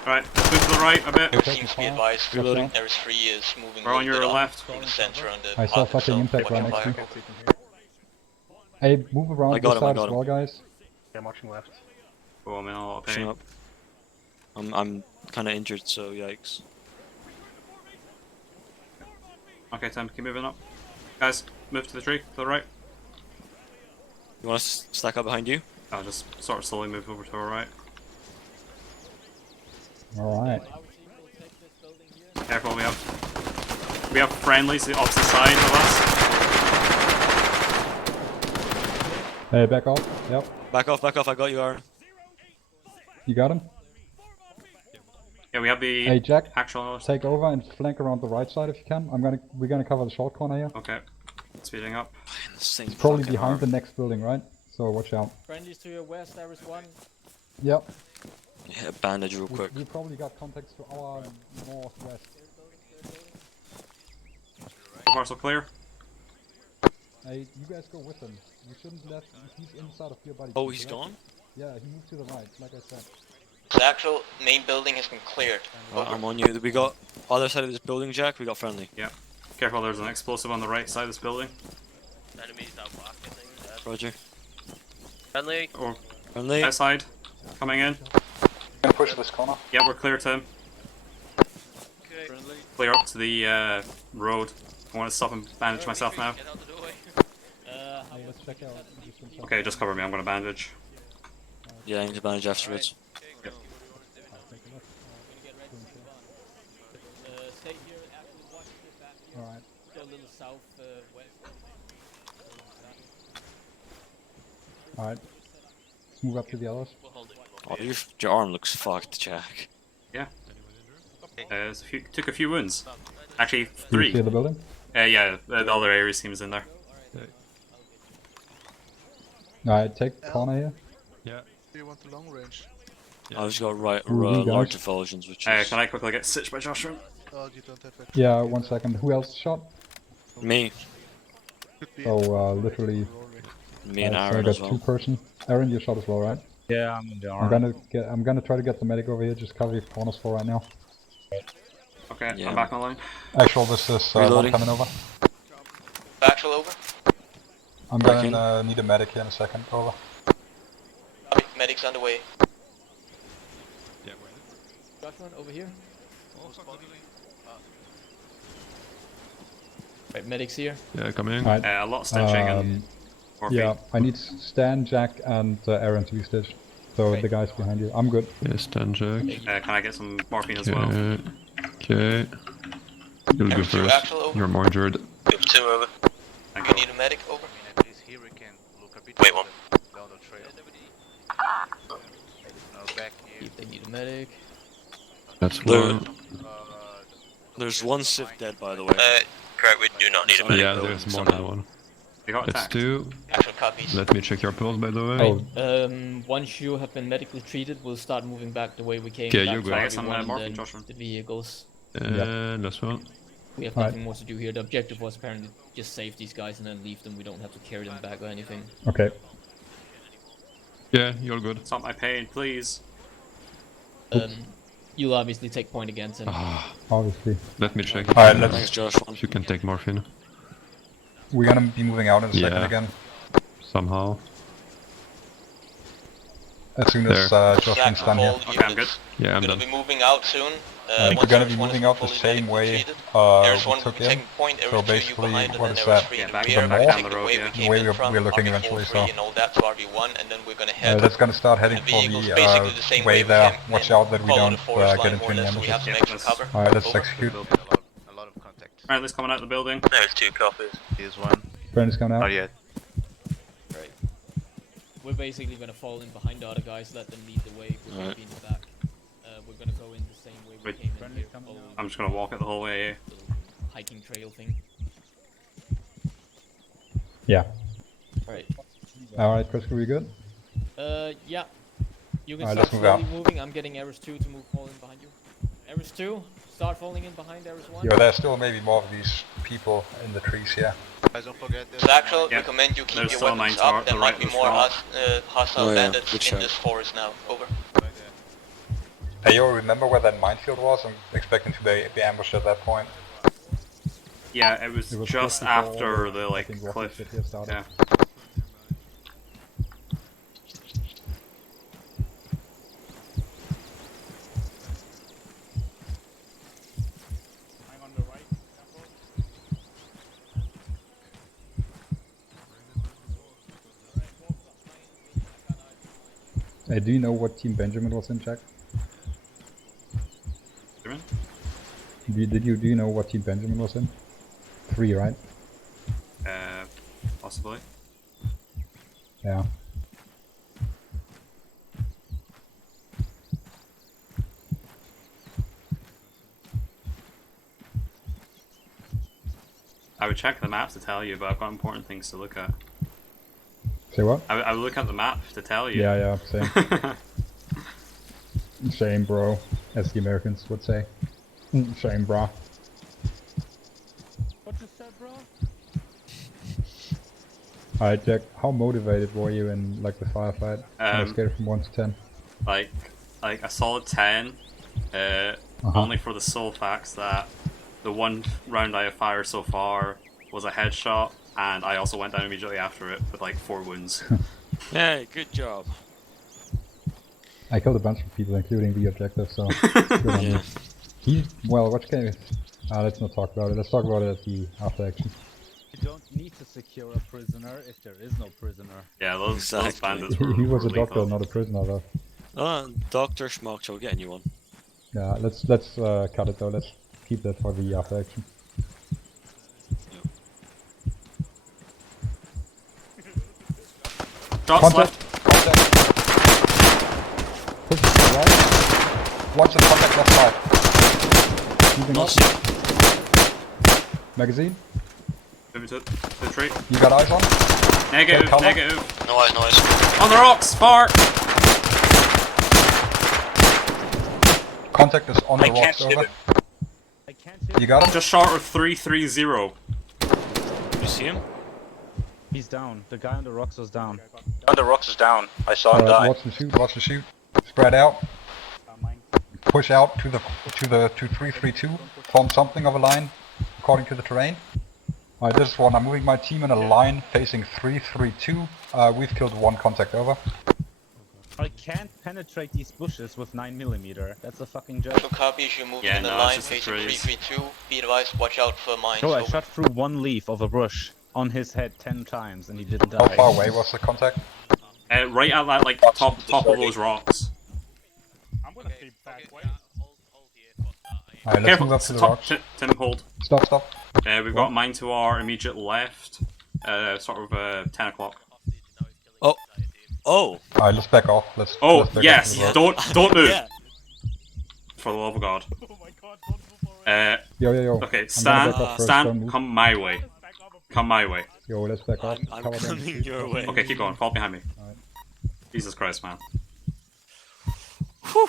Right, let's move to the right a bit. Teams be advised, Reloading. there is 3 years moving We're on a your little bit left. in the center on the I saw path fucking itself, impact watching right next to fire. me. Hey, move around I got this him, I side got as him. well, guys. Yeah, I'm watching left. Oh, I'm in a lot of Pushing pain. up. I'm kind of injured, so yikes. Okay, Tim, keep moving up. Guys, move to the tree, to the right. You want us to stack up behind you? I'll just sort of slowly move over to our right. Alright. Careful, we have friendlies the opposite side of us. Hey, back off. Yep. Back off, I got you, Aaron. You got him? Yeah, we have the Hey, Jack. actual... Take over and flank around the right side if you can. We're gonna cover the short corner here. Okay, speeding up. Same It's probably fucking behind arm. the next building, right? So watch out. Friendlies to your west, there is one. Yep. Yeah, bandage real quick. We probably got contacts to our northwest. So far so clear. Hey, you guys go with him. You shouldn't let... He's inside of your body. Oh, he's gone? Yeah, he moved to the right, like I said. The actual main building has been cleared. I'm on you. We got other side of this building, Jack. We got friendly. Yeah. Careful, there's an explosive on the right side of this building. Enemies out back, I think. Yeah. Roger. Friendly. Or Friendly. outside. Coming in. Gonna push this corner. Yeah, we're clear, Tim. Okay. Clear up to the road. I want to stop and bandage myself now. Get out the doorway. Hey, let's check out. Okay, just cover me, I'm gonna bandage. Yeah, I need to bandage afterwards. Stay here, actually watch the back here. Alright. Go a little south, west. Alright. Let's move up to the others. We'll hold it. Oh, your arm looks fucked, Jack. Yeah. Took a few wounds. Actually, Do you 3. see the building? Yeah, the other Ares team's in there. Alright, take corner here. Do you want the long range? I've just got Ooh, large guys. effulsions, which is... Can I quickly get stitched by Joshua? Oh, you don't have it. Yeah, 1 second. Who else shot? Me. Could be Oh, literally. Me and So I Aaron got as well. 2 person. Aaron, you shot as well, right? Yeah, I'm in the I'm gonna try to get the medic over here. Just cover your corners for right now. Okay, Yeah. I'm back online. Actual, this is one Reloading. coming over. Actual over. I'm Back gonna need a medic here in a second. Over. Copy. Medics on the way. Yeah, where is it? Joshua, over here. Oh, fuck, what do Right, medics here. they... Yeah, coming. Alright. A lot of stitching and morphine. Yeah, I need Stan, Jack, and Aaron to be stitched. So Right. the guys behind you. I'm good. Yes, stand Jack. Can I get some morphine as well? Okay. You'll go Aaron 2, first. actual over. You're more injured. We have 2 over. Thank You you. need a medic over. Wait, one. If they need a medic. That's There- one. There's one Civ dead, by the way. Correct, we do not need a It's medic. Yeah, building there's more somehow. than one. You got That's attacked. 2. Actual copies. Let me check your pulse, by the way. Oh, Once you have been medically treated, we'll start moving back the way we came. Okay, back you to go. Can I get some RB1 and morphine, then Joshua? the vehicles. Last one. We have Alright. nothing more to do here. The objective was apparently just save these guys and then leave them. We don't have to carry them back or anything. okay. Yeah, you're good. Stop my pain, please. You'll obviously take point against him. Obviously. Let me check. Alright, let's. Thanks, Josh. If you can take morphine. We're gonna be moving out in a second Yeah. again. Somehow. As soon as Josh Zach, is done here. hold Okay, I'm units. good. Yeah, I'm We're gonna done. be moving out soon. We're once gonna be everyone is moving out the fully same medically way treated. Ares we 1 will took be in. taking point, So Ares 2 you basically, behind, and what then is Ares that? 3 Yeah, in back the to rear. the We're north. taking Down the the way road, we yeah. came Way in we're from looking RB4 eventually, 3 so. and all that to RB1, and then we're gonna head That's gonna start heading the for vehicles the basically the same way we there. came Watch in. out that we Follow don't the forest get line more into or any less, so we have ambushes. some Yeah, extra let's- cover. Alright, let's Over. execute. Alright, let's coming out of the building. There's 2 copies. Brandon's coming out. Right. We're basically gonna fall in behind the other guys, let them lead the way. We're gonna Alright. be in the back. We're gonna go in the same way we Wait. came in here. Follow I'm just gonna walk it the whole way. the little hiking trail thing. Yeah. Right. Alright, Chris, are we good? Yeah. You can Alright, start let's move slowly out. moving. I'm getting Ares 2 to move falling behind you. Ares 2, start falling in behind Ares 1. Yeah, there's still maybe more of these people in the trees here. Actual, Yeah. recommend you keep There's your still a weapons mine tower up. to There the might right be of the more front. hostile Oh, yeah. bandits Good in shout. this forest now. Over. Hey, you remember where that minefield was? I'm expecting to be ambushed at that point. Yeah, it was It was just before after the I like think, Rocket cliff. City started. Yeah. I'm on the right. Careful. Hey, do you know what team Benjamin was in, Jack? Benjamin? Do you know what team Benjamin was in? 3, right? Possibly. Yeah. I would check the map to tell you, but I've got important things to look at. Say what? I would look at the map to tell you. Yeah, same. Same, bro. As the Americans would say. Same, bro. What you said, bro? Alright, Jack, how motivated were you in like the firefight? On a scale from 1 to 10. like a solid 10. Only for the sole facts that the one round I have fired so far was a headshot, and I also went down immediately after it with like 4 wounds. Hey, good job. I killed a bunch of people, including the objective, so good on Yeah. you. Well, what can let's not talk about it. Let's talk about it at the after action. You don't need to secure a prisoner if there is no prisoner. Yeah, those Exactly. bandits He were was a lethal. doctor, not a prisoner, though. Dr. Schmock, will get a new one. Yeah, let's cut it though. Let's keep that for the after action. Shots Contact! left. Contact! Push to the right. Watch the contact left side. Moving Not up. seen. Magazine. Moving to the tree. You got eyes on? Negative, cover. negative. Noise. On the rocks, far! Contact is on the I can't rocks, see over. it. I can't see You got him? Just short of 330. You see him? He's down. The guy on the rocks was down. On the rocks is down. I saw him die. Watch the shoot. Spread out. Push out to 332. Form something of a line according to the terrain. Alright, this one. I'm moving my team in a line facing 332. We've killed one contact, over. I can't penetrate these bushes with 9mm. That's a fucking joke. Actual copies, you're moving in a line facing 332. Be advised, watch out for mines. No, I shot through one leaf of a bush on his head 10 times and he didn't die. How far away was the contact? Right at that, like, top of those rocks. I'm gonna stay back. Wait. Alright, let's Careful, move up to the stop, rocks. Tim, hold. Stop. We've got mine to our immediate left, sort of 10 o'clock. Oh! Alright, let's back off. Let's back yes! off to the road. Don't move! Yeah. For the love of God. Oh my god, don't move already. Yo. Okay, Stan, come my way. Come my way. Yo, let's back off. I'm coming your way. Okay, keep going. Fall behind me. Alright. Jesus Christ, man. Whew.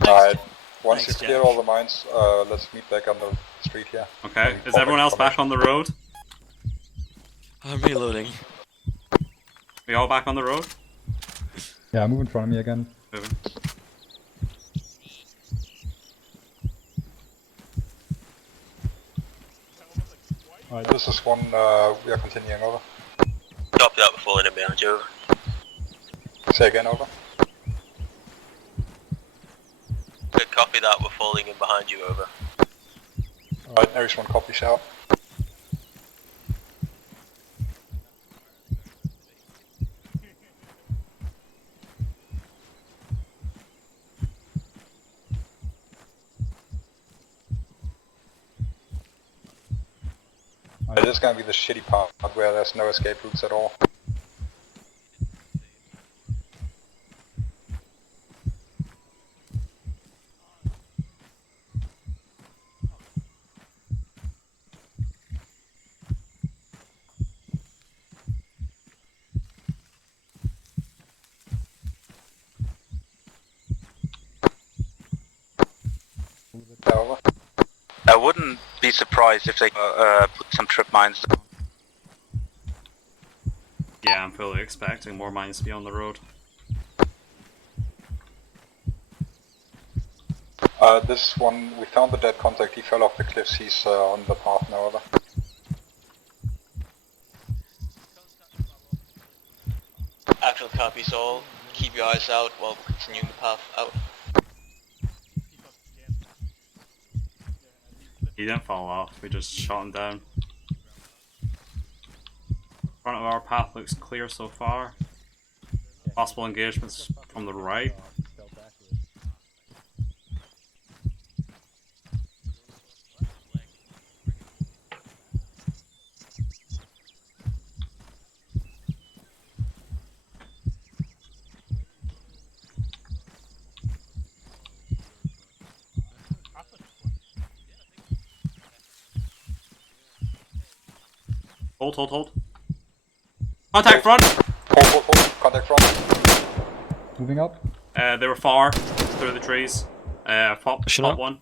Alright, once Thanks, you clear Jack. all the mines, let's meet back on the street here. Okay, is everyone else back on the road? I'm reloading. We all back on the road? Yeah, move in front of me again. Moving. Alright, this is one, we are continuing, over. Copy that, we're falling in behind you, over. Say again, over. Good, copy that, we're falling in behind you, over. Alright, there is one copy, shout. It is going to be the shitty part where there's no escape routes at all. Over. I wouldn't be surprised if they put some trip mines down. Yeah, I'm fully expecting more mines to be on the road. This one, we found the dead contact, he fell off the cliffs, he's on the path now, over. Actual copies all. Keep your eyes out while we're continuing the path out. He didn't fall off, we just shot him down. Front of our path looks clear so far. Possible engagements from the right. Hold. Contact front! Hold. Contact front. Moving up. They were far, through the trees. Pop one.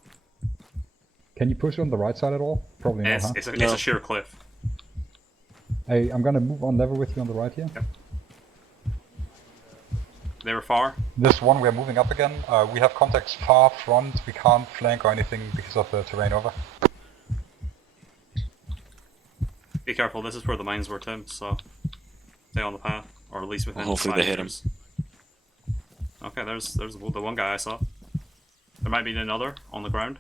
Can you push on the right side at all? Probably not, huh? It's a sheer cliff. Hey, I'm gonna move on level with you on the right here. Yep. They were far. This one, we are moving up again. We have contacts far front, we can't flank or anything because of the terrain, over. Be careful, this is where the mines were, Tim, so stay on the path, or at least within hopefully 5 they hit him. meters. Okay, there's the one guy I saw. There might be another on the ground.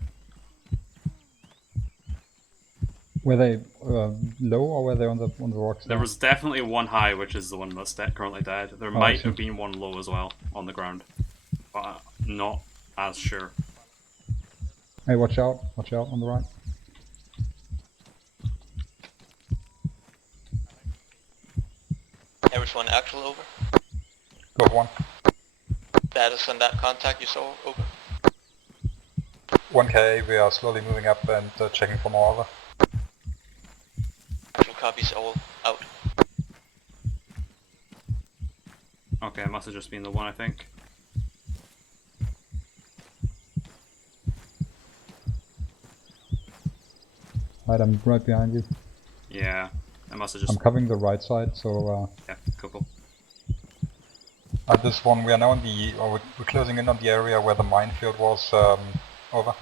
Were they low or were they on the rocks? There was definitely one high, which is the one that's currently dead. There might have been one low as well on the ground, but not as sure. Hey, watch out on the right. There was one actual, over. Got one. Status on that contact you saw, over. 1K, we are slowly moving up and checking for more, over. Actual copies all out. Okay, it must have just been the one, I think. Right, I'm right behind you. Yeah, it must have just... I'm covering the right side, so Yeah, cool. At this one, we are now in the, or we're closing in on the area where the minefield was, over.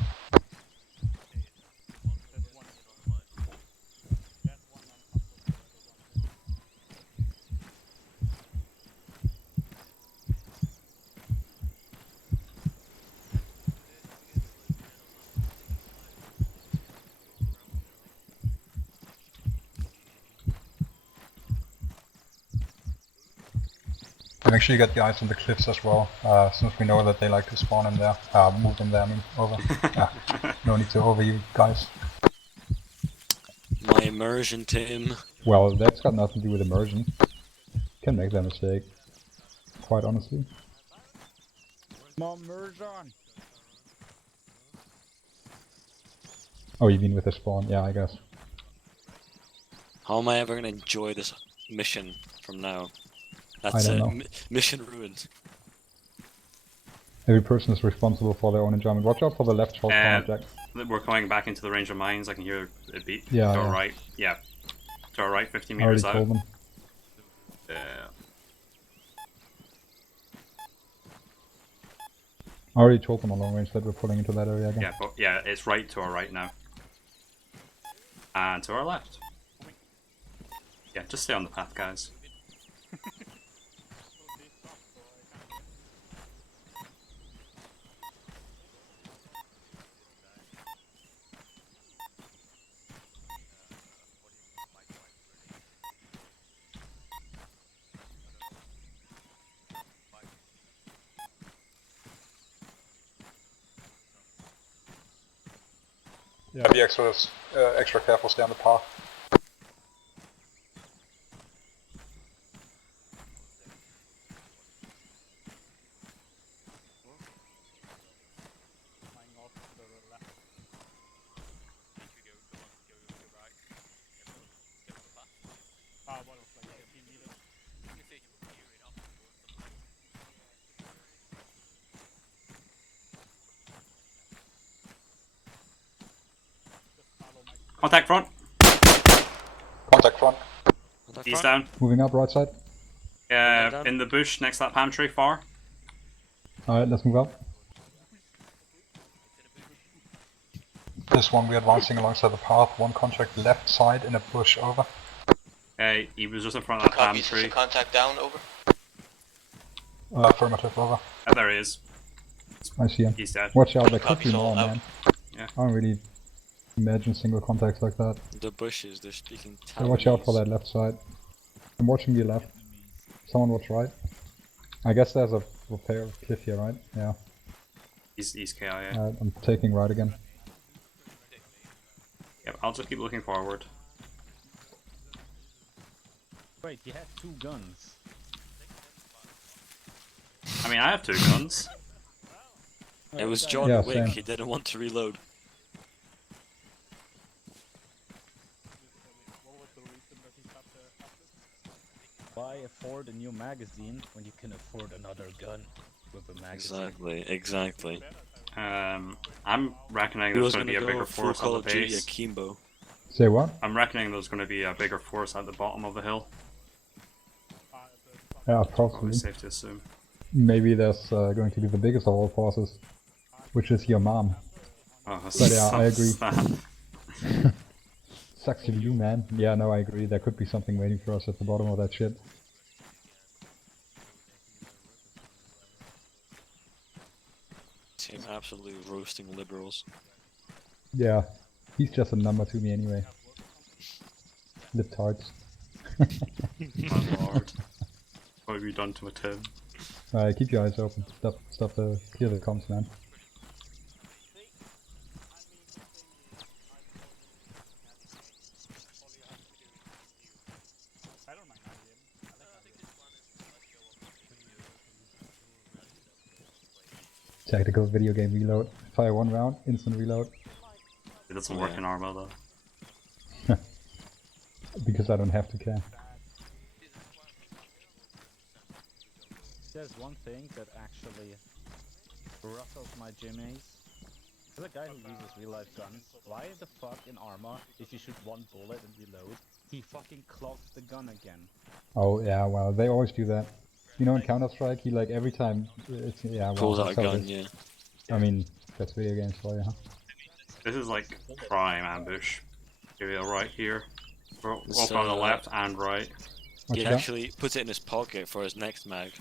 And make sure you get the eyes on the cliffs as well, since we know that they like to spawn in there, move in there, I mean, over. No need to over you guys. My immersion, Tim. well, that's got nothing to do with immersion. Can make that mistake, quite honestly. Immersion. Oh, you mean with the spawn? Yeah, I guess. How am I ever gonna enjoy this mission from now? I That's don't it. know. Mission ruined. Every person is responsible for their own enjoyment. Watch out for the left short corner, Jack. We're coming back into the range of mines. I can hear it beat. Yeah, to yeah. our right. Yeah. To our right, 50 I already meters out. told them. I already told them on long range that we're pulling into that area again. Yeah, but yeah, it's right to our right now. And to our left. Yeah, just stay on the path, guys. Yeah. Be extra careful, stay on the path. Contact front! Contact front. He's down. Moving up, right side. In the bush next to that palm tree, far. Alright, let's move up. This one, we're advancing alongside the path, one contact left side in a bush, over. He was just in front of that palm Copy, tree. contact down, over. Affirmative, over. Oh, there he is. I see him. He's dead. Watch out, there could Copy's be all more, out. man. Yeah. I don't really imagine single contacts like that. The bushes, they're speaking So watch out for Taiwanese. that left side. I'm watching the left. Someone watch right. I guess there's a repair cliff here, right? Yeah. He's KIA. I'm taking right again. Yep, I'll just keep looking forward. Wait, he had 2 guns. I mean, I have 2 guns. It was John Yeah, Wick, same. he didn't want to reload. Why afford a new magazine when you can afford another gun with a magazine? Exactly. I'm reckoning He there's was going to be a go bigger full force Call at of the Duty base. akimbo. Say what? I'm reckoning there's going to be a bigger force at the bottom of the hill. Yeah, Probably probably. safe to assume. Maybe there's going to be the biggest of all forces, which is your mom. Oh, But yeah, I agree. Sad. Sucks to be you, man. Yeah, no, I agree. There could be something waiting for us at the bottom of that shit. Team absolutely roasting liberals. Yeah, he's just a number to me anyway. Libtards. My lord. What have you done to a Tim? Keep your eyes open. Stop the clear the comms, man. Tactical video game reload. Fire 1 round, instant reload. It doesn't work in armor though. Because I don't have to care. There's one thing that actually ruffles my jimmies. There's a guy who uses real-life guns. Why the fuck in armor, if you shoot one bullet and reload, he fucking clogs the gun again? Oh yeah, well they always do that. You know, in Counter-Strike, he like every time it's yeah. Well, Pulls out a that's how it gun, is. yeah. I mean, that's video games for you, huh? This is like prime ambush. Area right here. Both It's, on the left and right. What He you got? actually puts it in his pocket for his next mag.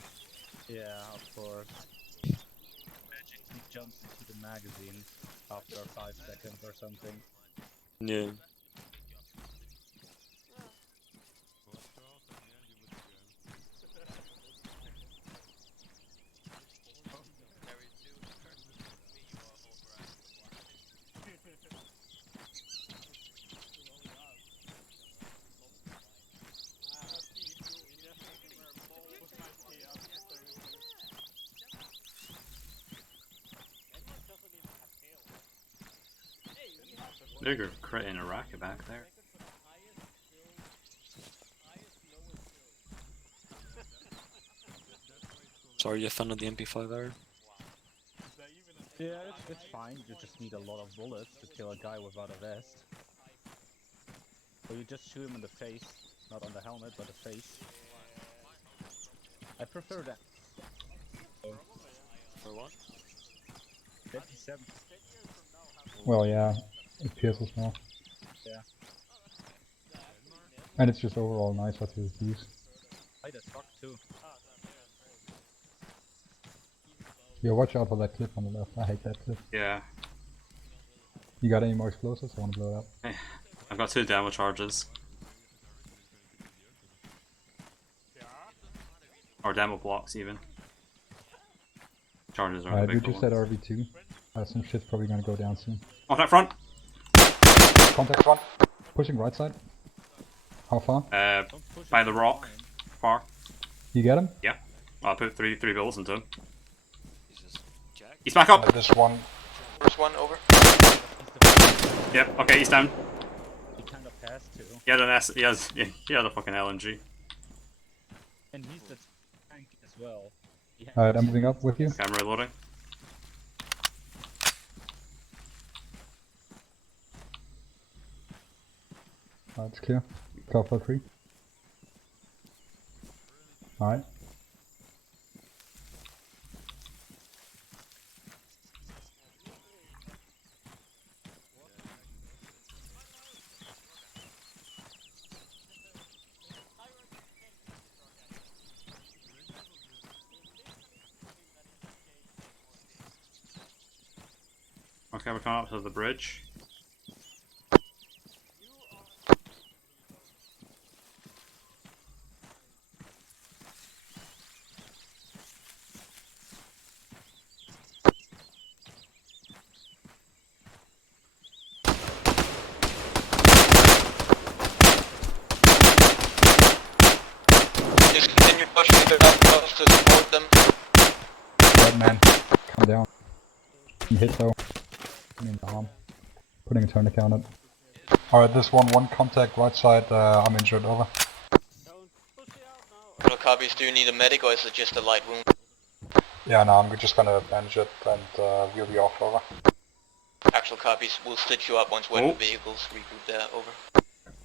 Yeah, of course. Magically jumps into the magazine after 5 seconds or something. Yeah. Bigger creating a racket back there. So are you a fan of the MP5 Aaron? Yeah, it's fine. You just need a lot of bullets to kill a guy without a vest. Or you just shoot him in the face. Not on the helmet, but the face. I prefer that. For what? 57. Well, yeah, it pierces more. Yeah. And it's just overall nicer to use. Light as fuck too. Yeah, watch out for that clip on the left. I hate that clip. Yeah. You got any more explosives? I want to blow it up. I've got 2 demo charges. Or demo blocks even. Charges are the big dude, you said RV2. Some shit's probably gonna go down soon. On that front! Contact front. Pushing right side. How far? By the rock. Far. You get him? Yeah. I put three bullets into him. He's back up! This one. First one, over. Yep, okay, he's down. He kind of passed too. He had a fucking LNG. And he's the tank as well. Alright, I'm moving up with you. Okay, I'm reloading. Alright, it's clear. Cover 3. Alright. Okay, we're coming up to the bridge. Just continue pushing it up close to support them. Right, man. Calm down. I'm hit though. I mean, the arm. Putting a tourniquet on it. Alright, this one contact right side. I'm injured, over. No copies, do you need a medic or is it just a light wound? Yeah, no, I'm just gonna bandage it and we'll be off, over. Actual copies, we'll stitch you up once we're in the vehicles, regroup there, over.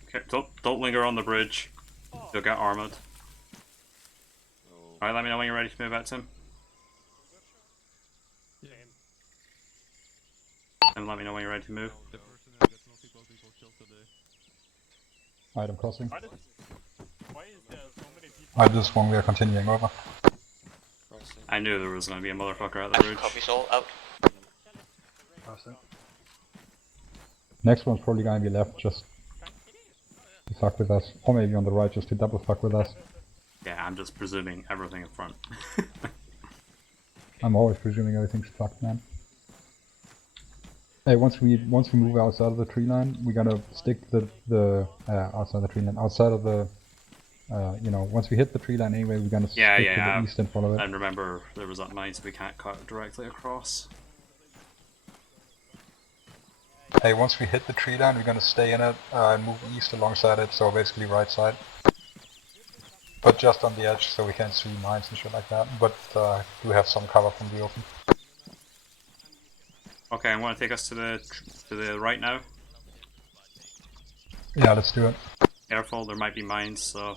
Okay, don't linger on the bridge. You'll get armored. Alright, let me know when you're ready to move out, Tim. And let me know when you're ready to move. Alright, I'm crossing. Why is there so many people? Alright, this one we are continuing, over. I knew there was gonna be a motherfucker at the Actual bridge. copies all out. Next one's probably gonna be left just to fuck with us. Or maybe on the right just to double fuck with us. Yeah, I'm just presuming everything in front. I'm always presuming everything's fucked, man. Hey, once we move outside of the tree line, we're gonna stick the outside the tree line, outside of the you know, once we hit the tree line anyway, we're gonna stick to the east and follow it. And remember, there was that mine, so we can't cut directly across. Hey, once we hit the tree line, we're gonna stay in it and move east alongside it, so basically right side. But just on the edge, so we can't see mines and shit like that, but do have some cover from the open. Okay. Okay, I'm going to take us to the right now. Yeah, let's do it. Careful, there might be mines, so...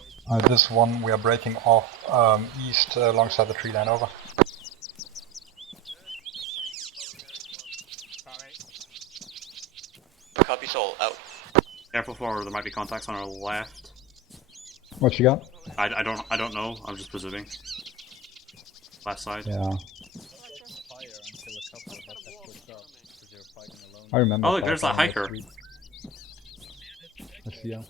This one we are breaking off east alongside the tree line, over. Copy Soul, out. Careful for there might be contacts on our left. What you got? I don't know, I'm just presuming. Left side. Yeah. Fire until a couple of us have pushed up, because you're fighting alone. I remember. Oh look, there's that hiker. I see ya.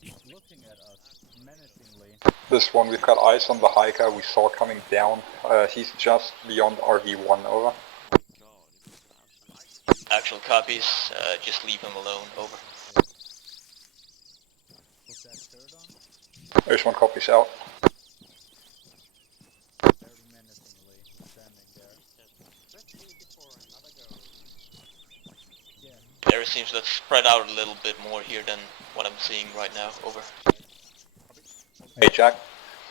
He's looking at us menacingly. This one, we've got eyes on the hiker we saw coming down. He's just beyond RV1, over. Actual copies, just leave him alone, over. Was that third on? There's one copies out. Very menacingly, he's standing there. Yeah. There seems to have spread out a little bit more here than what I'm seeing right now, over. Hey Jack,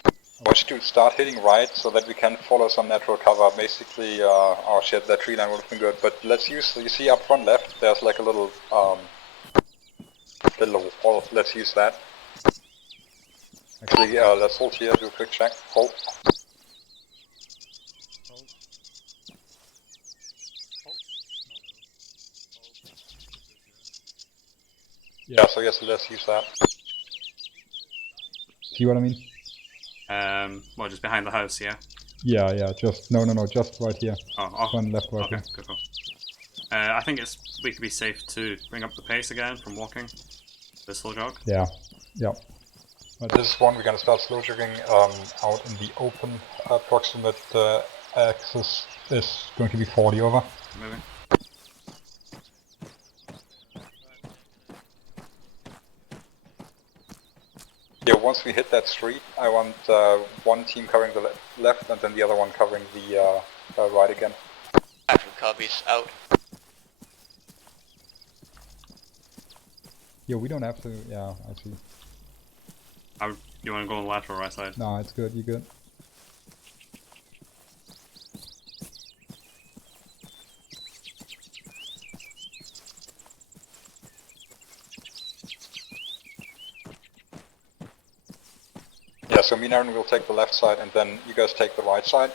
I want you to start hitting right so that we can follow some natural cover. Basically, oh shit, that tree line would have been good, but let's use, you see up front left, there's like a little wall, let's use that. Actually, let's hold here, do a quick check, hold. Yeah, so yes, let's use that. See what I mean? Well, just behind the house, yeah? Yeah, yeah, just, no, just right here. Oh, One left right okay, here. cool. I think we could be safe to bring up the pace again from walking. The slow jog. Yeah, yeah. This one we're gonna start slow jogging out in the open. Approximate axis is going to be 40, over. Moving. Yeah, once we hit that street, I want one team covering the left and then the other one covering the right again. Actual copies, out. Yeah, we don't have to, yeah, I see. You want to go on the left or right side? No, it's good, you good. Yeah, so me and Aaron will take the left side and then you guys take the right side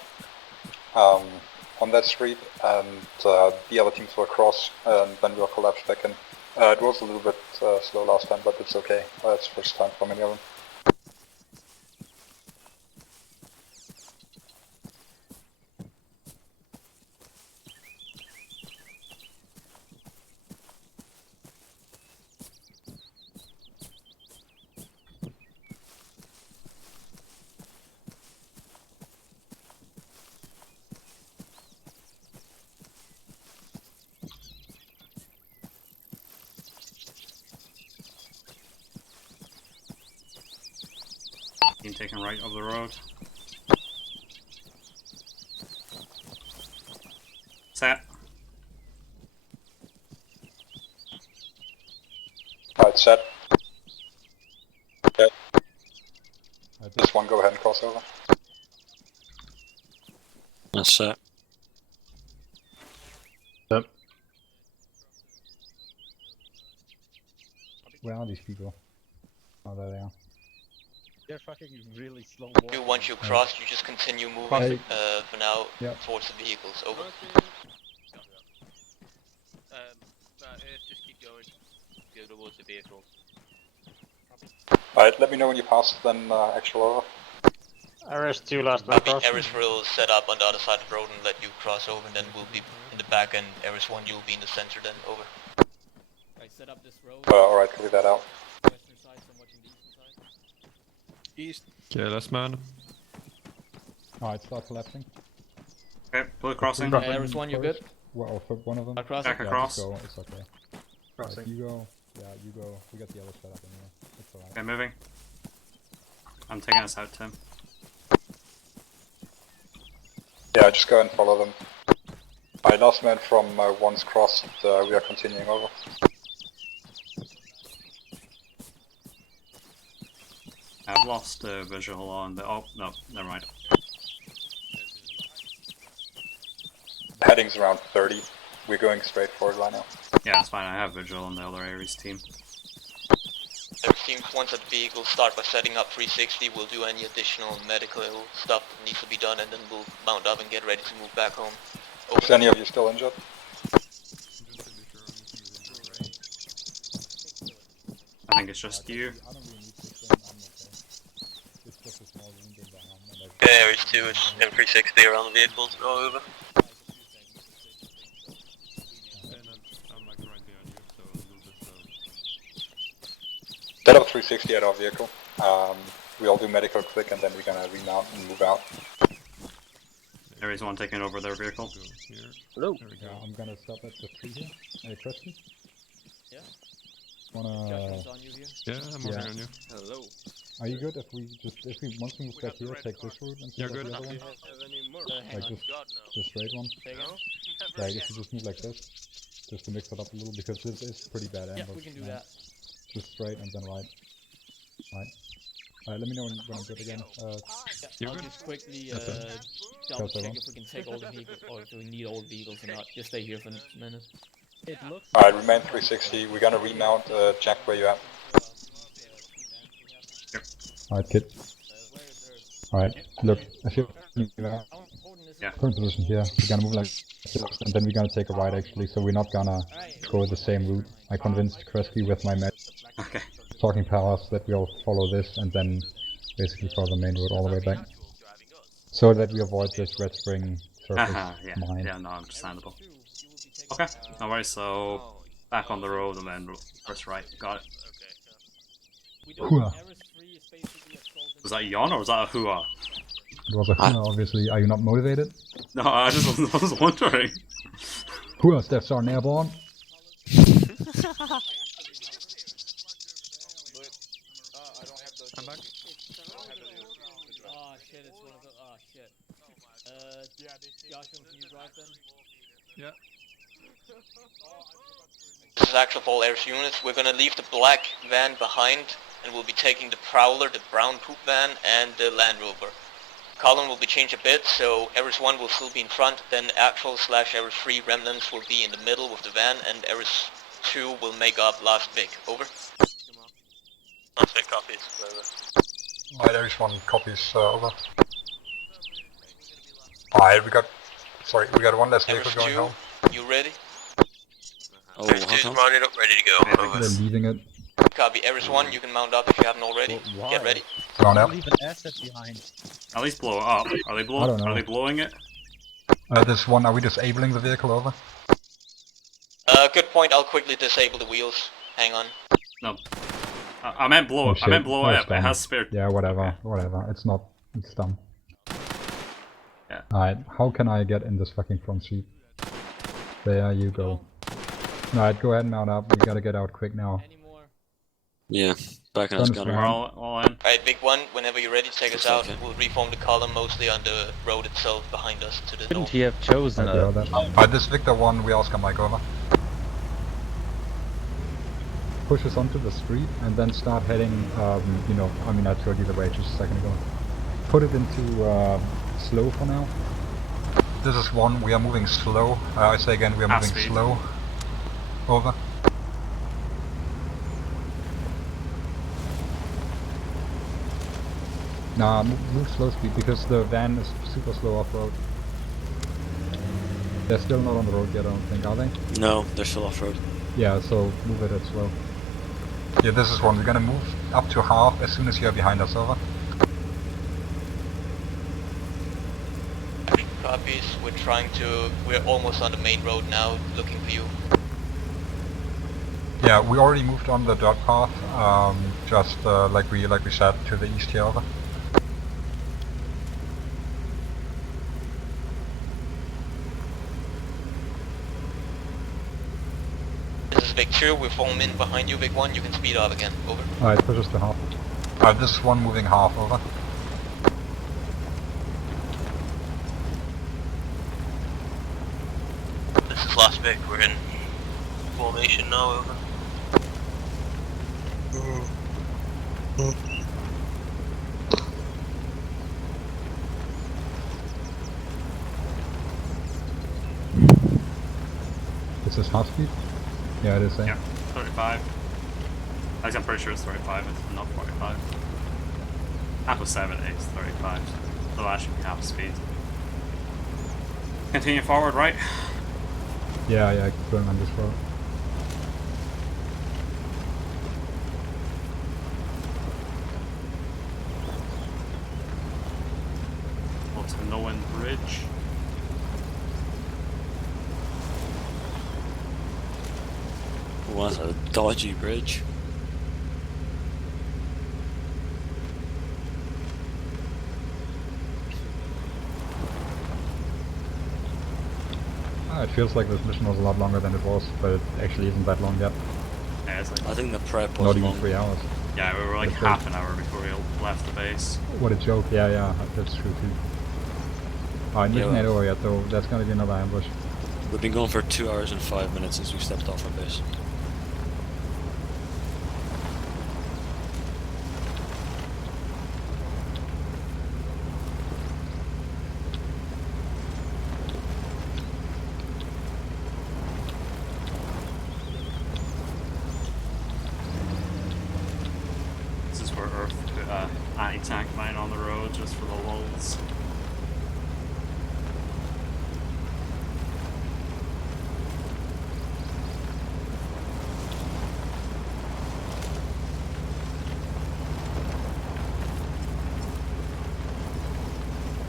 on that street, and the other teams will cross and then we'll collapse back in. It was a little bit slow last time, but it's okay. It's first time for many of them. Team taking right of the road. Set. Alright, set. Okay. This one, go ahead and cross over. That's it. Where are these people? Oh, there they are. They're fucking really slow walking. Once you cross, you just continue moving for now towards the vehicles, over. Just keep going. Go towards the vehicles. Alright, let me know when you pass, then actual over. RS2 last man cross. Eris will set up on the other side of the road and let you cross over, and then we'll be in the back, and Eris1 you'll be in the center then, over. I set up this road. Alright, clear that out. Western side, so I'm watching the eastern side. East. Okay, last man. Alright, start collapsing. Okay, blue crossing. Eris1, you're good? Well, for one of them. Across. Back across. Just go, it's okay. Crossing. You go. Yeah, you go. We got the other set up anyway. It's alright. Okay, moving. I'm taking us out, Tim. Yeah, just go and follow them. Alright, last man from one's crossed, we are continuing over. I've lost visual on the... Oh, no, never mind. Heading's around 30. we're going straight for it right now. Yeah, that's fine. I have Vigil on the other Ares team. Ares teams, once at the vehicle, start by setting up 360. We'll do any additional medical stuff that needs to be done, and then we'll mount up and get ready to move back home. Over. Is any of you still injured? I think it's just you. I don't really need to swim, I'm okay. It's just a small wound in the arm. And Okay, Ares 2 is M360 around the vehicles. Go over. I'm like right behind you, so we'll just Set up 360 at our vehicle. We'll do medical quick and then we're gonna remount and move out. Ares 1 taking over their vehicle. here. Hello. There we go. I'm gonna stop at the 3 here. Any questions? Yeah. Wanna... Judgment's on you here. Yeah, I'm working Yeah. on you. Hello. Are you good if we once we move back here, take this route instead You're of good. the other one? Have any more? Hang Like on. the straight one? Say again? Like if you just move like this, just to mix it up a little, because this is pretty bad Yeah, ambush. we can do man. that. Just straight and then right. Right. Let me know when I'm good again. Yeah, I'll just quickly double That's check everyone. if we can take all the vehicles, or if we need all the vehicles or not. Just stay here for a minute. It looks. Alright, remain 360. We're gonna remount. Jack, where you at? Alright, kid. Alright, look, if you're Yeah. current position here, we're gonna move like this, and then we're gonna take a right actually, so we're not gonna go the same route. I convinced Kresge with my Okay. talking powers that we'll follow this and then basically follow the main road all the way back. So that we avoid this Red Spring surface Yeah. mine. Yeah, no, understandable. Okay, no worries, so back on the road and then first right. Got it. Hua. Was that a yawn or was that a hua? It was a Hua, obviously. Are you not motivated? No, I was wondering. Hua steps are airborne. I'm back. Oh shit, it's one of the. Oh shit. Joshua, can you drive then? Yeah. This is actual all Ares units. We're gonna leave the black van behind, and we'll be taking the Prowler, the brown poop van, and the Land Rover. Column will be changed a bit, so Ares 1 will still be in front, then actual / Ares 3 remnants will be in the middle with the van, and Ares 2 will make up last Vic. Over. Last Vic copies. Over. Alright, Ares 1 copies, over. Alright, we got one less vehicle Ares going 2, home. you ready? Oh, Ares how 2's come? mounted up, ready to go. Over. They're leaving it. Copy. Ares 1, you can mount up if you haven't already. Why? Get ready. Going out. Leave an asset behind. At least blow it up. Are they I don't know. Are they blowing it? This one, are we disabling the vehicle, over? Good point. I'll quickly disable the wheels. Hang on. No. I meant blow Oh, it. I meant shit. blow Oh, it it's up. It done. has spare. Yeah, whatever. It's not. It's dumb. Yeah. Alright, how can I get in this fucking front seat? There you go. Alright, go ahead and mount up. We gotta get out quick now. Yeah, back on Don't his gunner. We're all in. Alright, Big One, whenever you're ready to take us Looks out, like it. we'll reform the column mostly on the road itself behind us to the Couldn't north. he have chosen Alright, a... that. Alright, this Victor 1, we Oscar Mike, over. Push us onto the street and then start heading, you know, I mean I told you the way just a second ago. Put it into slow for now. This is 1, we are moving slow. I say again, we are moving speed. slow. Over. Nah, move slow speed because the van is super slow off-road. They're still not on the road yet, I don't think, are they? No, they're still off-road. Yeah, so move it at slow. Yeah, this is 1, we're gonna move up to half as soon as you are behind us, over. Copies, we're almost on the main road now, looking for you. Yeah, we already moved on the dirt path, just like we said, to the east here, over. This is Vic 2, we're falling in behind you, Vic 1, you can speed up again. Over. Alright, push us to half. This is 1 moving half, over. This is last Vic. We're in formation now. Over. Is this half speed? Yeah, it is. Yeah, 35. At least I'm pretty sure it's 35, it's not 45. Half of 70 is 35, so that should be half speed. Continue forward, right? Yeah, yeah, keep going on this road. Go to Noen Bridge. What a dodgy bridge. It feels like this mission was a lot longer than it was, but it actually isn't that long yet. Yeah, it's like I think the prep was Not even long. 3 hours. yeah, we were like That's half an hour before we left the base. What a joke. Yeah, yeah, that's true too. Alright, mission Yeah, ain't over yet though. That's gonna be another ambush. We've been going for 2 hours and 5 minutes since we stepped off our base. This is where Earth put an anti-tank mine on the road just for the lulz.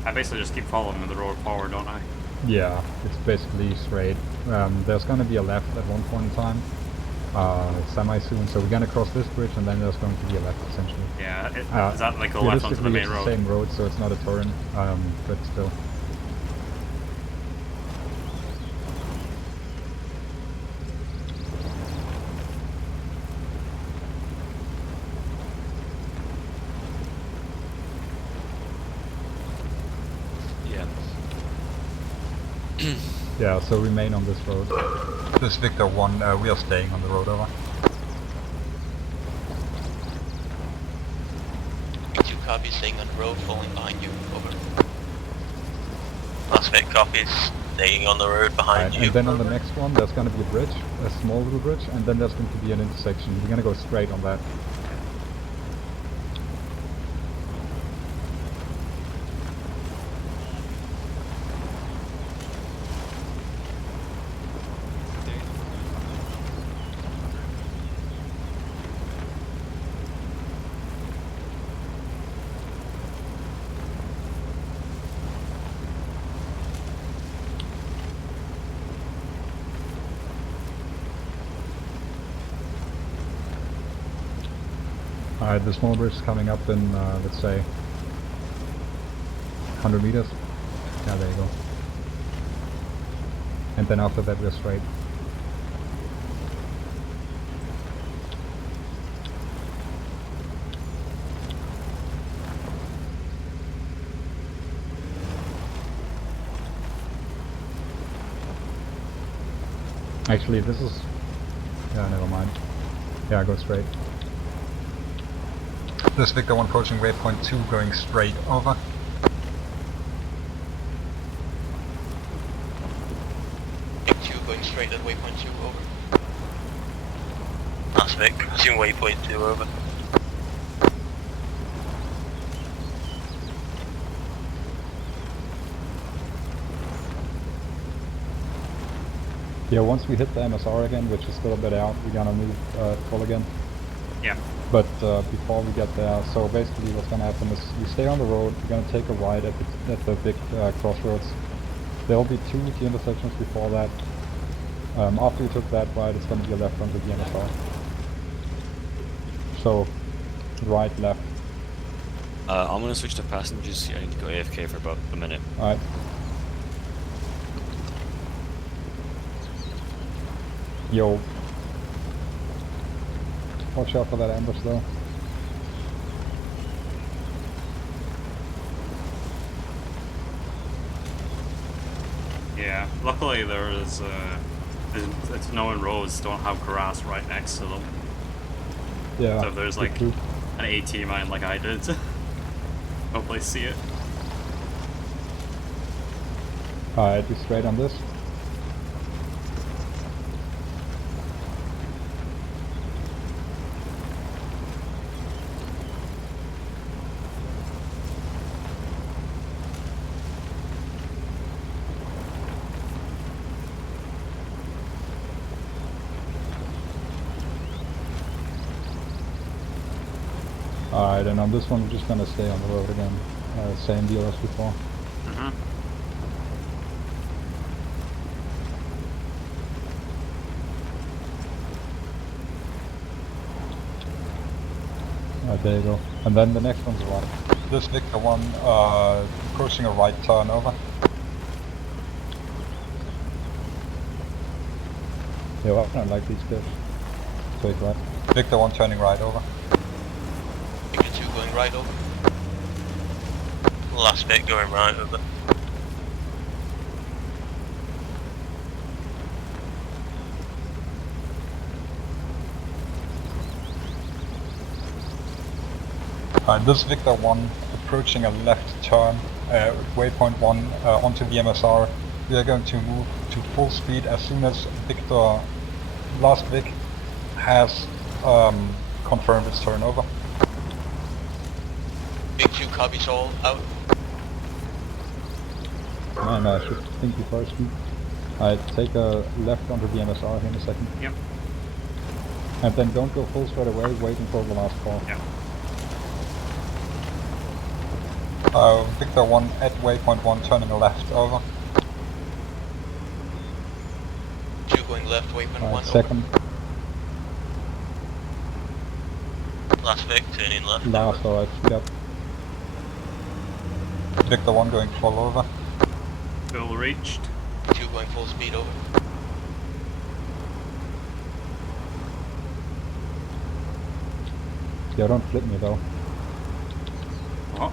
I basically just keep following the road forward, don't I? Yeah, it's basically straight. There's gonna be a left at one point in time, semi soon, so we're gonna cross this bridge and then there's going to be a left essentially. Yeah, is that like a left onto the realistically, main it's road? the same road, so it's not a turn, but still. Yeah. Yeah, so remain on this road. This is Victor 1, we are staying on the road, over. 2 copies staying on the road, falling behind you, over. Prospect copies. Staying on the road behind you. And then on the next one, there's gonna be a bridge, a small little bridge, and then there's going to be an intersection. We're gonna go straight on that. Alright, the small bridge is coming up in, let's say, 100 meters. Yeah, there you go. And then after that we're straight. Actually, this is... yeah, never mind. Yeah, go straight. This is Victor 1 approaching waypoint 2, going straight, over. Vic 2 going straight at waypoint 2, over. That's Vic. Assume waypoint 2, over. Yeah, once we hit the MSR again, which is still a bit out, we're gonna move full again. Yeah. But before we get there, so basically what's gonna happen is you stay on the road, you're gonna take a right at the big crossroads. There'll be 2 T intersections before that. After you took that right, it's gonna be a left onto the MSR. So, right, left. I'm gonna switch to passengers. I need to go AFK for about a minute. Alright. Yo. Watch out for that ambush though. Yeah, luckily there's it's known roads don't have grass right next to them. Yeah. So if there's like an AT mine like I did, hopefully see it. Alright, be straight on this. Alright, and on this one we're just gonna stay on the road again. Same deal as before. Mm-hmm. There you go. And then the next one's right. This Victor 1, approaching a right turn, over. Yeah, I don't like these guys. Take right. Victor 1 turning right, over. Victor 2 going right, over. Last bit going right over. This Victor 1 approaching a left turn, waypoint 1 onto the MSR. We are going to move to full speed as soon as Victor, last Vic, has confirmed its turn, over. Big 2 copies all out. Man, I should think before I speak. Alright, take a left onto the MSR here in a second. Yep. And then don't go full straight away, wait until the last call. Yep. Victor 1 at waypoint 1 turning left, over. 2 going left, waypoint 1, Second. Last Vic turning left. Last, alright, speed up. Victor 1 going full, over. Goal reached. 2 going full speed, over. Yeah, don't flip me though. What?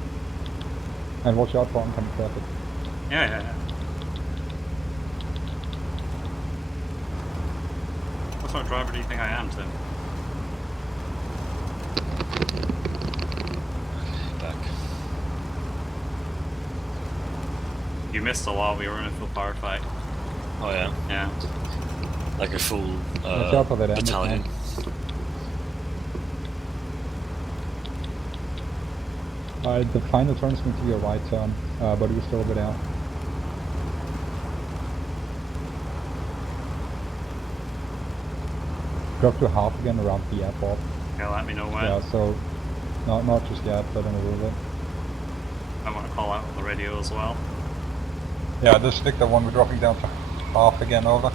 And watch out for oncoming traffic. Yeah. What sort of driver do you think I am, Tim? Back. You missed a lot, we were in a full power fight. Oh yeah? Yeah. Like a full Watch out for that battalion. The final turn is going to be a right turn, but we're still a bit out. Drop to half again around the airport. Okay, let me know when. Yeah, so not just yet, but in a little bit. I want to call out on the radio as well. Yeah, this Victor 1, we're dropping down to half again, over.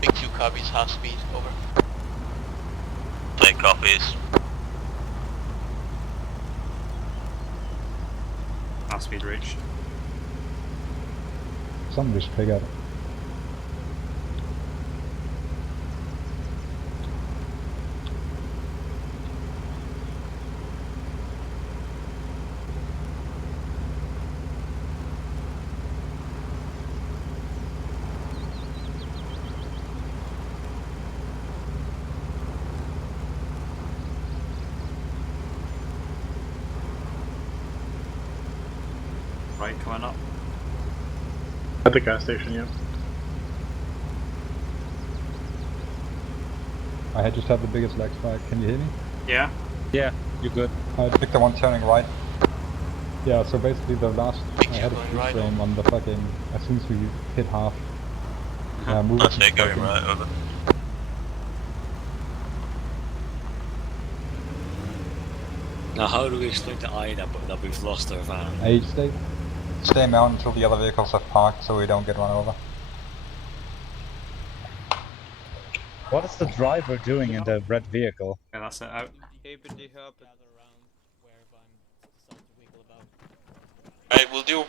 Big 2 copies, half speed, over. Play copies. Half speed reached. Somebody's triggered. Right, coming up. At the gas station, yeah. I just had the biggest lag spike. Can you hear me? Yeah? Yeah, you're good. Victor 1 turning right. Yeah, so basically the last, I had a going free right frame on the fucking, as soon as we hit half. Move Last it Vic going fucking- right over. Now how do we explain to I that we've lost our van? Hey, stay. Stay mount until the other vehicles have parked so we don't get run over. What is the driver doing in the red vehicle? Yeah, that's it, out. Alright, we'll do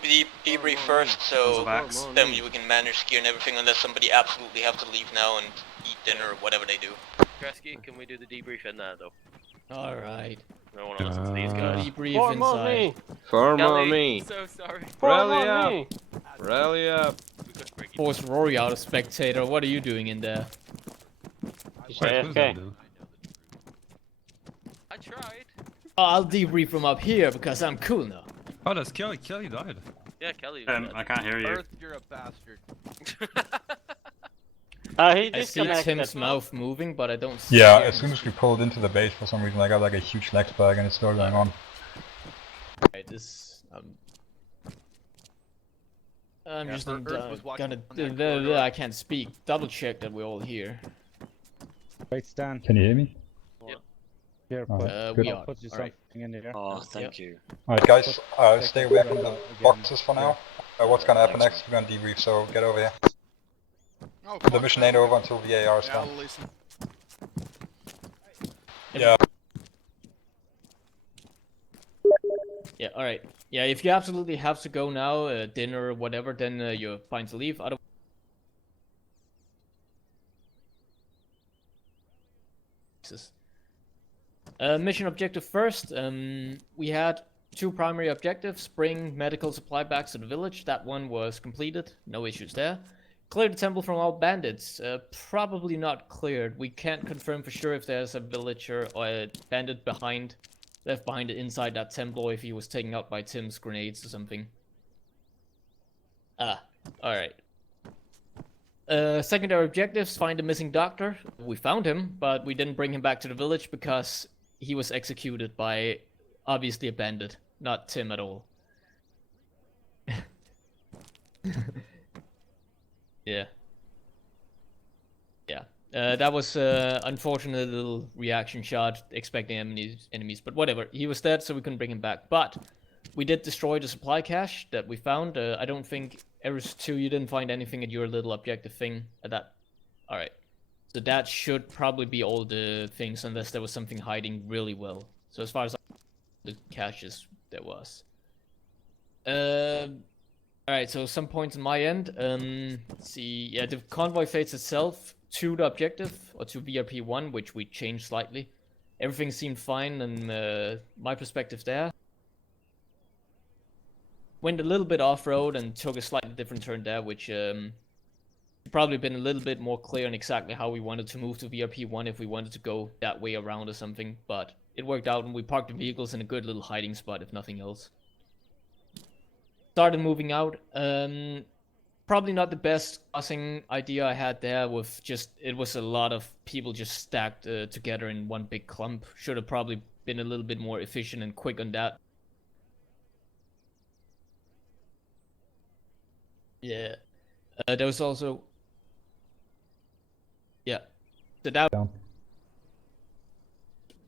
debrief first, so Vax. then we can manage gear and everything unless somebody absolutely have to leave now and eat dinner or whatever they do. Kresge, can we do the debrief in there though? Alright. No one listens to these guys. Debrief inside. Form on Kelly, me! so sorry. Rally up! Rally up! Force Rory out of spectator. What are you doing in there? Okay. I tried. Oh, I'll debrief from up here because I'm cool now. Oh, that's Kelly. Kelly died. Yeah, Kelly. I can't hear you. Earth, you're a bastard. He I see disconnected. Tim's mouth moving, but I don't see Yeah, him. as soon as we pulled into the base for some reason I got like a huge lag spike and it's still going on. Right, this. I'm Yeah, just Earth was watching gonna. on that corridor. I can't speak. Double check that we're all here. Wait, Stan. Can you hear me? Here, Alright, put, good. I'll put you Alright. something in here. Oh, thank you. Alright guys, stay away from the again. boxes for now. What's gonna happen Thanks, next? We're gonna debrief, so get over here. Oh, The mission ain't over until VAR is yeah, done. I'll listen. Yeah. Yeah, alright. Yeah, if you absolutely have to go now, dinner or whatever, then you're fine to leave. Otherwise, mission objective first. We had 2 primary objectives. Bring medical supply back to the village. That one was completed. No issues there. Clear the temple from all bandits. Probably not cleared. We can't confirm for sure if there's a villager or a bandit left behind inside that temple, or if he was taken out by Tim's grenades or something. Ah, alright. Secondary objectives, find the missing doctor. We found him, but we didn't bring him back to the village because he was executed by, obviously, a bandit. Not Tim at all. Yeah. Yeah. That was unfortunate little reaction shot, expecting enemies, but whatever. He was dead, so we couldn't bring him back. But we did destroy the supply cache that we found. I don't think Eris 2, you didn't find anything at your little objective thing at that. Alright. So that should probably be all the things, unless there was something hiding really well. So as far as the caches, there was. Alright, so some points on my end. Let's see. Yeah, the convoy fates itself to the objective, or to VRP1, which we changed slightly. Everything seemed fine, and my perspective there. Went a little bit off-road and took a slightly different turn there, which probably been a little bit more clear on exactly how we wanted to move to VRP1 if we wanted to go that way around or something, but it worked out and we parked the vehicles in a good little hiding spot, if nothing else. Started moving out. Probably not the best crossing idea I had there with just, it was a lot of people just stacked together in one big clump. Should have probably been a little bit more efficient and quick on that. Yeah. There was also... Yeah. So that...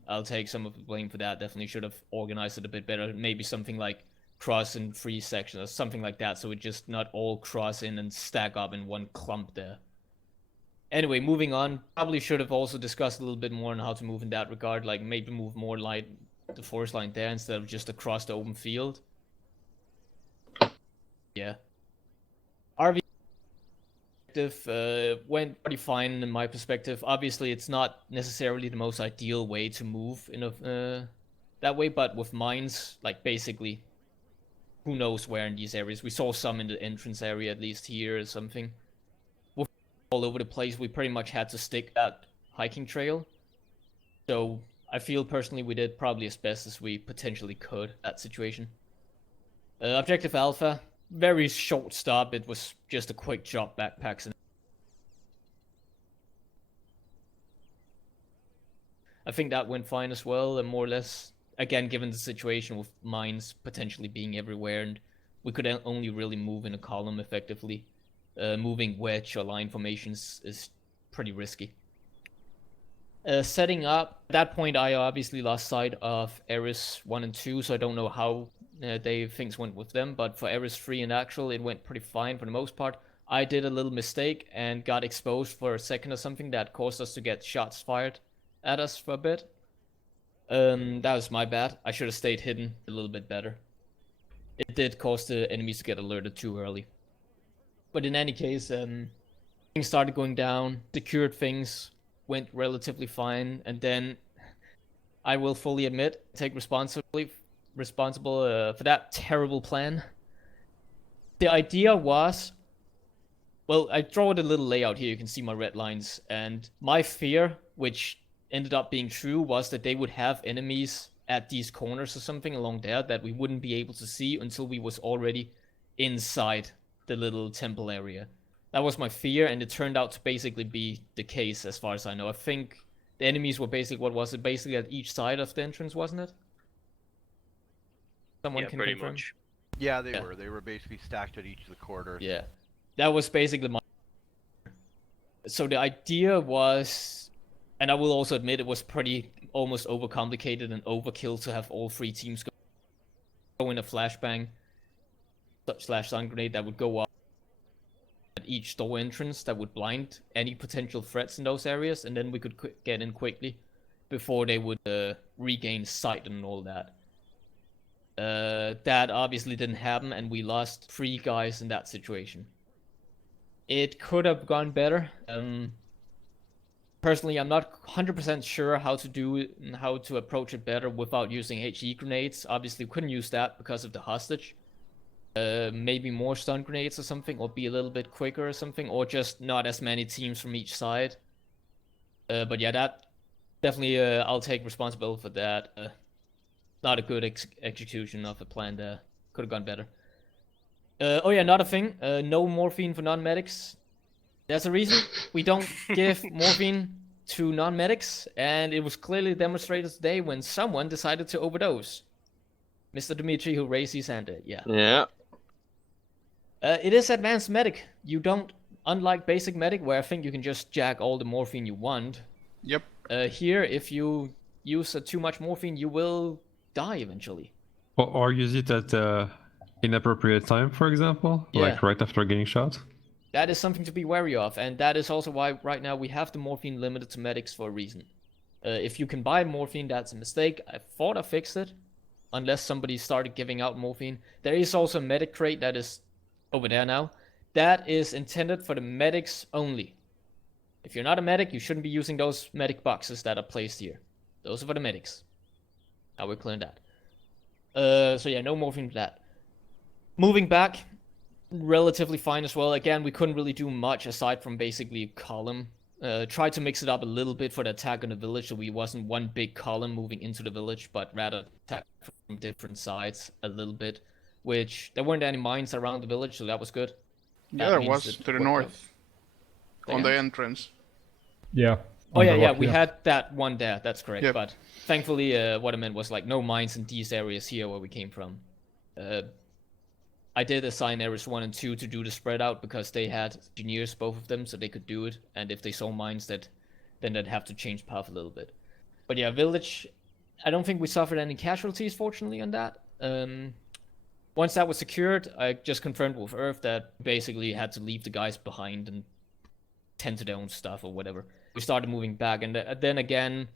I'll take some of the blame for that. Definitely should have organized it a bit better. Maybe something like cross in 3 sections or something like that, so it just not all cross in and stack up in one clump there. Anyway, moving on. Probably should have also discussed a little bit more on how to move in that regard, like maybe move more like the forest line there instead of just across the open field. Yeah. RV went pretty fine in my perspective. Obviously, it's not necessarily the most ideal way to move in a that way, but with mines, like basically, who knows where in these areas. We saw some in the entrance area, at least here or something. We're all over the place. We pretty much had to stick that hiking trail. So I feel personally we did probably as best as we potentially could that situation. Objective Alpha. Very short stop. It was just a quick drop backpacks. And I think that went fine as well, and more or less, again, given the situation with mines potentially being everywhere, and we could only really move in a column effectively. Moving wedge or line formations is pretty risky. Setting up, at that point I obviously lost sight of Eris 1 and 2, so I don't know how things went with them, but for Eris 3 and actual, it went pretty fine for the most part. I did a little mistake and got exposed for a second or something that caused us to get shots fired at us for a bit. That was my bad. I should have stayed hidden a little bit better. It did cause the enemies to get alerted too early. But in any case, things started going down, secured things, went relatively fine, and then I will fully admit, take responsible for that terrible plan. The idea was, well, I draw a little layout here, you can see my red lines, and my fear, which ended up being true, was that they would have enemies at these corners or something along there that we wouldn't be able to see until we was already inside the little temple area. That was my fear, and it turned out to basically be the case as far as I know. I think the enemies were basically, what was it, basically at each side of the entrance, wasn't it? Someone can pretty confirm? much. Yeah, they were. They were basically stacked at each of the corridors. Yeah. That was basically my... So the idea was... And I will also admit it was pretty almost overcomplicated and overkill to have all 3 teams go in a flashbang / stun grenade that would go off at each door entrance that would blind any potential threats in those areas, and then we could get in quickly before they would regain sight and all that. That obviously didn't happen, and we lost 3 guys in that situation. It could have gone better. Personally, I'm not 100% sure how to do it and how to approach it better without using HE grenades. Obviously, we couldn't use that because of the hostage. Maybe more stun grenades or something, or be a little bit quicker or something, or just not as many teams from each side. But yeah, that definitely I'll take responsibility for that. Not a good execution of a plan there. Could have gone better. Oh yeah, another thing. No morphine for non-medics. There's a reason we don't give morphine to non-medics, and it was clearly demonstrated today when someone decided to overdose. Mr. Dimitri, who raised his hand, yeah. Yeah. It is advanced medic. You don't, unlike basic medic, where I think you can just jack all the morphine you want. Yep. Here, if you use too much morphine, you will die eventually. Or use it at inappropriate time, for example, like right after getting shot. That is something to be wary of, and that is also why right now we have the morphine limited to medics for a reason. If you can buy morphine, that's a mistake. I thought I fixed it, unless somebody started giving out morphine. There is also a medic crate that is over there now. That is intended for the medics only. If you're not a medic, you shouldn't be using those medic boxes that are placed here. Those are for the medics. Now we're clearing that. So yeah, no morphine for that. Moving back, relatively fine as well. Again, we couldn't really do much aside from basically a column. Tried to mix it up a little bit for the attack on the village, so we wasn't one big column moving into the village, but rather attack from different sides a little bit. Which, there weren't any mines around the village, so that was good. Yeah, there was to the north. On the entrance. Yeah. Oh yeah, we had that one there, that's correct. Yep. But thankfully, what I meant was like no mines in these areas here where we came from. I did assign areas 1 and 2 to do the spread out because they had engineers, both of them, so they could do it. And if they saw mines, then they'd have to change path a little bit. But yeah, village, I don't think we suffered any casualties, fortunately, on that. Once that was secured, I just confirmed with Earth that basically had to leave the guys behind and tend to their own stuff or whatever. We started moving back, and then again,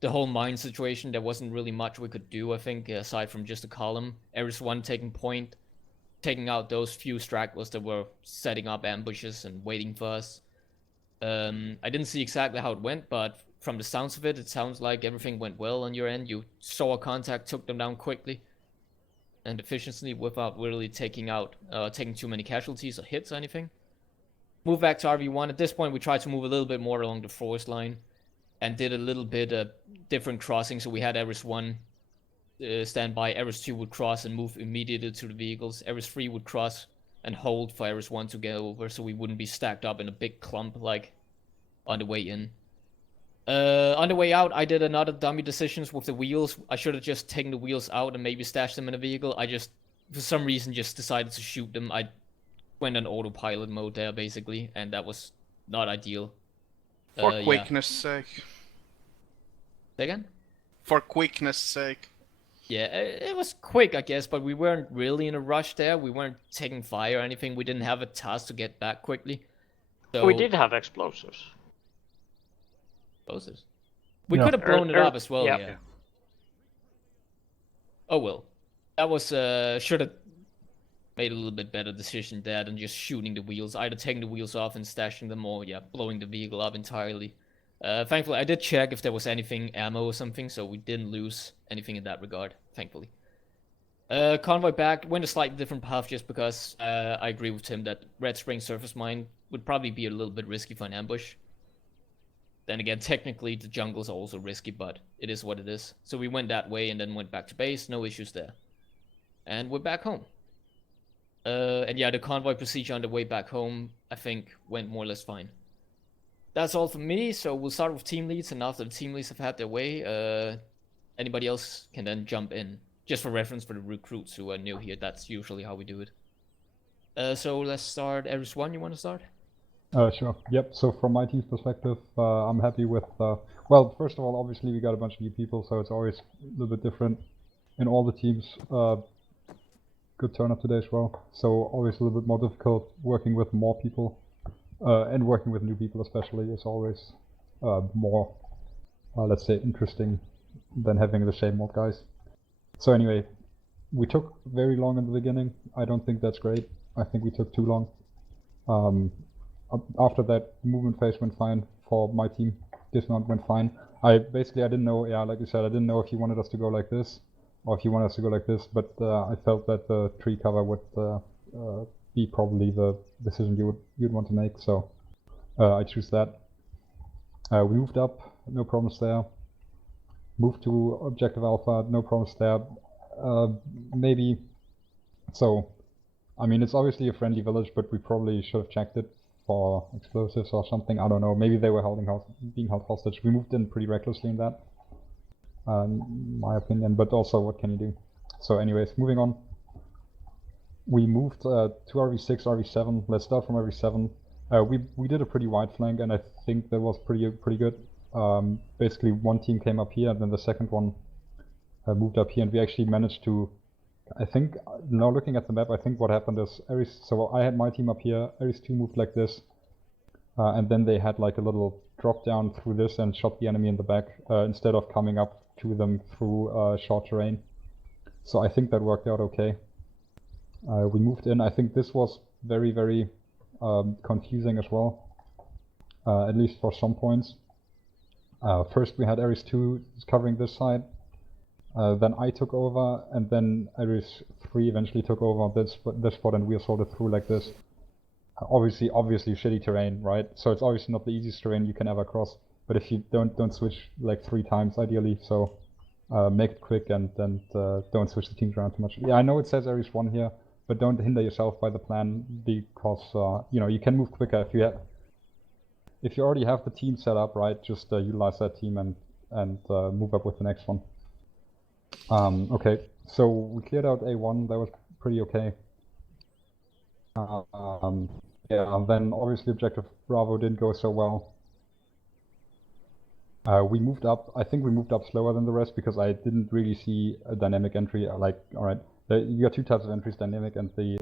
the whole mine situation, there wasn't really much we could do, I think, aside from just a column. Ares 1 taking point, taking out those few stragglers that were setting up ambushes and waiting for us. I didn't see exactly how it went, but from the sounds of it, it sounds like everything went well on your end. You saw a contact, took them down quickly and efficiently without really taking too many casualties or hits or anything. Move back to RV1. At this point, we tried to move a little bit more along the forest line and did a little bit of different crossing. So we had Ares 1 stand by, Ares 2 would cross and move immediately to the vehicles. Ares 3 would cross and hold for Ares 1 to get over so we wouldn't be stacked up in a big clump like on the way in. On the way out, I did another dummy decisions with the wheels. I should have just taken the wheels out and maybe stashed them in a vehicle. I just, for some reason, just decided to shoot them. I went on autopilot mode there, basically, and that was not ideal. For quickness sake. Say again? For quickness sake. Yeah, it was quick, I guess, but we weren't really in a rush there. We weren't taking fire or anything. We didn't have a task to get back quickly. So... We did have explosives. Explosives? We could have blown it up as well, yeah. Oh well. That was, should have made a little bit better decision there than just shooting the wheels. Either taking the wheels off and stashing them or, blowing the vehicle up entirely. Thankfully, I did check if there was anything, ammo or something, so we didn't lose anything in that regard, thankfully. Convoy back, went a slightly different path just because I agree with Tim that Red Spring surface mine would probably be a little bit risky for an ambush. Then again, technically the jungles are also risky, but it is what it is. So we went that way and then went back to base, no issues there. And we're back home. And yeah, the convoy procedure on the way back home, I think, went more or less fine. That's all for me, so we'll start with team leads, and after the team leads have had their way, anybody else can then jump in. Just for reference for the recruits who are new here, that's usually how we do it. So let's start. Ares 1, you want to start? Sure. Yep. So from my team's perspective, I'm happy with. Well, first of all, obviously we got a bunch of new people, so it's always a little bit different in all the teams. Good turn up today as well. So always a little bit more difficult working with more people, and working with new people especially is always more, let's say, interesting than having the same old guys. So anyway, we took very long in the beginning. I don't think that's great. I think we took too long. After that, movement phase went fine for my team. Dismount went fine. I didn't know, like you said, I didn't know if you wanted us to go like this or if you wanted us to go like this, but I felt that the tree cover would be probably the decision you'd want to make, so I choose that. We moved up, no problems there. Moved to Objective Alpha, no problems there. Maybe, so, I mean, it's obviously a friendly village, but we probably should have checked it for explosives or something. I don't know. Maybe they were being held hostage. We moved in pretty recklessly in that, in my opinion. But also, what can you do? So, anyways, moving on. We moved to RV6, RV7. Let's start from RV7. We did a pretty wide flank, and I think that was pretty good. Basically, one team came up here, and then the second one moved up here, and we actually managed to. I think, now looking at the map, I think what happened is, so I had my team up here, Ares 2 moved like this, and then they had like a little drop down through this and shot the enemy in the back, instead of coming up to them through short terrain. So I think that worked out okay. We moved in. I think this was very, very confusing as well, at least for some points. First we had Ares 2 covering this side. Then I took over, and then Ares 3 eventually took over this spot, and we assaulted through like this. Obviously shitty terrain, right? So it's obviously not the easiest terrain you can ever cross. But if you don't switch like 3 times ideally, so make it quick and don't switch the teams around too much. Yeah, I know it says Ares 1 here, but don't hinder yourself by the plan, because you know, you can move quicker if you already have the team set up, right? Just utilize that team and move up with the next one. Okay, so we cleared out A1, that was pretty okay. Yeah, and then obviously Objective Bravo didn't go so well. We moved up, I think we moved up slower than the rest because I didn't really see a dynamic entry, alright, you got 2 types of entries, dynamic and the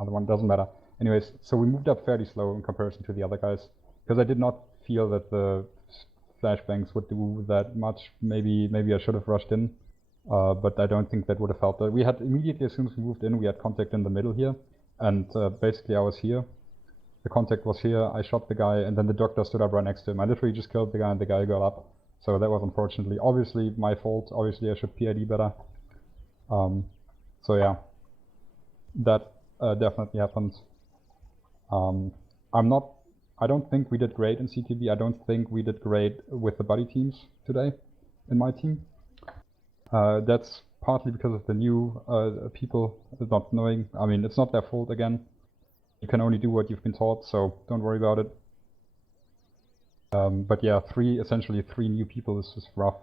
other one, doesn't matter. Anyways, so we moved up fairly slow in comparison to the other guys, because I did not feel that the flashbangs would do that much. Maybe I should have rushed in. But I don't think that would have helped. We had immediately, as soon as we moved in, we had contact in the middle here, and basically I was here. The contact was here, I shot the guy, and then the doctor stood up right next to him. I literally just killed the guy, and the guy got up. So that was unfortunately, obviously my fault. Obviously I should PID better. So yeah, that definitely happened. I don't think we did great in CTB. I don't think we did great with the buddy teams today, in my team. That's partly because of the new people not knowing. I mean, it's not their fault again. You can only do what you've been taught, so don't worry about it. But yeah, essentially three new people is just rough.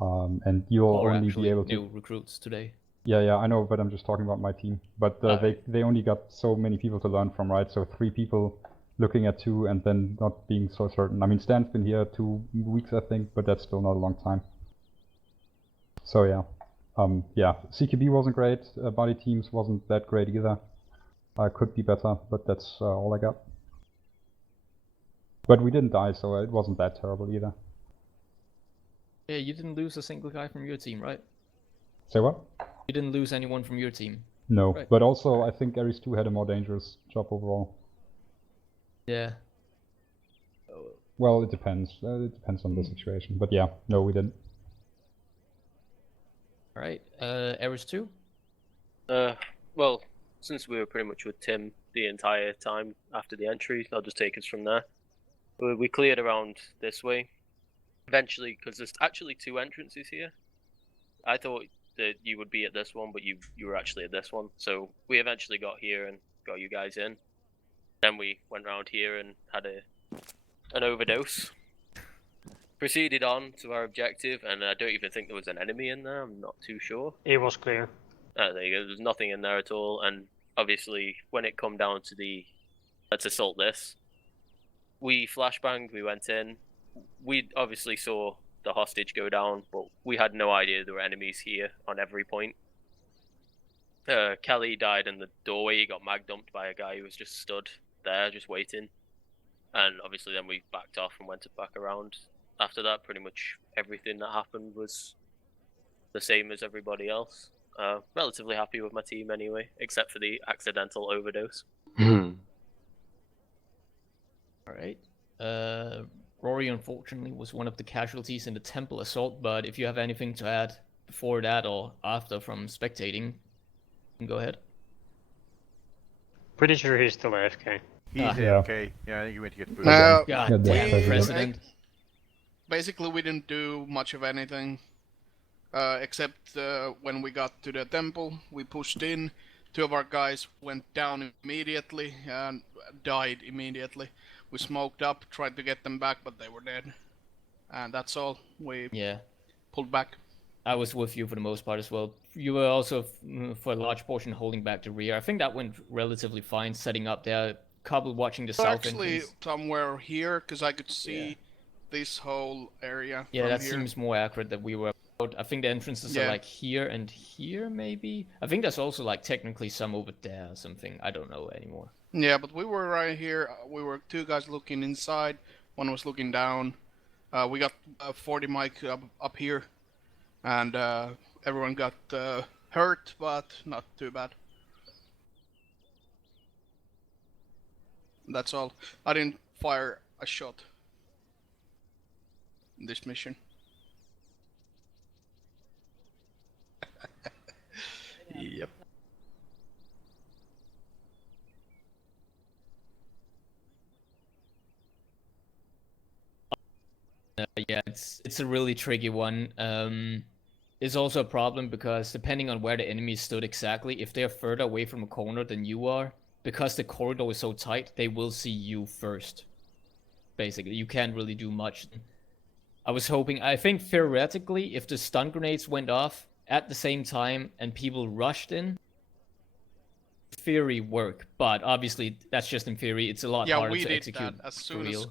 And you'll only be able to... new recruits today. Yeah, I know, but I'm just talking about my team. But they only got so many people to learn from, right? So 3 people looking at 2 and then not being so certain. I mean, Stan's been here 2 weeks, I think, but that's still not a long time. So yeah, yeah, CQB wasn't great, body teams wasn't that great either. Could be better, but that's all I got. But we didn't die, so it wasn't that terrible either. Yeah, you didn't lose a single guy from your team, right? Say what? You didn't lose anyone from your team. No, right. But also I think Ares 2 had a more dangerous job overall. Yeah. Well, it depends. It depends on the situation, but yeah, no, we didn't. Alright, Ares 2? Well, since we were pretty much with Tim the entire time after the entry, I'll just take us from there. We cleared around this way. Eventually, because there's actually 2 entrances here. I thought that you would be at this one, but you were actually at this one. So we eventually got here and got you guys in. Then we went around here and had an overdose. Proceeded on to our objective, and I don't even think there was an enemy in there. I'm not too sure. It was clear. There you go. There's nothing in there at all. And obviously, when it come down to the let's assault this, we flashbanged, we went in. We obviously saw the hostage go down, but we had no idea there were enemies here on every point. Kelly died in the doorway. He got mag dumped by a guy who was just stood there, just waiting. And obviously then we backed off and went back around. After that, pretty much everything that happened was the same as everybody else. Relatively happy with my team anyway, except for the accidental overdose. Alright. Rory unfortunately was one of the casualties in the temple assault, but if you have anything to add before that or after from spectating, you can go ahead. Pretty sure he's still AFK. He's Yeah. AFK. Yeah, I think he went to get food. No, God damn, President. basically we didn't do much of anything, except when we got to the temple, we pushed in. 2 of our guys went down immediately and died immediately. We smoked up, tried to get them back, but they were dead. And that's all. We pulled back. I was with you for the most part as well. You were also, for a large portion, holding back the rear. I think that went relatively fine, setting up there. Couple watching the south Actually, entrance. somewhere here, because I could see this whole area Yeah, from that here. seems more accurate that we were out. I think the entrances are like here and here, maybe? I think there's also like technically some over there or something. I don't know anymore. Yeah, but we were right here. We were 2 guys looking inside. 1 was looking down. We got 40 mic up here. And everyone got hurt, but not too bad. That's all. I didn't fire a shot in this mission. Yep. Yeah, it's a really tricky one. It's also a problem because depending on where the enemy stood exactly, if they're further away from a corner than you are, because the corridor is so tight, they will see you first. Basically, you can't really do much. I think theoretically, if the stun grenades went off at the same time and people rushed in, theory work, but obviously that's just in theory. It's a lot harder to execute. Yeah, we did that. As soon as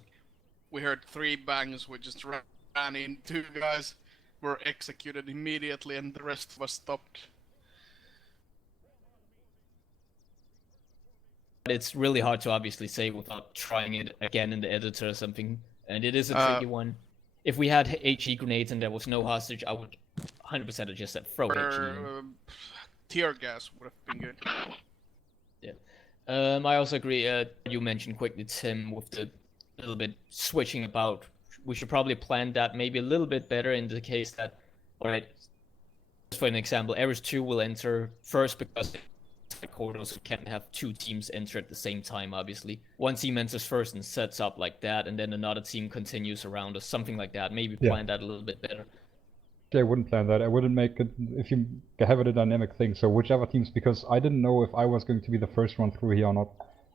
we heard 3 bangs, we just ran in. 2 guys were executed immediately and the rest was stopped. It's really hard to obviously say without trying it again in the editor or something, and it is a tricky one. If we had HE grenades and there was no hostage, I would 100% have just said throw HE. Tear gas would have been good. Yeah. I also agree, you mentioned quickly, Tim, with the little bit switching about. We should probably plan that maybe a little bit better in the case that, alright, just for an example, Ares 2 will enter first because corridors can't have 2 teams enter at the same time, obviously. One team enters first and sets up like that, and then another team continues around or something like that. Maybe plan that a little bit better. I wouldn't plan that. I wouldn't make it, if you have it a dynamic thing, so whichever teams, because I didn't know if I was going to be the first one through here or not.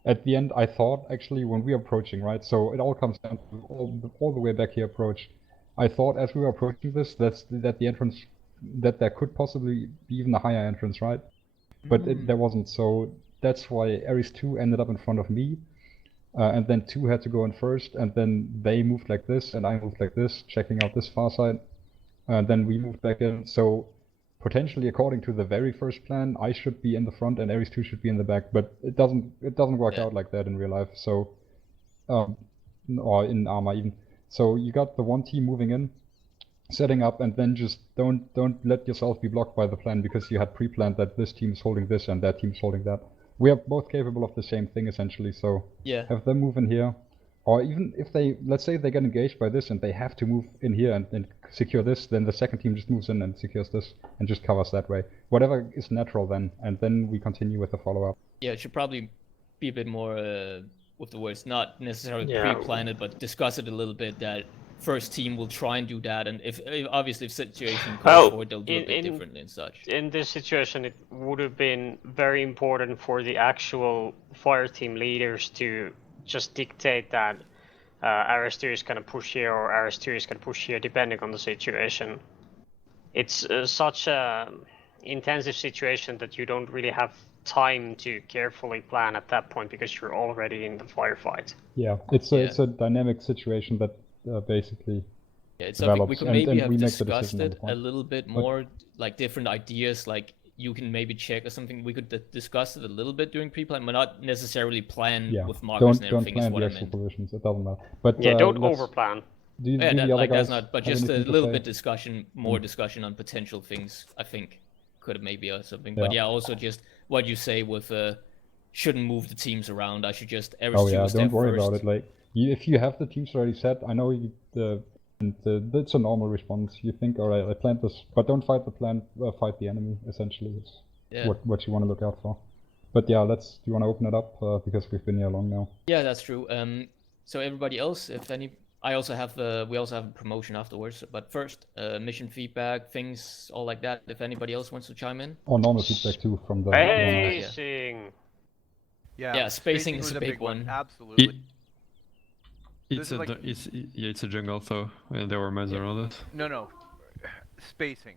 At the end, I thought, actually, when we were approaching, right, so it all comes down to all the way back here approach. I thought as we were approaching this, that the entrance, that there could possibly be even a higher entrance, right? But there wasn't, so that's why Ares 2 ended up in front of me, and then 2 had to go in first, and then they moved like this, and I moved like this, checking out this far side, and then we moved back in, so potentially according to the very first plan, I should be in the front and Ares 2 should be in the back, but it doesn't work out like that in real life, so, or in Arma even. So you got the one team moving in, setting up, and then just don't let yourself be blocked by the plan because you had pre-planned that this team is holding this and that team is holding that. We are both capable of the same thing essentially, so have them move in here. Or even if they, let's say they get engaged by this and they have to move in here and secure this, then the second team just moves in and secures this and just covers that way. Whatever is natural then, and then we continue with the follow-up. Yeah, it should probably be a bit more, with the words, not necessarily pre-planned it, but discuss it a little bit that first team will try and do that, and if obviously if situation calls for it, they'll do it a bit differently and such. In this situation, it would have been very important for the actual fire team leaders to just dictate that RS2 is going to push here or RS2 is going to push here, depending on the situation. It's such a intensive situation that you don't really have time to carefully plan at that point because you're already in the firefight. Yeah, it's a dynamic situation that basically Yeah, it's something we develops, could maybe and have we make the discussed decision on the it a point. little bit But- more, like different ideas, like you can maybe check or something. We could discuss it a little bit during pre-plan, but not necessarily plan Yeah, with markers and don't everything. Is plan what the I actual meant. positions. It doesn't matter. But Yeah, don't let's- overplan. Do Yeah, the that, other like guys that's not, but have just a anything to little say? bit discussion, more discussion on potential things. I think could maybe or something. Yeah. But yeah, also just what you say with shouldn't move the teams around. I should just Oh yeah, was there don't worry first. about it. Like, if you have the teams already set, I know that's a normal response. You think, all right, I planned this, but don't fight the plan, fight the enemy. Essentially, it's Yeah. what you want to look out for. But yeah, do you want to open it up because we've been here long now? Yeah, that's true. So everybody else, if any, I also have we also have a promotion afterwards. But first, mission feedback, things, all like that. If anybody else wants to chime in. Or normal feedback too from the. Spacing. Yeah, spacing is was a big one. Absolutely. It's a jungle, so there were meds around it. No. Spacing.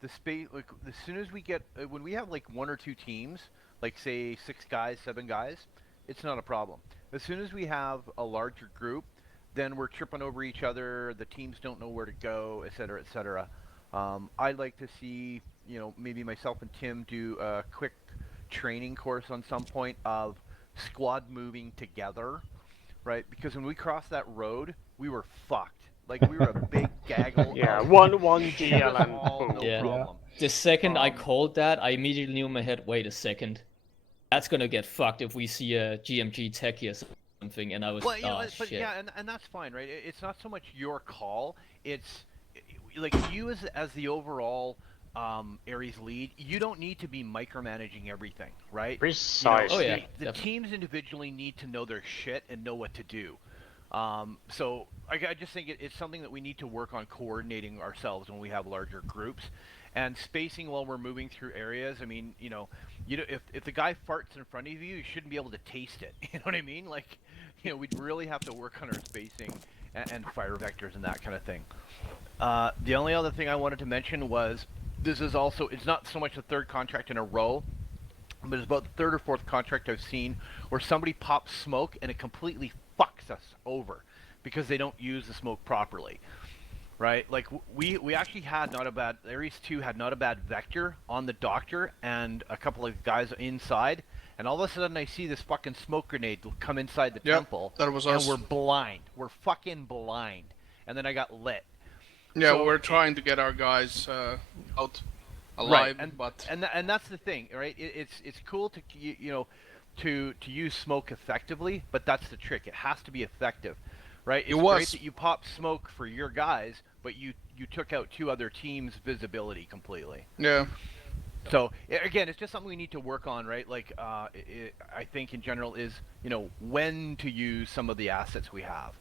The space, like, as soon as we get, when we have like 1 or 2 teams, like say 6 guys, 7 guys, it's not a problem. As soon as we have a larger group, then we're tripping over each other, the teams don't know where to go, etc., etc. I'd like to see, maybe myself and Tim do a quick training course on some point of squad moving together, right? Because when we crossed that road, we were fucked. Like, we were a big gaggle. Yeah, of one shit DL us and all, boom. no Yeah. problem. The second I called that, I immediately knew in my head, wait a second. That's gonna get fucked if we see a GMG tech here or something, and I was, but shit. yeah, and that's fine, right? It's not so much your call. It's like you as the overall Ares lead, you don't need to be micromanaging everything, right? Precisely. Oh, yeah, The definitely. teams individually need to know their shit and know what to do. So I just think it's something that we need to work on coordinating ourselves when we have larger groups, and spacing while we're moving through areas. I mean, if the guy farts in front of you, you shouldn't be able to taste it. You know what I mean? Like, we'd really have to work on our spacing and fire vectors and that kind of thing. The only other thing I wanted to mention was this is also, it's not so much the 3rd contract in a row, but it's about the 3rd or 4th contract I've seen where somebody pops smoke and it completely fucks us over because they don't use the smoke properly, right? Like, we actually had not a bad, Ares 2 had not a bad vector on the doctor and a couple of guys inside, and all of a sudden I see this fucking smoke grenade come inside the temple, that was and us. we're blind. We're fucking blind. And then I got lit. Yeah, So we're trying to get our guys out right, alive, but and that's the thing, right? It's cool to to use smoke effectively, but that's the trick. It has to be effective, right? It's great that you pop smoke for your guys, but you took out 2 other teams' visibility completely. yeah. So again, it's just something we need to work on, right? Like I think in general is when to use some of the assets we have.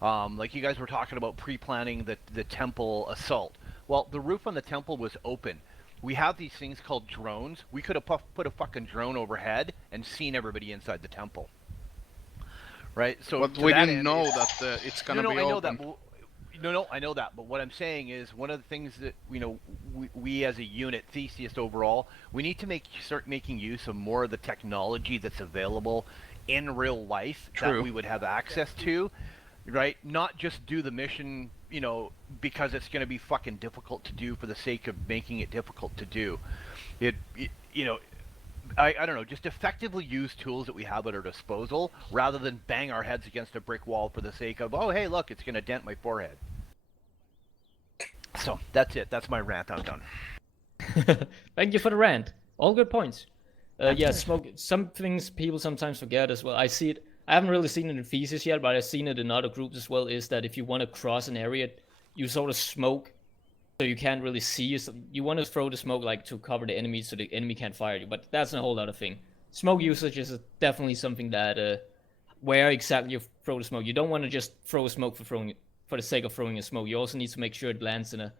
Like you guys were talking about pre-planning the temple assault. Well, the roof on the temple was open. We have these things called drones. We could have put a fucking drone overhead and seen everybody inside the temple. Right? So But we didn't know that it's gonna be I know open. that. No, I know that. But what I'm saying is one of the things that we as a unit, Theseus overall, we need to start making use of more of the technology that's available in real life that we would have access to. Right? Not just do the mission, because it's going to be fucking difficult to do for the sake of making it difficult to do. I don't know, just effectively use tools that we have at our disposal rather than bang our heads against a brick wall for the sake of, oh, hey, look, it's going to dent my forehead. So, that's it. That's my rant. I'm done. Thank you for the rant. All good points. Yeah, smoke. Some things people sometimes forget as well. I see it. I haven't really seen it in Theseus yet, but I've seen it in other groups as well, is that if you want to cross an area, you sort of smoke, so you can't really see. You want to throw the smoke like to cover the enemy so the enemy can't fire you, but that's a whole other thing. Smoke usage is definitely something that, where exactly you throw the smoke. You don't want to just throw a smoke for the sake of throwing a smoke. You also need to make sure it lands in a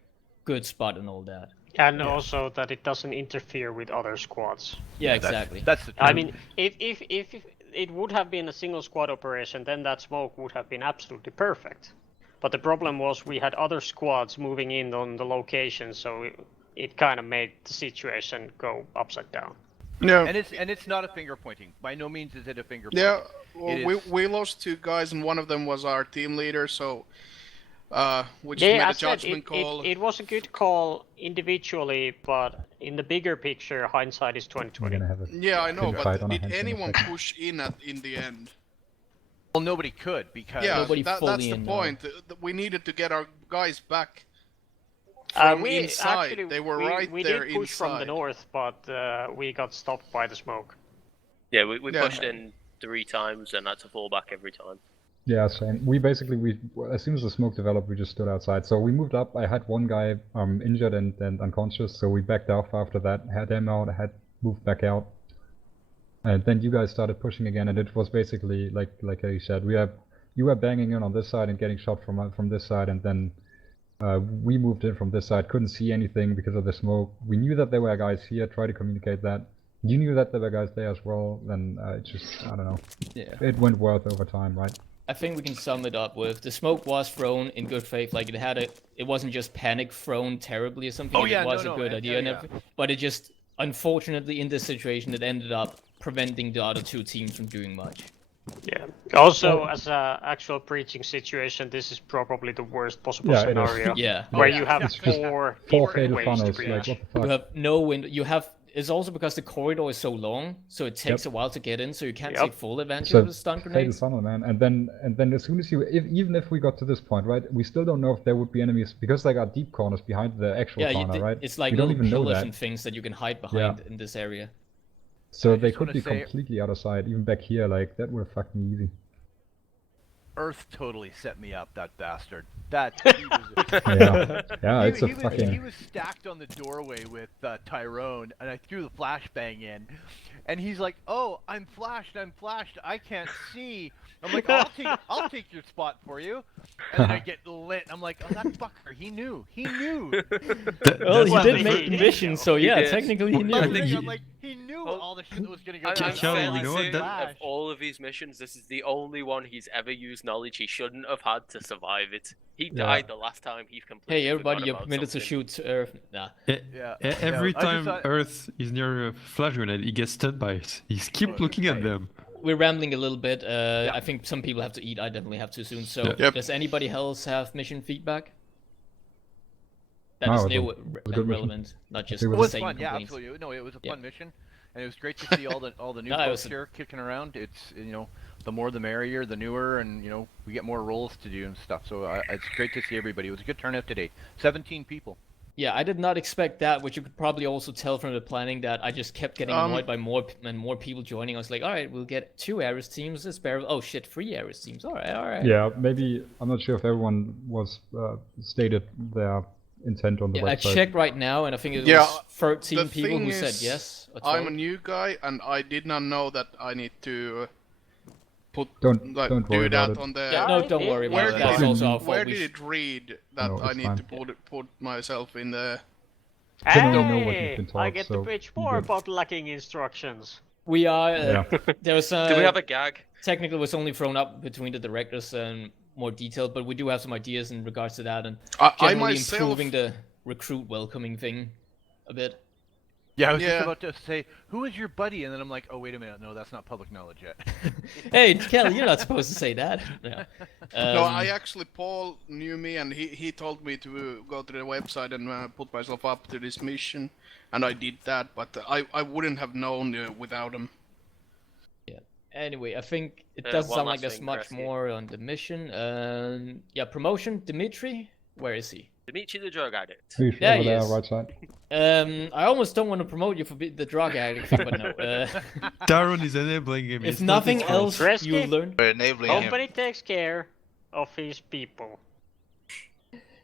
good spot and all that. And also that it doesn't interfere with other squads. Yeah, exactly. That's the I mean, if it would have been a single squad operation, then that smoke would have been absolutely perfect. But the problem was we had other squads moving in on the location, so it kind of made the situation go upside down. Yeah. And it's not a finger pointing. By no means is it a finger Yeah, pointing. well, we lost 2 guys, and one of them was our team leader, so we just Yeah, made I a said judgment it, call. it was a good call individually, but in the bigger picture, hindsight is 2020. Yeah, I know, Big fight but on our did hands in a anyone second. push in in the end? Well, nobody could because Yeah, Nobody that's fully the in, no. point. We needed to get our guys back from we inside. actually They were we, right we there did push inside. from the north, but we got stopped by the smoke. Yeah, we Yeah. pushed in 3 times and had to fall back every time. Yeah, same. We basically, as soon as the smoke developed, we just stood outside. So we moved up. I had one guy injured and unconscious, so we backed off after that. Had him out. Had moved back out, and then you guys started pushing again. And it was basically like you said, you were banging in on this side and getting shot from this side, and then we moved in from this side. Couldn't see anything because of the smoke. We knew that there were guys here. Tried to communicate that. You knew that there were guys there as well. Then it just, I don't know. Yeah. It went worth over time, right? I think we can sum it up with the smoke was thrown in good faith, like it wasn't just panic thrown terribly or something. Oh, yeah, it was no, a good idea and everything, but it just unfortunately in this situation it ended up preventing the other 2 teams from doing much. Yeah. Also, as a actual preaching situation, this is probably the worst possible Yeah, it is. scenario. Yeah. Where you have It's just 4 Four different fatal ways to funnels. breach. Like what the fuck? You have no window. You have. It's also because the corridor is so long, so it takes a while to get in, so you can't take full advantage of the stun fatal grenades. funnel, man. And then as soon as even if we got to this point, right, we still don't know if there would be enemies because they got deep corners behind the actual Yeah, corner, right? it's like we don't little even know pillars that. and things that you can hide behind in this area. So they just could wanna be say- completely out of sight, even back here. Like that would have fucked me easy. Earth totally set me up, that bastard. That Yeah, it's a he fucking. was stacked on the doorway with Tyrone, and I threw the flashbang in, and he's like, "Oh, I'm flashed, I can't see." I'm like, "I'll take your spot for you," and then I get lit. I'm like, "Oh, that fucker, he knew." Well, he did make the mission, so yeah, technically he knew. I'm like, he knew all the shit that was gonna go down. I'm fairly certain of all of his missions, this is the only one he's ever used knowledge he shouldn't have had to survive it. He died the last time he completely Hey, everybody, forgot you're about permitted to something. shoot Earth. Nah. Every I just time thought- Earth is near a flash grenade, he gets stunned by it. He's keep looking at them. We're rambling a little bit. I think some people have to eat. I definitely have to soon. So, does anybody else have mission feedback? That is new and relevant, not just It the was same fun, yeah, complaints. absolutely. No, it was a fun mission, and it was great to see all the new No, it folks was- here kicking around. It's the more the merrier, the newer, and we get more roles to do and stuff. So it's great to see everybody. It was a good turnout today. 17 people. Yeah, I did not expect that, which you could probably also tell from the planning that I just kept getting annoyed by more and more people joining. I was like, all right, we'll get 2 Ares teams. This barrel. Oh shit, 3 Ares teams. All right. Yeah, maybe I'm not sure if everyone was stated their intent on the Yeah, website. I checked right now, and I think it was 13 the people who thing said is, yes. Or I'm a 12. new guy, and I did not know that I need to Don't do worry that about it. on the. Yeah, no, don't worry about it. That's also our fault. Where We did it read that No, I it's need fine. to put myself in the? Generally know what you've been I taught, get so to pitch you're more good. about lacking instructions. We are. Yeah. There was. Do we have a gag? Technically, it was only thrown up between the directors and more detailed, but we do have some ideas in regards to that and I generally myself- improving the recruit welcoming thing a bit. Yeah, I was Yeah. just about to say, who is your buddy? And then I'm like, oh, wait a minute. No, that's not public knowledge yet. Hey, Kelly, you're not supposed to say that. Yeah. No, I actually Paul knew me, and he told me to go to the website and put myself up to this mission, and I did that. But I wouldn't have known without him. Yeah. Anyway, I think it Yeah, doesn't one sound last like there's thing, much Cressy. more on the mission. Yeah, promotion. Dimitri, where is he? Dimitri the drug addict. He's There over he there, is. right side. I almost don't want to promote you for the drug addict thing, but no. Darren is enabling him. If it's not nothing his fault. else, Rescue? you learn. We're enabling him. Company takes care of his people.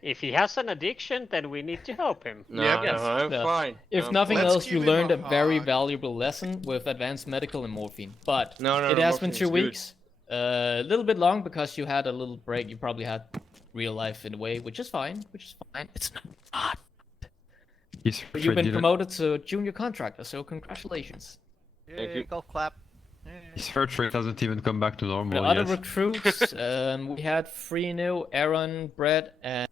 If he has an addiction, then we need to help him. No, Yep. no, I'm No. fine. If No, nothing Let's else, you give him learned a a very hug. valuable lesson with advanced medical and morphine. But No, it has been morphine 2 is good. weeks. A little bit long because you had a little break. You probably had real life in a way, which is fine. It's not. He's But you've been Fred promoted to junior contractor, so congratulations. Thank you. Golf clap. His heart rate hasn't even come back to The normal other yet. recruits, we had Freenil, Aaron, Brett, and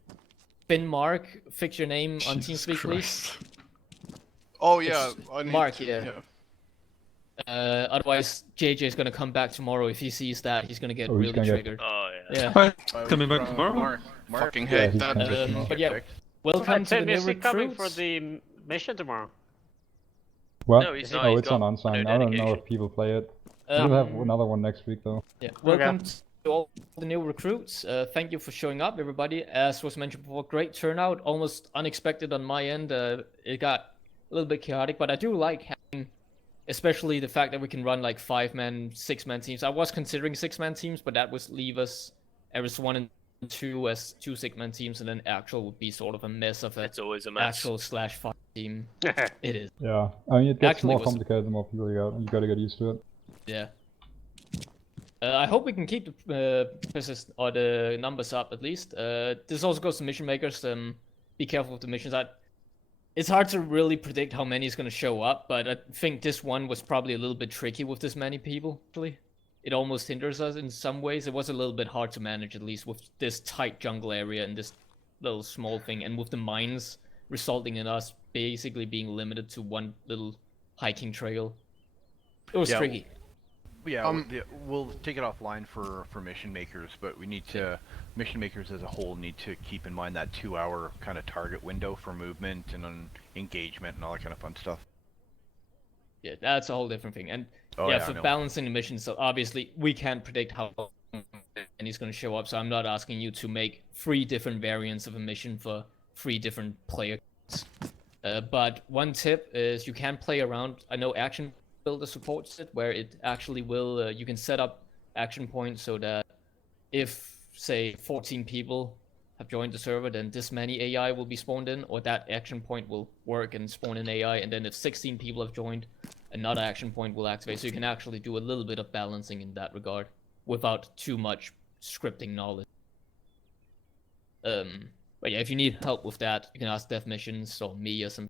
Finn Mark. Fix your name on Jesus TeamSpeak, please. Christ. Oh yeah, It's I need Mark, to, yeah. Otherwise, JJ is gonna come back tomorrow. If he sees that, he's gonna get Oh, he's really gonna get- triggered. Oh Yeah. Coming back tomorrow? Fucking Yeah, hate he's that. coming back tomorrow. But yeah, welcome to the Tim, new is he coming recruits. for the mission tomorrow? What? No, he's not, Oh, he's it's on got unsigned. no I don't know dedication. if people play it. We'll have Um, another one next week though. Yeah, welcome to all the new recruits. Thank you for showing up, everybody. As was mentioned before, great turnout. Almost unexpected on my end. It got a little bit chaotic, but I do like having, especially the fact that we can run like 5-man, 6-man teams. I was considering 6-man teams, but that would leave us Eris 1 and 2 as 2 6-man teams, and then actual would be sort of a mess of a It's always a mess. actual /5 team. It is. Yeah, I mean it gets Actually, more it was- complicated the more people you got. You gotta get used to it. Yeah. I hope we can keep the or the numbers up at least. This also goes to mission makers. Be careful with the missions. It's hard to really predict how many is going to show up, but I think this one was probably a little bit tricky with this many people. Actually, it almost hinders us in some ways. It was a little bit hard to manage, at least with this tight jungle area and this little small thing, and with the mines resulting in us basically being limited to one little hiking trail. It was tricky. Yeah, we'll take it offline for mission makers, but we need to, mission makers as a whole need to keep in mind that 2-hour kind of target window for movement and engagement and all that kind of fun stuff. Yeah, that's a whole different thing. And Oh, yeah, yeah, I for know. balancing the missions, so obviously we can't predict how and he's going to show up, so I'm not asking you to make 3 different variants of a mission for 3 different players. But one tip is you can play around. I know Action Builder supports it, where it actually will, you can set up action points so that if, say, 14 people have joined the server, then this many AI will be spawned in, or that action point will work and spawn in AI, and then if 16 people have joined, another action point will activate. So you can actually do a little bit of balancing in that regard without too much scripting knowledge. But yeah, if you need help with that, you can ask Dev Missions or me or some